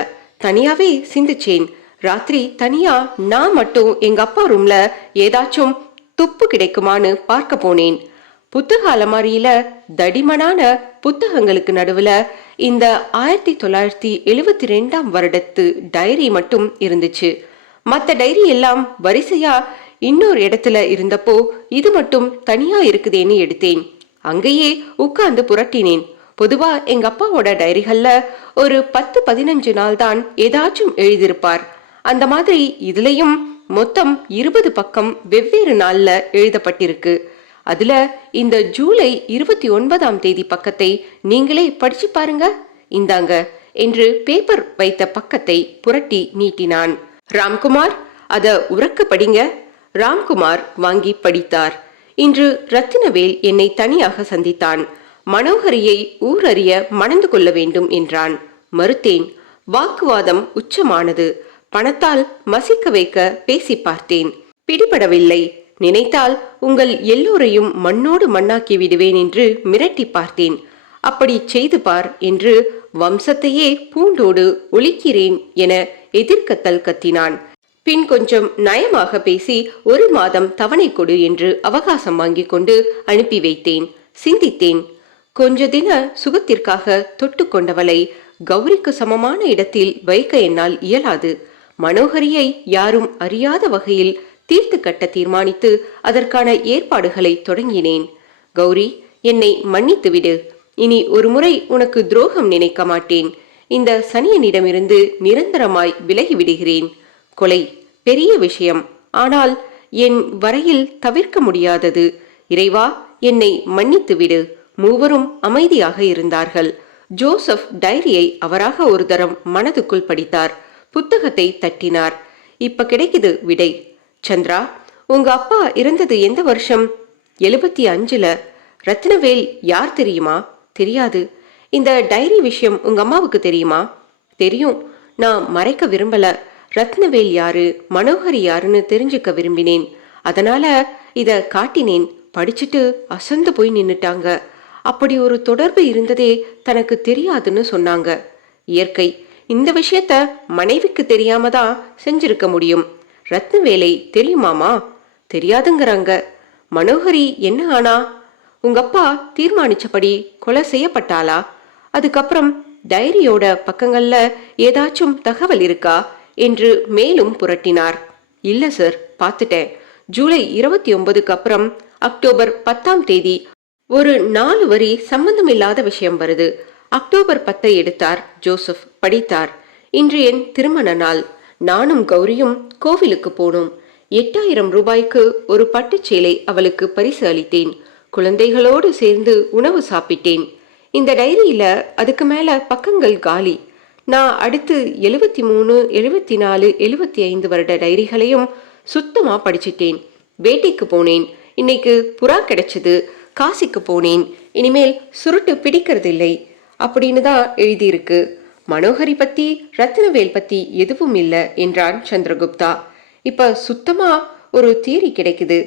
தனியாவே சிந்திச்சேன். ராத்திரி தனியா நான் மட்டும் எங்க அப்பா ரூம்ல ஏதாச்சும் துப்பு கிடைக்குமான்னு பார்க்க போனேன். புத்தக அலமாரியில தடிமனான புத்தகங்களுக்கு நடுவுல இந்த 1972 வருடத்து டைரி மட்டும் இருந்துச்சு. மத்த டைரி எல்லாம் வரிசையா இன்னொரு இடத்துல இருந்தப்போ இது மட்டும் தனியா இருக்குதேன்னு எடுத்தேன். அங்கேயே உட்கார்ந்து புரட்டினேன். பொதுவா எங்க அப்பாவோட டைரிகள்ல ஒரு 10-15 நாள் தான் ஏதாச்சும் எழுதியிருப்பார். அந்த மாதிரி இதுலயும் மொத்தம் 20 பக்கம் வெவ்வேறு நாள்ல எழுதப்பட்டிருக்கு. அதுல இந்த ஜூலை 29ஆம் தேதி பக்கத்தை நீங்களே படிச்சு பாருங்க, இந்தாங்க என்று பேப்பர் வைத்த பக்கத்தை புரட்டி நீட்டினான். ராம்குமார், அத உறக்க படிங்க. ராம்குமார் வாங்கி படித்தார். இன்று ரத்தினவேல் என்னை தனியாக சந்தித்தான். மனோகரியை ஊரறிய மணந்து கொள்ள வேண்டும் என்றான். மறுத்தேன். வாக்குவாதம் உச்சமானது. பணத்தால் மசிக்க வைக்க பேசி பார்த்தேன். பிடிபடவில்லை. நினைத்தால் உங்கள் எல்லோரையும் மண்ணோடு மண்ணாக்கி விடுவேன் என்று மிரட்டி பார்த்தேன். அப்படி செய்து பார் என்று வம்சத்தையே பூண்டோடு ஒழிக்கிறேன் என எதிர்கத்தல் கத்தினான். பின் கொஞ்சம் நயமாக பேசி 1 மாதம் தவணை கொடு என்று அவகாசம் வாங்கி கொண்டு அனுப்பி வைத்தேன். சிந்தித்தேன். கொஞ்ச தின சுகத்திற்காக தொட்டு கொண்டவளை கௌரிக்கு சமமான இடத்தில் வைக்க என்னால் இயலாது. மனோகரியை யாரும் அறியாத வகையில் தீர்த்து கட்ட தீர்மானித்து அதற்கான ஏற்பாடுகளை தொடங்கினேன். கௌரி, என்னை மன்னித்து விடு. இனி ஒரு முறை உனக்கு துரோகம் நினைக்க மாட்டேன். இந்த சனியனிடமிருந்து நிரந்தரமாய் விலகி விடுகிறேன். கொலை பெரிய விஷயம், ஆனால் என் வரையில் தவிர்க்க முடியாதது. இறைவா, என்னை மன்னித்து விடு. மூவரும் அமைதியாக இருந்தார்கள். ஜோசப் டைரியை அவராக ஒரு தரம் மனதுக்குள் படித்தார். புத்தகத்தை தட்டினார். இப்ப கிடைக்குது விடை. சந்திரா, உங்க அப்பா இருந்தது எந்த வருஷம்? 75ல. ரத்னவேல் யார் தெரியுமா? தெரியாது. இந்த டைரி விஷயம் உங்க அம்மாவுக்கு தெரியுமா? தெரியும். நான் மறைக்க விரும்பல. ரத்னவேல் யாரு, மனோகரி யாருன்னு தெரிஞ்சுக்க விரும்பினேன். அதனால இத காட்டினேன். படிச்சுட்டு அசந்து போய் நின்னுட்டாங்க. அப்படி ஒரு தொடர்பு இருந்ததே தனக்கு தெரியாதுன்னு சொன்னாங்க. இயற்கை. இந்த விஷயத்த மனைவிக்கு தெரியாம தான் செஞ்சிருக்க முடியும். ரத்னவேலை தெரியுமாமா? தெரியாதுங்கிறாங்க. மனோகரி என்ன ஆனா? உங்க அப்பா தீர்மானிச்சபடி கொலை செய்யப்பட்டாளா? அதுக்கப்புறம் டைரியோட பக்கங்கள்ல ஏதாச்சும் தகவல் இருக்கா என்று மேலும் புரட்டினார். இல்ல சார், பார்த்துட்டேன். ஜூலை 29க்கு அப்புறம் அக்டோபர் 10ஆம் தேதி ஒரு 4 வரி சம்பந்தமில்லாத விஷயம் வருது. அக்டோபர் 10 எடுத்தார் ஜோசப். படித்தார். இன்று என் திருமண நாள். நானும் கௌரியும் கோவிலுக்கு போனோம். 8000 ரூபாய்க்கு ஒரு பட்டுச்சேலை அவளுக்கு பரிசு அளித்தேன். குழந்தைகளோடு சேர்ந்து உணவு சாப்பிட்டேன். இந்த டைரியில அதுக்கு மேல பக்கங்கள் காலி. நான் அடுத்து 73, 74, 75 வருட டைரிகளையும் சுத்தமா படிச்சிட்டேன். வேட்டைக்கு போனேன். இன்னைக்கு புறா கிடைச்சது. காசிக்கு போனேன். இனிமேல் சுருட்டு பிடிக்கிறதில்லை அப்படின்னு தான் எழுதியிருக்கு. மனோகரி பத்தி, ரத்னவேல் பத்தி எதுவும் இல்ல என்றான் சந்திரகுப்தா. இப்ப சுத்தமா ஒரு தியரி கிடைக்குது.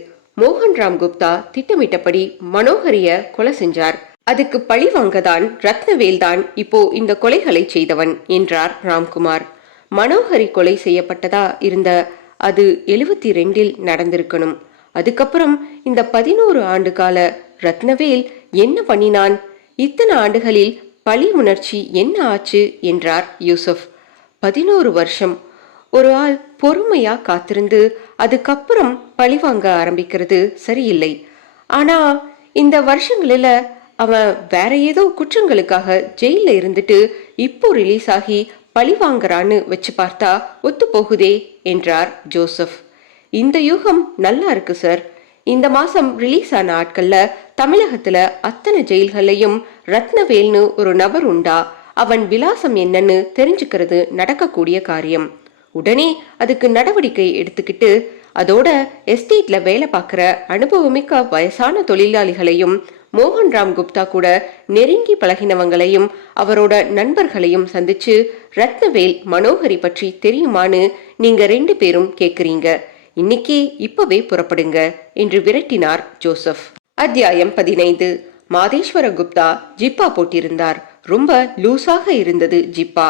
மோகன்ராம் குப்தா திட்டமிட்டபடி மனோகரிய கொலை செஞ்சார். அதுக்கு பழி வாங்கதான் ரத்னவேல் தான் இப்போ இந்த கொலைகளை செய்தவன் என்றார் ராம்குமார். மனோகரி கொலை செய்யப்பட்டதா இருந்த அது 72ல் நடந்திருக்கணும். அதுக்கப்புறம் இந்த 11 ஆண்டு கால ரத்னவேல் என்ன பண்ணினான்? இத்தனை ஆண்டுகளில் பழி உணர்ச்சி என்ன ஆச்சு என்றார் யூசுப். 11 வருஷம். ஒரு ஆள் பொறுமையா காத்திருந்து அதுக்கப்புறம் பழிவாங்க ஆரம்பிக்கிறது சரியில்லை. ஆனா இந்த வருஷங்களில அவன் வேற ஏதோ குற்றங்களுக்காக ஜெயில இருந்துட்டு இப்போ ரிலீஸ் ஆகி பழிவாங்கறான்னு வச்சு பார்த்தா ஒத்து போகுதே என்றார் ஜோசப். இந்த யூகம் நல்லா இருக்கு சார். இந்த மாசம் ரிலீஸ் ஆன ஆட்கள்ல தமிழகத்துல அத்தனை ஜெயில்களையும் ரத்னவேல்னு ஒரு நபர் உண்டா, அவன் விலாசம் என்னன்னு தெரிஞ்சுக்கிறது நடக்கக்கூடிய காரியம். உடனே அதுக்கு நடவடிக்கை எடுத்துக்கிட்டு அதோட எஸ்டேட்ல வேலை பார்க்குற அனுபவமிக்க வயசான தொழிலாளிகளையும் மோகன்ராம் குப்தா கூட நெருங்கி பழகினவங்களையும் அவரோட நண்பர்களையும் சந்திச்சு ரத்னவேல் மனோகரி பற்றி தெரியுமான்னு நீங்க 2 பேரும் கேக்குறீங்க. இன்னைக்கு இப்பவே புறப்படுங்க என்று விரட்டினார் ஜோசப். அத்தியாயம் 15. மாதேஸ்வர குப்தா ஜிப்பா போட்டிருந்தார். ரொம்ப லூசாக இருந்தது ஜிப்பா.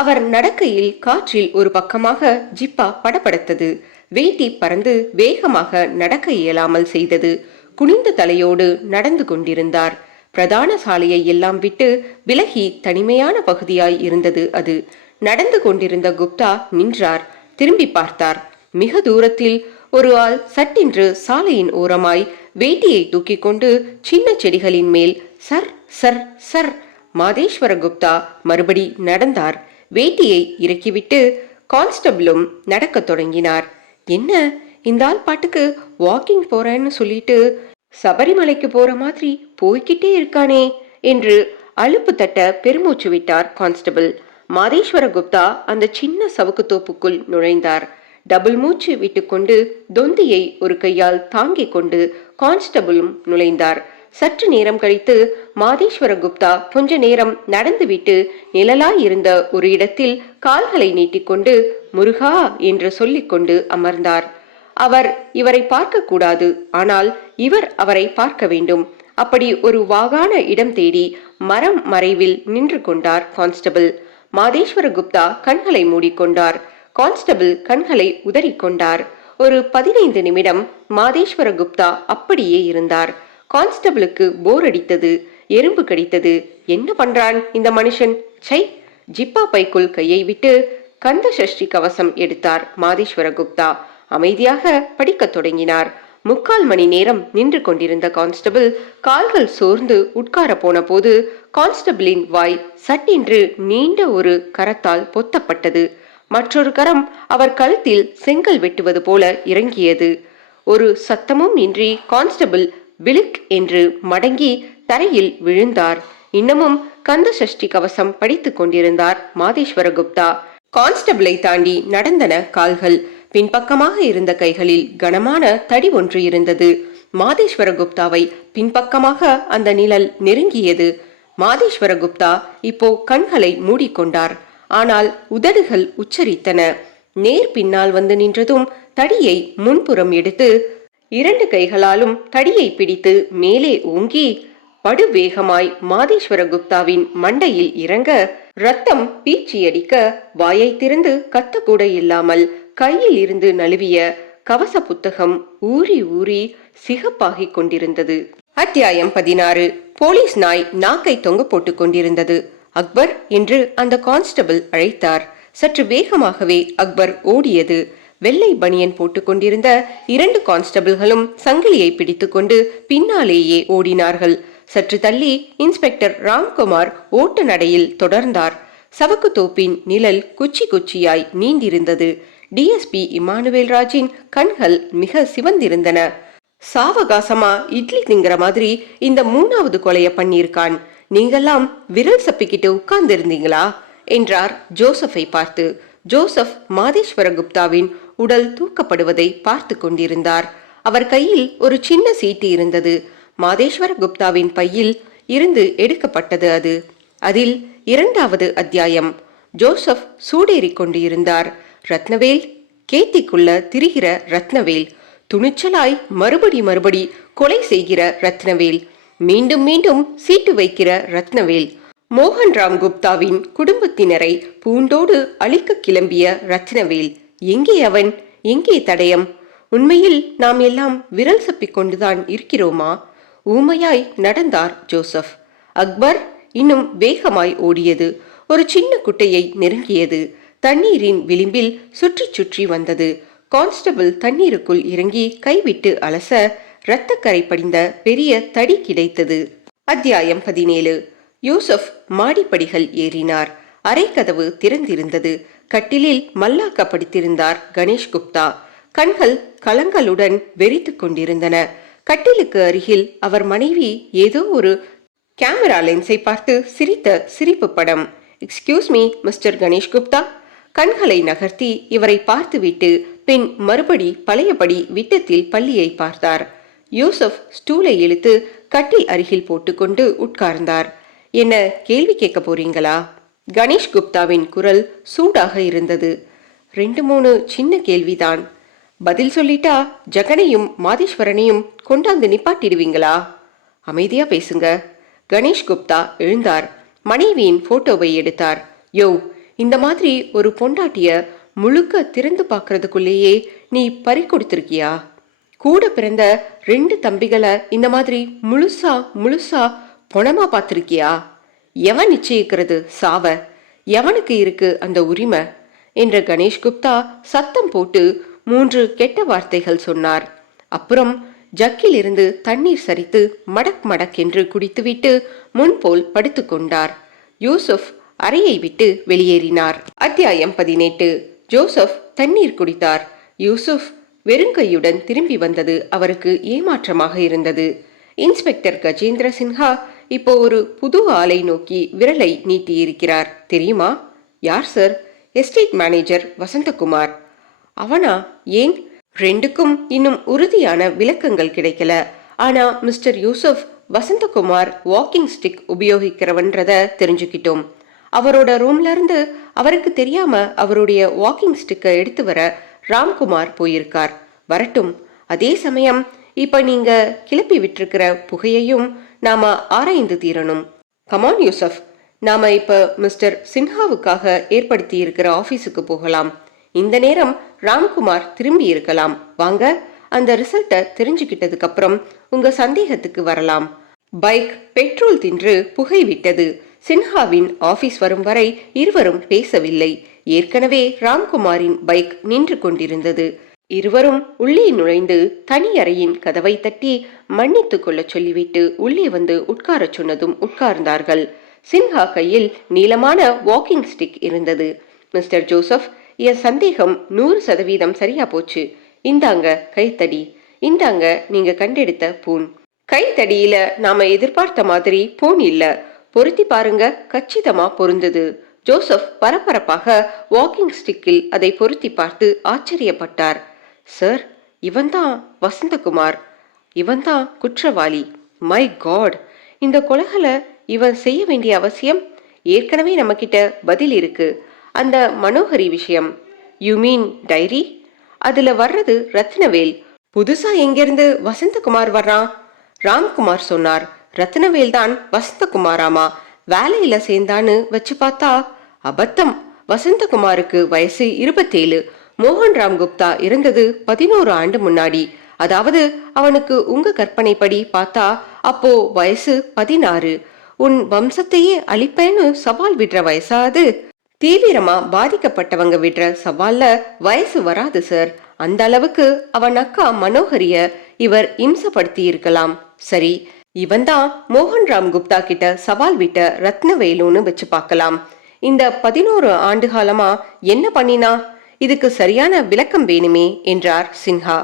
அவர் நடக்கையில் காற்றில் ஒரு பக்கமாக ஜிப்பா படபடத்தது. வேட்டி பறந்து வேகமாக நடக்க இயலாமல் செய்தது. குனிந்த தலையோடு நடந்து கொண்டிருந்தார். பிரதான சாலையை எல்லாம் விட்டு விலகி தனிமையான பகுதியாய் இருந்தது அது. நடந்து கொண்டிருந்த குப்தா நின்றார். திரும்பி பார்த்தார். மிக தூரத்தில் ஒரு ஆள் சட்டென்று சாலையின் ஓரமாய் வேட்டியை தூக்கி கொண்டு சின்ன செடிகளின் மேல் sir sir sir. Madeshwara Gupta மறுபடி நடந்தார். வேட்டியை இறக்கிவிட்டு கான்ஸ்டபிளும் நடக்கத் தொடங்கினார். என்ன, இந்த ஆள் பாட்டுக்கு வாக்கிங் போறேன்னு சொல்லிட்டு சபரிமலைக்கு போற மாதிரி போய்கிட்டே இருக்கானே என்று அலுப்பு தட்ட பெருமூச்சு விட்டார் கான்ஸ்டபிள். மாதேஸ்வர குப்தா அந்த சின்ன சவுக்கு தோப்புக்குள் நுழைந்தார். டபுள் மூச்சு விட்டுக்கொண்டு தொந்தியை ஒரு கையால் தாங்கிக் கொண்டு கான்ஸ்டபிளும் நுழைந்தார். சற்று நேரம் கழித்து மாதேஸ்வர குப்தா கொஞ்ச நேரம் நடந்துவிட்டு நிழலாய் இருந்த ஒரு இடத்தில் கால்களை நீட்டிக்கொண்டு முருகா என்று சொல்லிக்கொண்டு அமர்ந்தார். அவர் இவரை பார்க்க கூடாது, ஆனால் இவர் அவரை பார்க்க வேண்டும். அப்படி ஒரு வாகான இடம் தேடி மரம் மறைவில் நின்று கொண்டார் கான்ஸ்டபிள். மாதேஸ்வர குப்தா கண்களை மூடிக்கொண்டார். கான்ஸ்டபிள் கண்களை உதறிக்கொண்டார். ஒரு 15 நிமிடம் மாதேஸ்வர குப்தா அப்படியே இருந்தார். கான்ஸ்டபிளுக்கு போர் அடித்தது. எறும்பு கடித்தது. என்ன பண்றான் இந்த மனுஷன்? சை! ஜிப்பா பைக்குள் கையை விட்டு கந்த சஷ்டி கவசம் எடுத்தார் மாதேஸ்வர குப்தா. அமைதியாக படிக்கத் தொடங்கினார். 3/4 மணி நேரம் நின்று கொண்டிருந்த கான்ஸ்டபிள் கால்கள் சோர்ந்து உட்கார போன போது கான்ஸ்டபிளின் வாய் சட்டென்று நீண்ட ஒரு கரத்தால் பொத்தப்பட்டது. மற்றொரு கரம் அவர் கழுத்தில் செங்கல் வெட்டுவது போல இறங்கியது. ஒரு சத்தமும் இன்றி கான்ஸ்டபிள் விழுக் என்று மடங்கி தரையில் விழுந்தார். இன்னமும் கந்த சஷ்டி கவசம் படித்துக் கொண்டிருந்தார் மாதேஸ்வர குப்தா. கான்ஸ்டபிளை தாண்டி நடந்தன கால்கள். பின்பக்கமாக இருந்த கைகளில் கனமான தடி ஒன்று இருந்தது. மாதேஸ்வர குப்தாவை பின்பக்கமாக அந்த நிழல் நெருங்கியது. மாதேஸ்வர குப்தா இப்போ கண்களை மூடிக்கொண்டார். ஆனால் உதடுகள் உச்சரித்தன. நேர் பின்னால் வந்து நின்றதும் தடியை முன்புறம் எடுத்து 2 கைகளாலும் தடியை பிடித்து மேலே ஓங்கி படுவேகமாய் மாதேஸ்வர குப்தாவின் மண்டையில் இறங்க ரத்தம் பீச்சியடிக்க வாயை திறந்து கத்தக்கூட இல்லாமல் கையில் இருந்து நழுவிய கவச புத்தகம் ஊறி ஊறி சிகப்பாகிக் கொண்டிருந்தது. அத்தியாயம் 16. போலீஸ் நாய் நாக்கை தொங்க போட்டுக் கொண்டிருந்தது. அக்பர் என்று அந்த கான்ஸ்டபிள் அழைத்தார். சற்று வேகமாகவே அக்பர் ஓடியது. வெள்ளை பனியன் போட்டுக் கொண்டிருந்த 2 கான்ஸ்டபிள்களும் சங்கிலியை பிடித்துக்கொண்டு பின்னாலேயே ஓடினார்கள். சற்று தள்ளி இன்ஸ்பெக்டர் ராம்குமார் ஓட்ட நடையில் தொடர்ந்தார். சவக்கு தோப்பின் நிழல் குச்சி குச்சியாய் நீண்டிருந்தது. டிஎஸ்பி இமானுவேல் ராஜின் கண்கள் மிக சிவந்திருந்தன. சாவகாசமா இட்லி திங்கிற மாதிரி இந்த 3வது கொலைய பண்ணியிருக்கான். நீங்கெல்லாம் விரல் சப்பிக்கிட்டு உட்கார்ந்து இருந்தீங்களா என்றார் ஜோசப்பை பார்த்து. ஜோசப் மாதேஸ்வர குப்தாவின் உடல் தூக்கப்படுவதை பார்த்து கொண்டிருந்தார். அவர் கையில் ஒரு சின்ன சீட்டு இருந்தது. மாதேஸ்வர குப்தாவின் பையில் இருந்து எடுக்கப்பட்டது அது. அதில் 2வது அத்தியாயம். ஜோசப் சூடேறிக் கொண்டு இருந்தார். ரத்னவேல், கேத்திக்குள்ள திரிகிற ரத்னவேல், துணிச்சலாய் மறுபடி கொலை செய்கிற ரத்னவேல், மீண்டும் மீண்டும் சீட்டு வைக்கிற ரத்னவேல், மோகன்ராம் குப்தாவின் குடும்பத்தினரை பூண்டோடு அழிக்க கிளம்பிய ரத்னவேல். எங்கே அவன்? எங்கே தடயம்? உண்மையில் நாம் எல்லாம் விரல் சப்பிக் கொண்டுதான் இருக்கிறோமா? ஊமையாய் நடந்தார் ஜோசப். அக்பர் இன்னும் வேகமாய் ஓடியது. ஒரு சின்ன குட்டையை நெருங்கியது. தண்ணீரின் விளிம்பில் சுற்றி சுற்றி வந்தது. கான்ஸ்டபிள் தண்ணீருக்குள் இறங்கி கைவிட்டு அலச இரத்தக்கரை படிந்த பெரிய தடி கிடைத்தது. அத்தியாயம் 17. யூசுப் மாடிப்படிகள் ஏறினார். அறை கதவு திறந்திருந்தது. கட்டிலில் மல்லாக்க படுத்திருந்தார் கணேஷ் குப்தா. கண்கள் கலங்களுடன் வெறித்து கொண்டிருந்தன. கட்டிலுக்கு அருகில் அவர் மனைவி ஏதோ ஒரு கேமரா லென்ஸை பார்த்து சிரித்த சிரிப்பு படம். Excuse me mister Ganesh Gupta. கண்களை நகர்த்தி இவரை பார்த்துவிட்டு பின் மறுபடி பழையபடி விட்டத்தில் பள்ளியை பார்த்தார். யூசுப் ஸ்டூலை இழுத்து கட்டில் அருகில் போட்டுக்கொண்டு உட்கார்ந்தார். என்ன கேள்வி கேட்க போறீங்களா? கணேஷ் குப்தாவின் குரல் சூடாக இருந்தது. 2-3 சின்ன கேள்விதான். பதில் சொல்லிட்டா ஜெகனையும் மாதேஸ்வரனையும் கொண்டாந்து நிப்பாட்டிடுவீங்களா? அமைதியா பேசுங்க. கணேஷ் குப்தா எழுந்தார். மனைவியின் போட்டோவை எடுத்தார். யோ, இந்த மாதிரி ஒரு பொண்டாட்டிய முழுக்க திறந்து பார்க்கறதுக்குள்ளேயே நீ பறி கொடுத்திருக்கியா? கூட பிறந்த 2 தம்பிகளை இந்த மாதிரி முழுசா முழுசா பொணமா பார்த்திருக்கியா? எவன் நிச்சயிக்கிறது சாவ? எவனுக்கு இருக்கு அந்த உரிமை என்ற கணேஷ் குப்தா சத்தம் போட்டு 3 கெட்ட வார்த்தைகள் சொன்னார். அப்புறம் ஜக்கில் இருந்து தண்ணீர் சரித்து மடக் மடக் என்று குடித்துவிட்டு முன்போல் படுத்துக்கொண்டார். யூசுப் அறையை விட்டு வெளியேறினார். அத்தியாயம் 18. ஜோசப் தண்ணீர் குடித்தார். யூசுப் வெறுங்கையுடன் திரும்பி வந்தது அவருக்கு ஏமாற்றமாக இருந்தது. இன்ஸ்பெக்டர் கஜேந்திர சின்ஹா இப்போ ஒரு புது ஆளை நோக்கி விரலை நீட்டியிருக்கிறார் தெரியுமா? யார் சார்? Estate manager Vasanthakumar. அவனா? ஏன்? 2க்கும் இன்னும் உறுதியான விளக்கங்கள் கிடைக்கல. ஆனா mister Yusuf Vasanthakumar walking stick உபயோகிக்கிறவன்றத தெரிஞ்சுக்கிட்டோம். அவரோட ரூம்ல இருந்து அவருக்கு தெரியாம அவருடைய வாக்கிங் ஸ்டிக்கை எடுத்து வர ராம்குமார் போயிருக்கார். வரட்டும். அதே சமயம் இப்ப நீங்க கிளப்பி விட்டிருக்கிற புகையையும் நாம ஆராய்ந்து தீரணும். கமான் யூசப், நாம இப்ப மிஸ்டர் சின்ஹாவுக்காக ஏற்படுத்தி இருக்கிற ஆபீஸுக்கு போகலாம். இந்த நேரம் ராம்குமார் திரும்பி இருக்கலாம். வாங்க, அந்த ரிசல்ட்டை தெரிஞ்சுக்கிட்டதுக்கு அப்புறம் உங்க சந்தேகத்துக்கு வரலாம். பைக் பெட்ரோல் தின்று புகை விட்டது. சின்ஹாவின் ஆபீஸ் வரும் வரை இருவரும் பேசவில்லை. ஏற்கனவே ராம்குமாரின் பைக் நின்று கொண்டிருந்தது. இருவரும் உள்ளே நுழைந்து தனி அறையின் கதவை தட்டி மன்னித்துக் கொள்ள சொல்லிவிட்டு உள்ளே வந்து உட்காரச் சொன்னதும் உட்கார்ந்தார்கள். சின்ஹா கையில் நீளமான வாக்கிங் ஸ்டிக் இருந்தது. மிஸ்டர் ஜோசப், என் சந்தேகம் 100% சரியா போச்சு. இந்தாங்க கைத்தடி. இந்தாங்க நீங்க கண்டெடுத்த பூன். கைத்தடியில நாம எதிர்பார்த்த மாதிரி பூன் இல்ல. பொருத்தி பாருங்க, கச்சிதமா பொருந்தது. ஜோசப் பரபரப்பாக வாக்கிங் ஸ்டிக்கில் அதை பொருத்தி பார்த்து ஆச்சரியப்பட்டார். சார், இவன்தான் வசந்தகுமார். இவன்தான் குற்றவாளி. மை காட், இந்த கொலைகளை இவன் செய்ய வேண்டிய அவசியம்? ஏற்கனவே நம்ம கிட்ட பதில் இருக்கு. அந்த மனோகரி விஷயம். You mean diary? அதுல வர்றது ரத்னவேல். புதுசா எங்கிருந்து வசந்தகுமார் வர்றான்? ராம்குமார் சொன்னார். ரத்னவேல் தான் வசந்தகுமாராமா. வேலையில சேர்ந்தான்னு வச்சு பார்த்தா அபத்தம். வசந்தகுமாருக்கு வயசு 27. மோகன் ராம் குப்தா இருந்தது 11 ஆண்டு முன்னாடி. அதாவது அவனுக்கு உங்க கற்பனைப்படி பார்த்தா அப்போ வயசு 16. உன் வம்சத்தையே அழிப்பேன்னு சவால் விடுற வயசாது? தீவிரமா பாதிக்கப்பட்டவங்க விடுற சவால்ல வயசு வராது சார். அந்த அளவுக்கு அவன் அக்கா மனோகரிய இவர் இம்சப்படுத்தி இருக்கலாம். சரி, இவன்தான் மோகன் ராம் குப்தா கிட்ட சவால் விட்ட ரத்னவேலுன்னு வச்சு பார்க்கலாம். இந்த 11 ஆண்டு காலமா என்ன பண்ணினா? இதுக்கு சரியான விளக்கம் வேணுமே என்றார் சின்ஹா.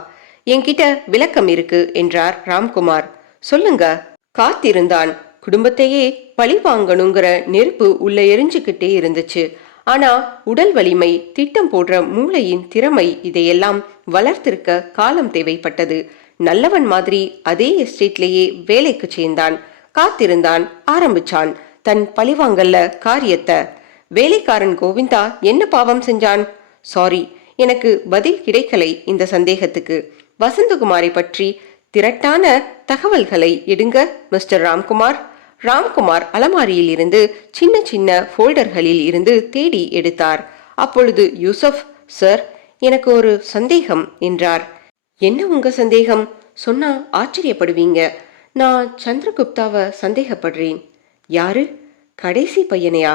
என்கிட்ட விளக்கம் இருக்கு என்றார் ராம்குமார். சொல்லுங்க. காத்திருந்தான். குடும்பத்தையே பழி வாங்கணுங்கிற நெருப்பு உள்ள எரிஞ்சுக்கிட்டே இருந்துச்சு. ஆனா உடல் வலிமை, திட்டம் போடுற மூளையின் திறமை இதையெல்லாம் வளர்த்திருக்க காலம் தேவைப்பட்டது. நல்லவன் மாதிரி அதே எஸ்டேட்லேயே வேலைக்கு சேர்ந்தான். காத்திருந்தான், ஆரம்பிச்சான் தன் பழிவாங்கல்ல காரியத்தை. வேலைக்காரன் கோவிந்தா என்ன பாவம் செஞ்சான்? சாரி, எனக்கு பதில் கிடைக்கலை இந்த சந்தேகத்துக்கு. வசந்தகுமாரை பற்றி திரட்டான தகவல்களை எடுங்க மிஸ்டர் ராம்குமார். ராம்குமார் அலமாரியில் இருந்து சின்ன சின்ன ஃபோல்டர்களில் இருந்து தேடி எடுத்தார். அப்பொழுது யூசப், சார், எனக்கு ஒரு சந்தேகம் என்றார். என்ன உங்க சந்தேகம்? சொன்னா ஆச்சரியப்படுவீங்க. நான் சந்திரகுப்தாவை சந்தேகப்படுறேன். யாரு? கடைசி பையனையா?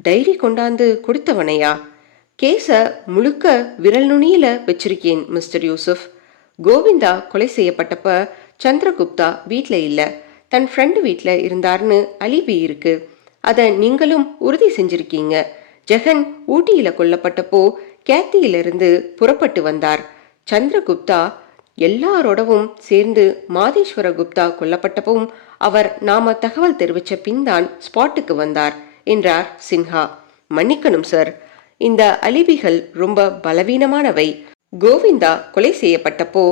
டைரி கொண்டாந்து கொடுத்தவனையா? கேஸ முழுக்க விரல் நுனியில வச்சிருக்கேன் மிஸ்டர் யூசுப். கோவிந்தா கொலை செய்யப்பட்டப்ப சந்திரகுப்தா வீட்ல இல்ல, தன் ஃப்ரெண்டு வீட்ல இருந்தார்னு அலிபி இருக்கு. அத நீங்களும் உறுதி செஞ்சிருக்கீங்க. ஜெகன் ஊட்டியில கொல்லப்பட்டப்போ கேத்தியிலிருந்து புறப்பட்டு வந்தார். சந்திரகுப்தா எல்லாரோடவும் சேர்ந்து மாதேஸ்வர குப்தா கொல்லப்பட்டப்பவும் அவர் நாம தகவல் தெரிவிச்ச பின்தான் ஸ்பாட்டுக்கு வந்தார் என்றார் சின்ஹா. மன்னிக்கணும் சார், இந்த அலிபிகள் ரொம்ப பலவீனமானவை. கோவிந்தா கொலை செய்யப்பட்டப்போ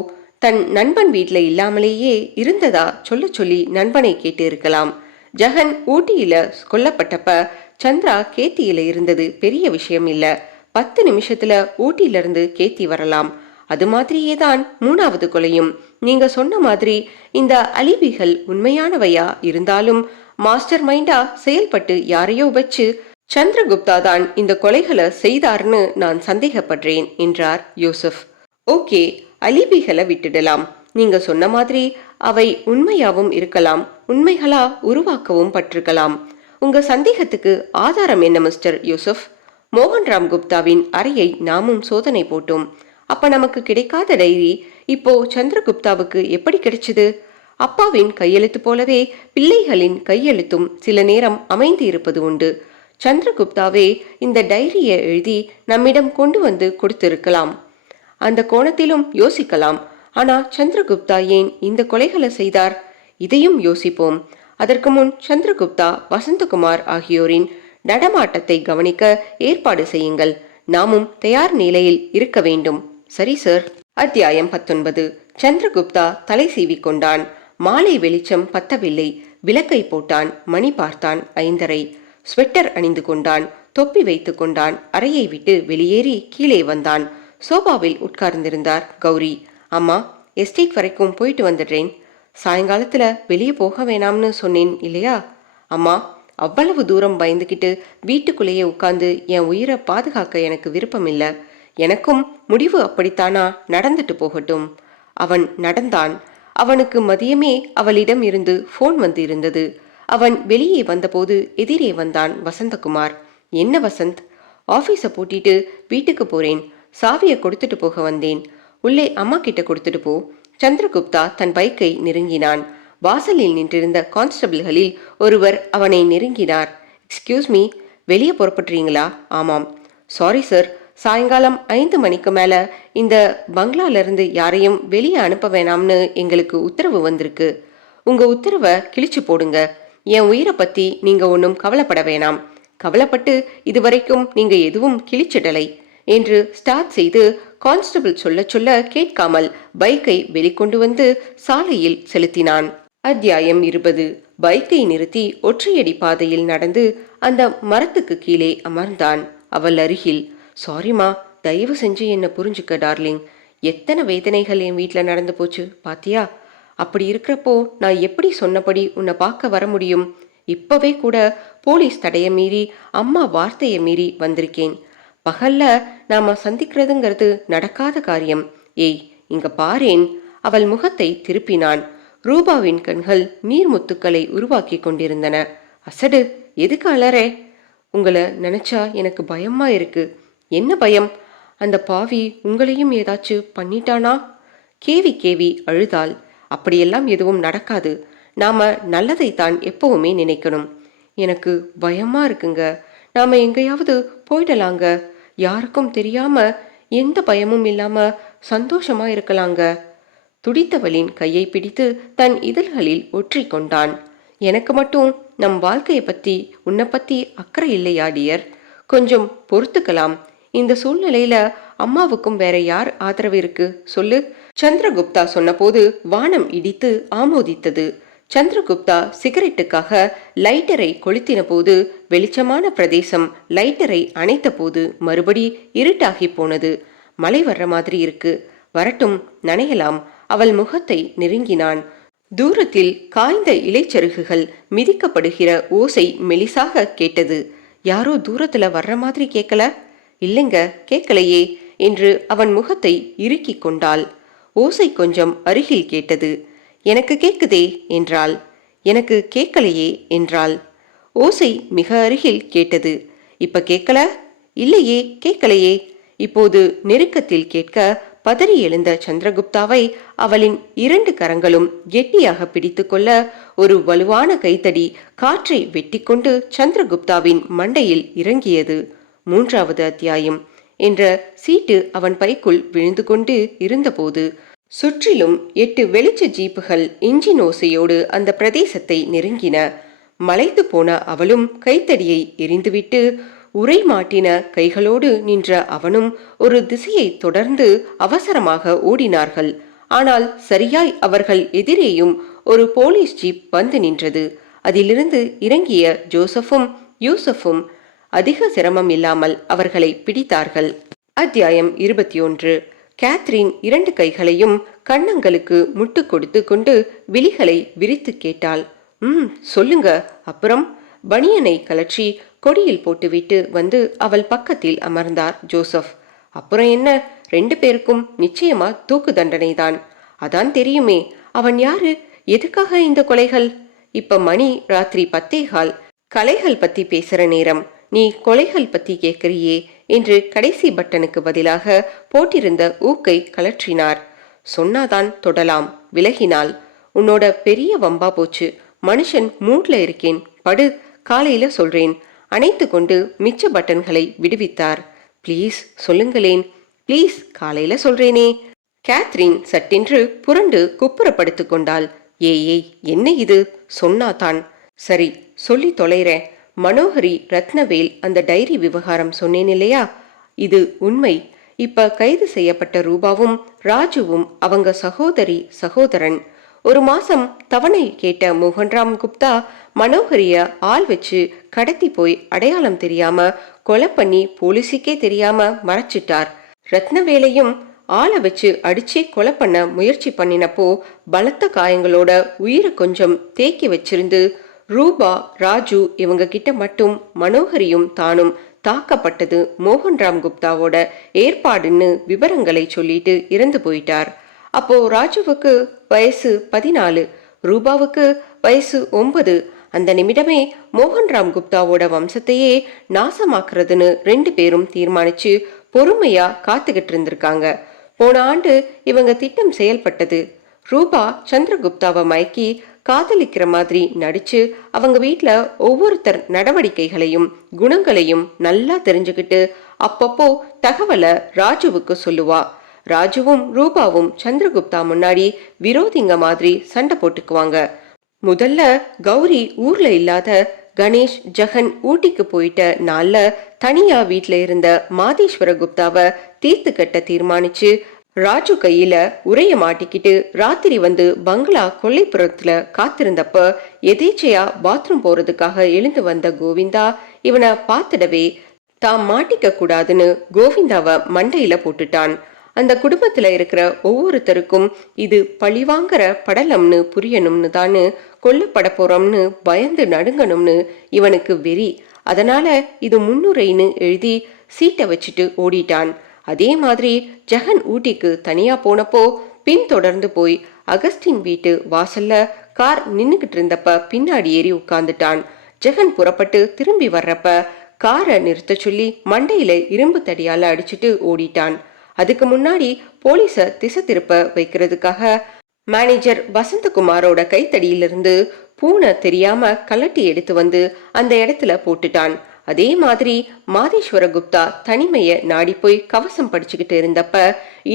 தன் நண்பன் வீட்ல இல்லாமலேயே இருந்ததா சொல்ல சொல்லி நண்பனை கேட்டு இருக்கலாம். ஜெகன் ஊட்டியில கொல்லப்பட்டப்ப சந்திரா கேத்தியில இருந்தது பெரிய விஷயம் இல்ல. 10 நிமிஷத்துல ஊட்டியில இருந்து கேத்தி வரலாம். அது மாதிரியே தான் 3வது கொலையும். நீங்க சொன்ன மாதிரி இந்த அலிபிகள் உண்மையானவையா இருந்தாலும் மாஸ்டர் மைண்டா செயல்பட்டு யாரையோ வச்சு சந்திரகுப்தா தான் இந்த கொலைகளை செய்தார்னு நான் சந்தேகப்படுறேன் என்றார் யோசப். ஓகே, அலிபிகளை விட்டுடலாம். நீங்க சொன்ன மாதிரி அவை உண்மையாவும் இருக்கலாம், உண்மைகளா உருவாக்கவும் பட்டிருக்கலாம். உங்க சந்தேகத்துக்கு ஆதாரம் என்ன மிஸ்டர் யோசப்? மோகன்ராம் குப்தாவின் அறையை நாமும் சோதனை போட்டோம். அப்ப நமக்கு கிடைக்காத டைரி இப்போ சந்திரகுப்தாவுக்கு எப்படி கிடைச்சது? அப்பாவின் கையெழுத்து போலவே பிள்ளைகளின் கையெழுத்தும் சில நேரம் அமைந்து இருப்பது உண்டு. சந்திரகுப்தாவே இந்த டைரியை எழுதி நம்மிடம் கொண்டு வந்து கொடுத்திருக்கலாம். அந்த கோணத்திலும் யோசிக்கலாம். ஆனா சந்திரகுப்தா ஏன் இந்த கொலைகளை செய்தார்? இதையும் யோசிப்போம். அதற்கு முன் சந்திரகுப்தா, வசந்தகுமார் ஆகியோரின் நடமாட்டத்தை கவனிக்க ஏற்பாடு செய்யுங்கள். நாமும் தயார் நிலையில் இருக்க வேண்டும். சரி சார். அத்தியாயம் 19. சந்திரகுப்தா தலை சீவிக்கொண்டான். மாலை வெளிச்சம் பத்தவில்லை. விளக்கை போட்டான். மணி பார்த்தான் 5:30. ஸ்வெட்டர் அணிந்து கொண்டான். தொப்பி வைத்துக் கொண்டான். அறையை விட்டு வெளியேறி கீழே வந்தான். சோபாவில் உட்கார்ந்திருந்தார் கௌரி. அம்மா, எஸ்டேட் வரைக்கும் போயிட்டு வந்துடுறேன். சாயங்காலத்துல வெளியே போக வேணாம்னு சொன்னேன் இல்லையா? அம்மா, அவ்வளவு தூரம் பயந்துகிட்டு வீட்டுக்குள்ளேயே உட்கார்ந்து என் உயிரை பாதுகாக்க எனக்கு விருப்பம் இல்லை. எனக்கும் முடிவு அப்படித்தானா? நடந்துட்டு போகட்டும். அவன் நடந்தான். அவனுக்கு மதியமே அவளிடம் இருந்து போன் வந்து இருந்தது. அவன் வெளியே வந்தபோது எதிரே வந்தான் வசந்தகுமார். என்ன வசந்த்? ஆபீஸை பூட்டிட்டு வீட்டுக்கு போறேன். சாவியை கொடுத்துட்டு போக வந்தேன். உள்ளே அம்மா கிட்ட கொடுத்துட்டு போ. சந்திரகுப்தா தன் பைக்கை நெருங்கினான். வாசலில் நின்றிருந்த கான்ஸ்டபிள்களில் ஒருவர் அவனை நெருங்கினார். எக்ஸ்கியூஸ் மீ, வெளியே புறப்பட்டுறீங்களா? ஆமாம். சாரி சார், சாயங்காலம் 5 மணிக்கு மேல இந்த பங்களால இருந்து யாரையும் வெளியே அனுப்ப வேணாம்னு எங்களுக்கு உத்தரவு வந்திருக்கு. உங்க உத்தரவை கிழிச்சு போடுங்க. என் உயிரை பத்தி நீங்க ஒன்றும் கவலைப்பட வேணாம். கவலைப்பட்டு இதுவரைக்கும் நீங்க எதுவும் கிழிச்சிடலை என்று ஸ்டார்ட் செய்து கான்ஸ்டபிள் சொல்ல சொல்ல கேட்காமல் பைக்கை வெளிக்கொண்டு வந்து சாலையில் செலுத்தினான். அத்தியாயம் 20. பைக்கை நிறுத்தி ஒற்றையடி பாதையில் நடந்து அந்த மரத்துக்கு கீழே அமர்ந்தான். அவள் அருகில். சாரிமா, தயவு செஞ்சு என்ன புரிஞ்சுக்க டார்லிங். எத்தனை வேதனைகள் என் வீட்டில் நடந்து போச்சு பாத்தியா? அப்படி இருக்கிறப்போ நான் எப்படி சொன்னபடி உன்னை பார்க்க வர முடியும்? இப்பவே கூட போலீஸ் தடைய மீறி, அம்மா வார்த்தையை மீறி வந்திருக்கேன். பகல்ல நாம சந்திக்கிறதுங்கிறது நடக்காத காரியம். ஏய், இங்க பாரேன். அவள் முகத்தை திருப்பினான். ரூபாவின் கண்கள் நீர்முத்துக்களை உருவாக்கி கொண்டிருந்தன. அசடு, எதுக்கு அலறே? உங்களை நினைச்சா எனக்கு பயமா இருக்கு. என்ன பயம்? அந்த பாவி உங்களையும் ஏதாச்சும் பண்ணிட்டானா? கேவி கேவி அழுதாள். அப்படியெல்லாம் எதுவும் நடக்காது. நாம நல்லதைத்தான் எப்பவுமே நினைக்கணும். எனக்கு பயமா இருக்குங்க. நாம எங்கேயாவது போயிடலாங்க. யாருக்கும் தெரியாம, எந்த பயமும் இல்லாம சந்தோஷமா இருக்கலாங்க. துடித்தவளின் கையை பிடித்து தன் இதழ்களில் ஒற்றிக் கொண்டான். எனக்கு மட்டும் நம் வாழ்க்கையை பத்தி, உன்னை பத்தி அக்கறை இல்லையா டியர்? கொஞ்சம் பொறுத்துக்கலாம். இந்த சூழ்நிலையில அம்மாவுக்கும் வேற யார் ஆதரவு இருக்கு சொல்லு? சந்திரகுப்தா சொன்னபோது வானம் இடித்து ஆமோதித்தது. சந்திரகுப்தா சிகரெட்டுக்காக லைட்டரை கொளுத்தின போது வெளிச்சமான பிரதேசம், லைட்டரை அணைத்த போது மறுபடி இருட்டாகி போனது. மழை வர்ற மாதிரி இருக்கு. வரட்டும், நனையலாம். அவள் முகத்தை நெருங்கினான். தூரத்தில் காய்ந்த இலைச்சருகுகள் மிதிக்கப்படுகிற ஓசை மெலிசாக கேட்டது. யாரோ தூரத்துல வர்ற மாதிரி கேட்கல? இல்லைங்க, கேட்கலையே என்று அவன் முகத்தை இறுக்கி கொண்டாள். ஓசை கொஞ்சம் அருகில் கேட்டது. எனக்கு கேக்குதே என்றாள். எனக்கு கேட்கலையே என்றாள். ஓசை மிக அருகில் கேட்டது. இப்ப கேட்கல? இல்லையே, கேட்கலையே. இப்போது நெருக்கத்தில் கேட்க பதறி எழுந்த சந்திரகுப்தாவை அவளின் 2 கரங்களும் கெட்டியாக பிடித்து கொள்ள ஒரு வலுவான கைத்தடி காற்றை வெட்டிக்கொண்டு சந்திரகுப்தாவின் மண்டையில் இறங்கியது. 3வது அத்தியாயம் என்ற சீட்டு அவன் பைக்குள் விழுந்து கொண்டு இருந்தபோது சுற்றிலும் 8 வெளிச்ச ஜீப்புகள் இன்ஜின் ஓசையோடு அந்த பிரதேசத்தை நெருங்கின. மலைத்து போன அவளும் கைத்தடியை எரிந்துவிட்டு உரை மாட்டின கைகளோடு நின்ற அவனும் ஒரு திசையை தொடர்ந்து அவசரமாக ஓடினார்கள். ஆனால் சரியாய் அவர்கள் எதிரேயும் ஒரு போலீஸ் ஜீப் வந்து நின்றது. அதிலிருந்து இறங்கிய ஜோசப்பும் யூசஃபும் அதிக சிரமம் இல்லாமல் அவர்களை பிடித்தார்கள். அத்தியாயம் 21. கேத்ரின் 2 கைகளையும் கன்னங்களுக்கு முட்டு கொடுத்து கொண்டு விழிகளை விரித்து கேட்டாள். சொல்லுங்க. அப்புறம்? பனியனை கலற்றி கொடியில் போட்டுவிட்டு வந்து அவள் பக்கத்தில் அமர்ந்தார் ஜோசப். அப்புறம் என்ன, 2 பேருக்கும் நிச்சயமா தூக்கு தண்டனைதான். அதான் தெரியுமே. அவன் யாரு? எதுக்காக இந்த கொலைகள்? இப்ப மணி ராத்திரி 10:15. கலைகள் பத்தி பேசுற நேரம். நீ கொலைகள் பத்தி கேட்கிறியே என்று கடைசி பட்டனுக்கு பதிலாக போட்டிருந்த ஊக்கை கலற்றினார். சொன்னாதான் தொடலாம். விலகினாள். உன்னோட பெரிய வம்பா போச்சு. மனுஷன் மூட்ல இருக்கேன், படு, காலையில சொல்றேன். அணைத்து கொண்டு மிச்ச பட்டன்களை விடுவித்தார். ப்ளீஸ் சொல்லுங்களேன். ப்ளீஸ், காலையில சொல்றேனே. கேத்ரின் சட்டென்று புரண்டு குப்புறப்படுத்து கொண்டாள். ஏய், என்ன இது? சொன்னாதான். சரி, சொல்லி தொலைறேன். மனோகரி ரத்னவேல் அந்த டைரி விவகாரம் சொன்னேன் இல்லையா? இது உண்மை. இப்ப கைது செய்யப்பட்ட ரூபாவும் ராஜுவும் அவங்க சகோதரன். 1 மாசம் தவணை கேட்ட மோகன்ராம் குப்தா மனோகரிய ஆள் வச்சு கடத்தி போய் அடையாளம் தெரியாம கொலை பண்ணி போலீஸுக்கே தெரியாம மறைச்சிட்டார். ரத்னவேலையும் ஆளை வச்சு அடிச்சே கொலை பண்ண முயற்சி பண்ணினப்போ பலத்த காயங்களோட உயிரை கொஞ்சம் தேக்கி வச்சிருந்து ரூபா, ராஜு இவங்க கிட்ட மட்டும் மனோகரியும் தானும் தாக்கப்பட்டது மோகன்ராம் குப்தாவோட ஏற்பாடுன்னு விவரங்களை சொல்லிட்டு இறந்து போயிட்டார். அப்போ ராஜுவுக்கு வயசு 14, ரூபாவுக்கு வயசு 9. அந்த நிமிடமே மோகன்ராம் குப்தாவோட வம்சத்தையே நாசமாக்குறதுன்னு 2 பேரும் தீர்மானிச்சு பொறுமையா காத்துக்கிட்டு இருந்திருக்காங்க. போன ஆண்டு இவங்க திட்டம் செயல்பட்டது. ரூபா சந்திரகுப்தாவை மயக்கி காதலிக்கிற மாதிரி நடிச்சு அவங்க வீட்டுல ஒவ்வொருத்தர் நடவடிக்கைகளையும் குணங்களையும் நல்லா தெரிஞ்சுக்கிட்டு அப்பப்போ தகவலை ராஜுவுக்கு சொல்லுவா. ராஜுவும் ரூபாவும் சந்திரகுப்தா முன்னாடி விரோதிங்க மாதிரி சண்டை போட்டுக்குவாங்க. முதல்ல கௌரி ஊர்ல இல்லாத கணேஷ், ஜெகன் ஊட்டிக்கு போயிட்ட நாள்ல தனியா வீட்டுல இருந்த மாதேஸ்வர குப்தாவை தீர்த்து கட்ட தீர்மானிச்சு ராஜு கையில உரைய மாட்டிக்கிட்டு ராத்திரி வந்து பங்களா கொல்லைப்புறத்துல காத்திருந்தப்ப எதேச்சையா பாத்ரூம் போறதுக்காக எழுந்து வந்த கோவிந்தா இவனை பார்த்துடவே தாம் மாட்டிக்க கூடாதுன்னு கோவிந்தாவை மண்டையில போட்டுட்டான். அந்த குடும்பத்துல இருக்கிற ஒவ்வொருத்தருக்கும் இது பழிவாங்கிற படலம்னு புரியணும்னு தானு கொல்லப்பட போறோம்னு பயந்து நடுங்கணும்னு இவனுக்கு வெறி. அதனால இது முன்னுரைன்னு எழுதி சீட்டை வச்சுட்டு ஓடிட்டான். அதே மாதிரி ஜெகன் ஊட்டிக்கு தனியா போனப்போ பின்தொடர்ந்து போய் அகஸ்டின் வீட்டு வாசல்ல கார் நின்னுகிட்டு இருந்தப்ப பின்னாடி ஏறி உட்கார்ந்துட்டான். ஜெகன் புறப்பட்டு திரும்பி வர்றப்ப காரை நிறுத்த சொல்லி மண்டையில இரும்பு தடியால அடிச்சுட்டு ஓடிட்டான். அதுக்கு முன்னாடி போலீஸ திசை திருப்ப வைக்கிறதுக்காக மேனேஜர் வசந்தகுமாரோட கைத்தடியிலிருந்து பூனை தெரியாம கலட்டி எடுத்து வந்து அந்த இடத்துல போட்டுட்டான். அதே மாதிரி மாதேஸ்வர குப்தா தனிமைய நாடி போய் கவசம் படிச்சுக்கிட்டு இருந்தப்ப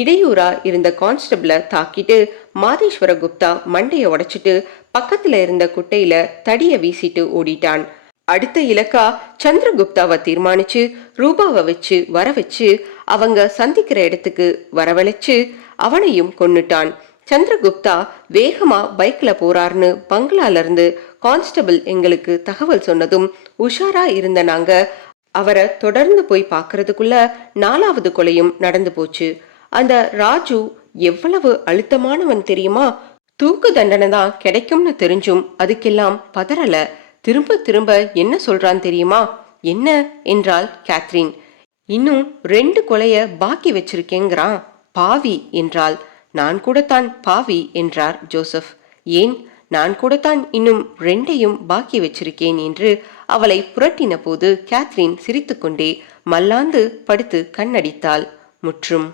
இடையூறா இருந்த கான்ஸ்டபிள தாக்கிட்டு மாதேஸ்வர குப்தா மண்டைய உடைச்சிட்டு பக்கத்துல இருந்த குட்டையில தடிய வீசிட்டு ஓடிட்டான். அடுத்த இலக்கா சந்திரகுப்தாவை தீர்மானிச்சு ரூபாவை வச்சு வர வச்சு அவங்க சந்திக்கிற இடத்துக்கு வரவழைச்சு அவனையும் கொன்னுட்டான். சந்திரகுப்தா வேகமா பைக்ல போறார்னு பங்களால இருந்து கான்ஸ்டபிள் எங்களுக்கு தகவல் சொன்னதும் உஷாரா இருந்த நாங்க அவரை தொடர்ந்து போய் பாக்குறதுக்குள்ள 4வது கொலையும் நடந்து போச்சு. அந்த ராஜு எவ்வளவு அழுத்தமானவன் தெரியுமா? தூக்கு தண்டனை தான் கிடைக்கும்னு தெரிஞ்சும் அதுக்கெல்லாம் பதறல. திரும்ப திரும்ப என்ன சொல்றான் தெரியுமா? என்ன என்றாள் கேத்ரின். இன்னும் 2 கொலைய பாக்கி வச்சிருக்கேங்கிறான், பாவி என்றாள். நான் கூடத்தான் பாவி என்றார் ஜோசப். ஏன், நான் கூடத்தான் இன்னும் 2ஐயும் பாக்கி வச்சிருக்கேன் என்று அவளை புரட்டின போது கேத்ரின் சிரித்துக்கொண்டே மல்லாந்து படுத்து கண்ணடித்தாள். முற்றும்.